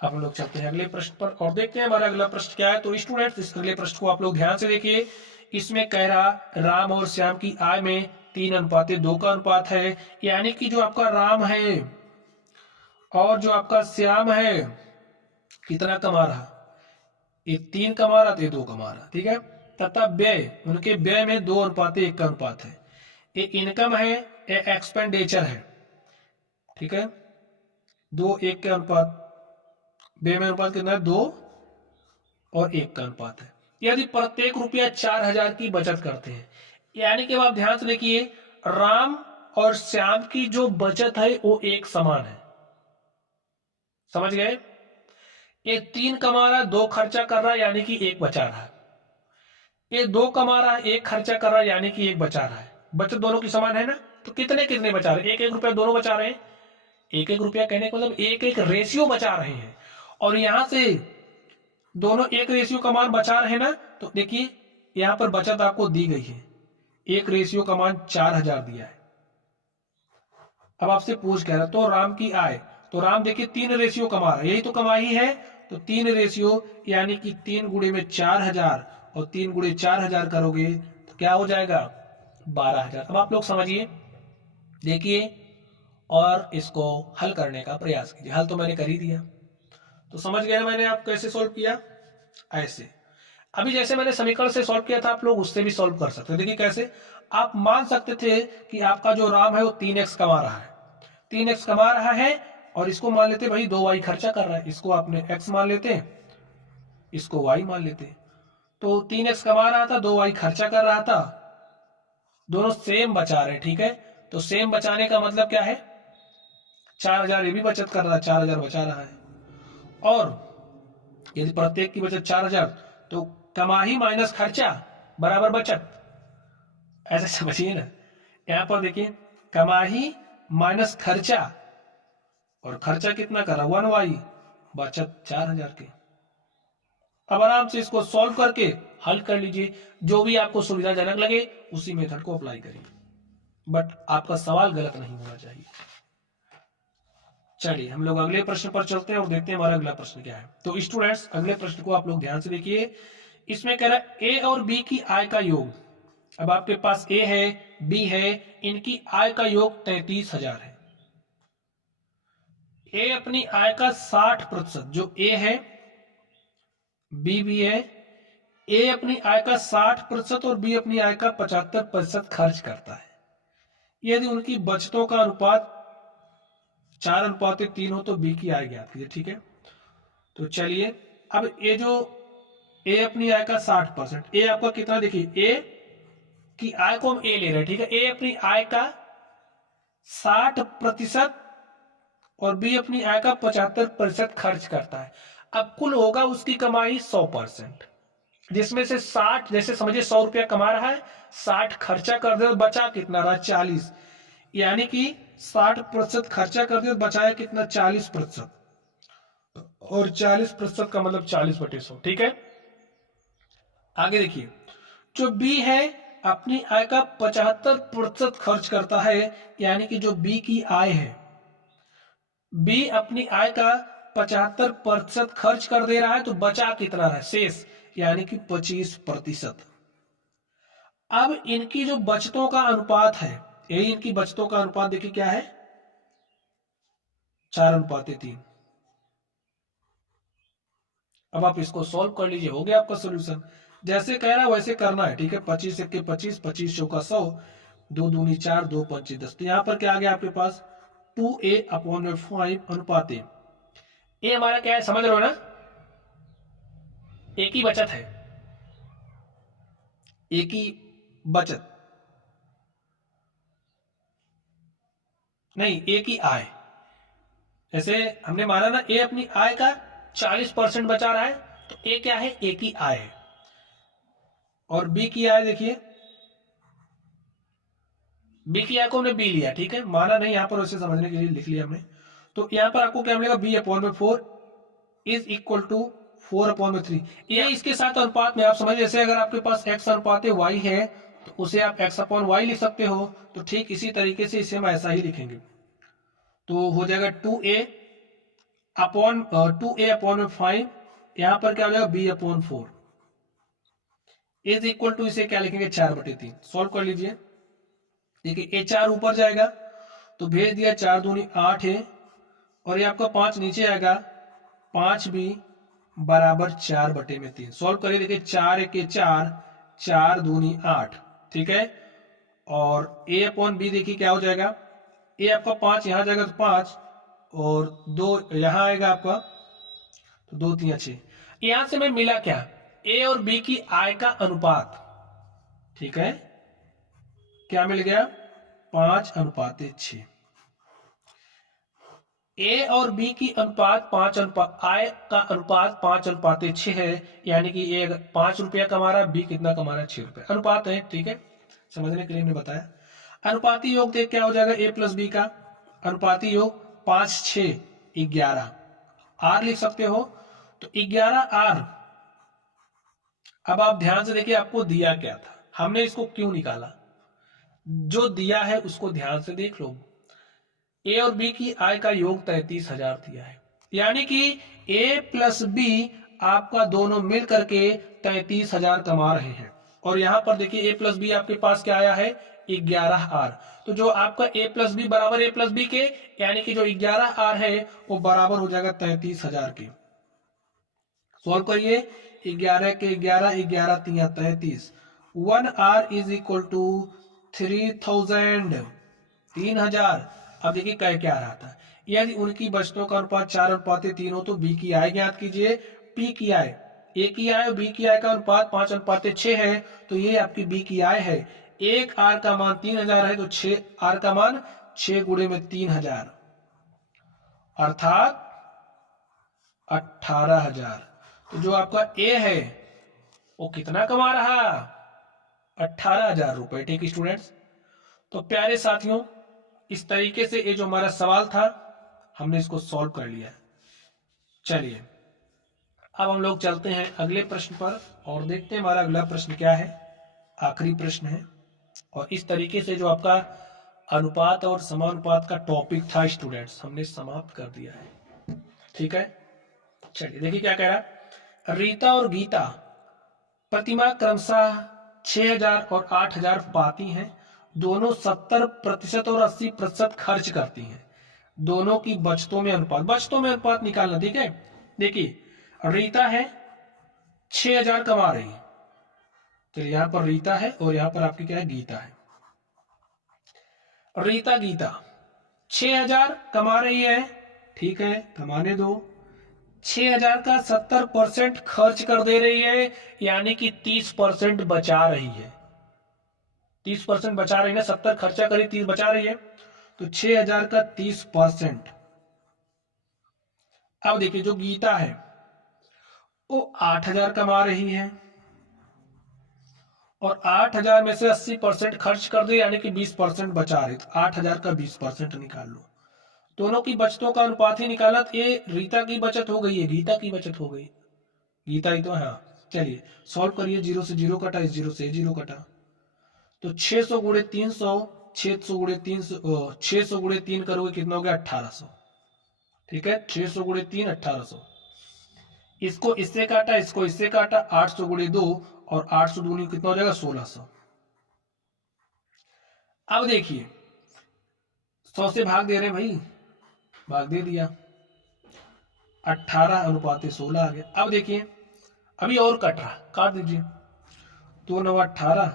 अब हम लोग चलते हैं अगले प्रश्न पर और देखते हैं हमारा अगला प्रश्न क्या है। तो स्टूडेंट्स इस अगले प्रश्न को आप लोग ध्यान से देखिए। इसमें कह रहा राम और श्याम की आय में 3:2 का अनुपात है, यानी कि जो आपका राम है और जो आपका श्याम है कितना कमा रहा, ये 3 कमा रहा, तो ये 2 कमा रहा, ठीक है। तथा व्यय, उनके व्यय में 2:1 का अनुपात है। ये इनकम है, ये एक्सपेंडिचर है, ठीक है। 2:1 के अनुपात, व्यय में अनुपात कितना है, 2 और 1 का अनुपात है। यदि प्रत्येक रुपया 4000 की बचत करते हैं, यानी कि आप ध्यान से देखिए, राम और श्याम की जो बचत है वो एक समान है, समझ गए। ये 3 कमा रहा, 2 खर्चा कर रहा है, यानी कि 1 बचा रहा है। ये 2 कमा रहा है, 1 खर्चा कर रहा है, यानी कि 1 बचा रहा है। बचत दोनों की समान है ना, तो कितने कितने बचा रहे हैं, 1-1 रुपया दोनों बचा रहे हैं। 1-1 रुपया कहने का मतलब 1-1 रेशियो बचा रहे हैं, और यहां से दोनों 1 रेशियो का मान बचा रहे हैं ना, तो देखिए यहां पर बचत आपको दी गई है, 1 रेशियो का मान 4000 दिया है। अब आपसे पूछ कह रहा तो राम की आय, तो राम देखिए 3 रेशियो कमा रहा है, यही तो कमाई है, तो 3 रेशियो यानी कि 3 गुणे में 4000, और 3 गुणे 4000 करोगे तो क्या हो जाएगा, 12000। अब आप लोग समझिए, देखिए और इसको हल करने का प्रयास कीजिए। हल तो मैंने कर ही दिया, तो समझ गए मैंने आप कैसे सॉल्व किया, ऐसे। अभी जैसे मैंने समीकरण से सॉल्व किया था, आप लोग उससे भी सॉल्व कर सकते हैं। देखिए कैसे, आप मान सकते थे कि आपका जो राम है वो 3x कमा रहा है, 3x कमा रहा है, और इसको मान लेते भाई 2y खर्चा कर रहा है, इसको आपने x मान लेते, इसको y मान लेते। तो 3x कमा रहा था, 2y खर्चा कर रहा था, दोनों सेम बचा रहे, ठीक है। तो सेम बचाने का मतलब क्या है, 4000 ये भी बचत कर रहा है, 4000 बचा रहा है, और यदि प्रत्येक की बचत 4000, तो कमाई माइनस खर्चा बराबर बचत, ऐसे समझिए ना। यहां पर देखिए कमाई माइनस खर्चा, और खर्चा कितना करा 1y, बचत 4000 के। अब आराम से इसको सॉल्व करके हल कर लीजिए, जो भी आपको सुविधाजनक लगे उसी मेथड को अप्लाई करिए, बट आपका सवाल गलत नहीं होना चाहिए। चलिए हम लोग अगले प्रश्न पर चलते हैं और देखते हैं हमारा अगला प्रश्न क्या है। तो स्टूडेंट्स अगले प्रश्न को आप लोग ध्यान से देखिए। इसमें कह रहा है ए और बी की आय का योग। अब आपके पास ए है, बी है, इनकी आय का योग 33000 है। ए अपनी आय का 60%, जो ए है, बी भी है, ए अपनी आय का 60% और बी अपनी आय का 75% खर्च करता है। यदि उनकी बचतों का अनुपात 4:3 हो तो बी की आय ज्ञात कीजिए, ठीक है। तो चलिए अब ए जो ए अपनी आय का 60%, ए आपका कितना, देखिए ए की आय को हम ए ले रहे हैं, ठीक है। ए अपनी आय का 60% और बी अपनी आय का 75% खर्च करता है। अब कुल होगा उसकी कमाई 100%, जिसमें से 60, जैसे समझिए 100 रुपया कमा रहा है, 60 खर्चा कर दे तो बचा कितना रहा 40, यानी कि 60% खर्चा कर दे तो बचाया कितना 40%, और 40% का मतलब 40/100। ठीक है, आगे देखिए, जो बी है अपनी आय का 75% खर्च करता है, यानी कि जो बी की आय है, बी अपनी आय का 75% खर्च कर दे रहा है, तो बचा कितना रहा शेष, यानी कि 25%। अब इनकी जो बचतों का अनुपात है, यही इनकी बचतों का अनुपात देखिए क्या है, 4:3। अब आप इसको सॉल्व कर लीजिए, हो गया आपका सोल्यूशन। जैसे कह रहा है वैसे करना है। ठीक है, 25 1 25, 25 चौका 100, 2 दूनी 4, 2 पंचे 10। तो यहां पर क्या आ गया आपके पास 2a/5 अनुपात ए। ये हमारा क्या है समझ रहे हो ना, एक ही बचत है, एक ही बचत नहीं, एक ही आय। जैसे हमने माना ना ए अपनी आय का 40% बचा रहा है, तो ए क्या है, एक ही आय है। और बी की आय देखिए, बी की आय को हमने बी लिया, ठीक है, माना नहीं, यहां पर उसे समझने के लिए लिख लिया हमने। तो यहां पर आपको क्या मिलेगा, b/4 इज इक्वल टू 4/3। ये इसके साथ अनुपात में आप समझ, जैसे अगर आपके पास x अनुपात y है तो उसे आप x/y लिख सकते हो, तो ठीक इसी तरीके से इसे हम ऐसा ही लिखेंगे। तो हो जाएगा 2a/5, यहां पर क्या हो जाएगा b/4 इज इक्वल टू, इसे क्या लिखेंगे 4/3। सॉल्व कर लीजिए, देखिए a4 ऊपर जाएगा तो भेज दिया, 4 दूनी 8 है, और ये आपका 5 नीचे आएगा, 5b बराबर 4/3। सॉल्व करिए, देखिए 4 1 4, 4 दूनी 8। ठीक है, और a/b देखिए क्या हो जाएगा, a आपका 5 यहां जाएगा तो 5, और 2 यहां आएगा आपका, तो 2 3 6। यहां से में मिला क्या, a और b की आय का अनुपात। ठीक है, क्या मिल गया, 5:6। ए और बी की अनुपात 5 आय का अनुपात 5:6 है, यानी कि ए 5 रुपया कमा रहा है, बी कितना कमा रहा है 6 रुपया। अनुपात है, ठीक है, समझने के लिए हमने बताया। अनुपाती योग देख क्या हो जाएगा, ए प्लस बी का अनुपाती योग 5 6 11 आर लिख सकते हो, तो 11 आर। अब आप ध्यान से देखिए आपको दिया क्या था, हमने इसको क्यों निकाला, जो दिया है उसको ध्यान से देख लो। ए और बी की आय का योग 33,000 दिया है, यानी कि ए प्लस बी आपका दोनों मिल करके 33,000 कमा रहे हैं। और यहां पर देखिए ए प्लस बी आपके पास क्या आया है 11 आर, तो जो आपका ए प्लस बी बराबर ए प्लस बी के, यानी कि जो 11 आर है वो बराबर हो जाएगा 33,000 के। सॉल्व करिए, 11 के 11, 11 3 33, 1 आर इज इक्वल टू 3,000, 3,000। अब देखिए कह क्या रहा था, यदि उनकी बचतों का अनुपात 4:3 हो तो बी की आय ज्ञात कीजिए। पी की आय, ए की आय और बी की आय का अनुपात 5:6 है, तो ये आपकी बी की आय है। 1 आर का मान 3,000 है, तो 6 आर का मान 6 गुणे में 3,000 अर्थात 18,000। तो जो आपका ए है वो कितना कमा रहा, 18,000 रुपए। ठीक स्टूडेंट्स, तो प्यारे साथियों, इस तरीके से ये जो हमारा सवाल था हमने इसको सॉल्व कर लिया। चलिए अब हम लोग चलते हैं अगले प्रश्न पर और देखते हैं हमारा अगला प्रश्न क्या है, आखिरी प्रश्न है। और इस तरीके से जो आपका अनुपात और समानुपात का टॉपिक था स्टूडेंट्स, हमने समाप्त कर दिया है। ठीक है, चलिए देखिए क्या कह रहा है, रीता और गीता प्रतिमा क्रमशः 6,000 और 8,000 पाती हैं, दोनों 70% और 80% खर्च करती हैं। दोनों की बचतों में अनुपात, बचतों में अनुपात निकालना। ठीक है, देखिए रीता है 6,000 कमा रही है, तो यहां पर रीता है और यहां पर आपकी क्या है गीता है। रीता गीता 6,000 कमा रही है, ठीक है, कमाने दो। 6,000 का 70% खर्च कर दे रही है, यानी कि 30% बचा रही है। 30% बचा रही है ना, 70 खर्चा करी 30 बचा रही है, तो 6000 का 30%। अब देखिए जो गीता है वो 8000 कमा रही है और 8000 में से 80% खर्च कर दे, यानी कि 20% बचा रही, तो 8000 का 20% निकाल लो। दोनों की बचतों का अनुपात ही निकाला, तो ये रीता की बचत हो गई है, गीता की बचत हो गई। गीता ही तो है। हाँ चलिए सॉल्व करिए। 0 से 0 कटा, इस 0 से 0 कटा, तो 600 गुणे 300, 600 गुणे 300, 600 गुणे 3 करोगे कितना हो गया 1800। ठीक है 600 गुणे 3 1800। इसको इससे काटा, इसको इससे काटा, 800 गुणे 2 और 800 दूनी कितना हो जाएगा 1600। अब देखिए 100 से भाग दे रहे भाई, भाग दे दिया, 18 अनुपात 16 आ गया। अब देखिए अभी और कट रहा, काट दीजिए, 2 9 18,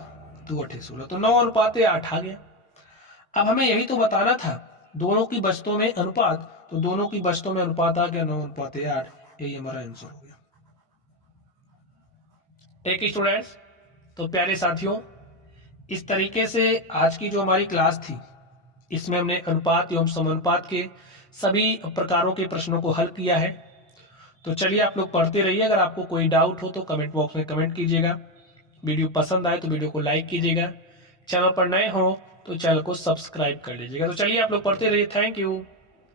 2 8 16, तो 9 अनुपात 8 आ गया। अब हमें यही तो बताना था दोनों की बचतों में अनुपात, तो दोनों की बचतों में अनुपात आ गया 9 अनुपात 8, यही हमारा आंसर हो गया। एक स्टूडेंट्स, तो प्यारे साथियों, इस तरीके से आज की जो हमारी क्लास थी इसमें हमने अनुपात एवं समानुपात के सभी प्रकारों के प्रश्नों को हल किया है। तो चलिए आप लोग पढ़ते रहिए। अगर आपको कोई डाउट हो तो कमेंट बॉक्स में कमेंट कीजिएगा। वीडियो पसंद आए तो वीडियो को लाइक कीजिएगा। चैनल पर नए हो तो चैनल को सब्सक्राइब कर लीजिएगा। तो चलिए आप लोग पढ़ते रहिए। Thank you.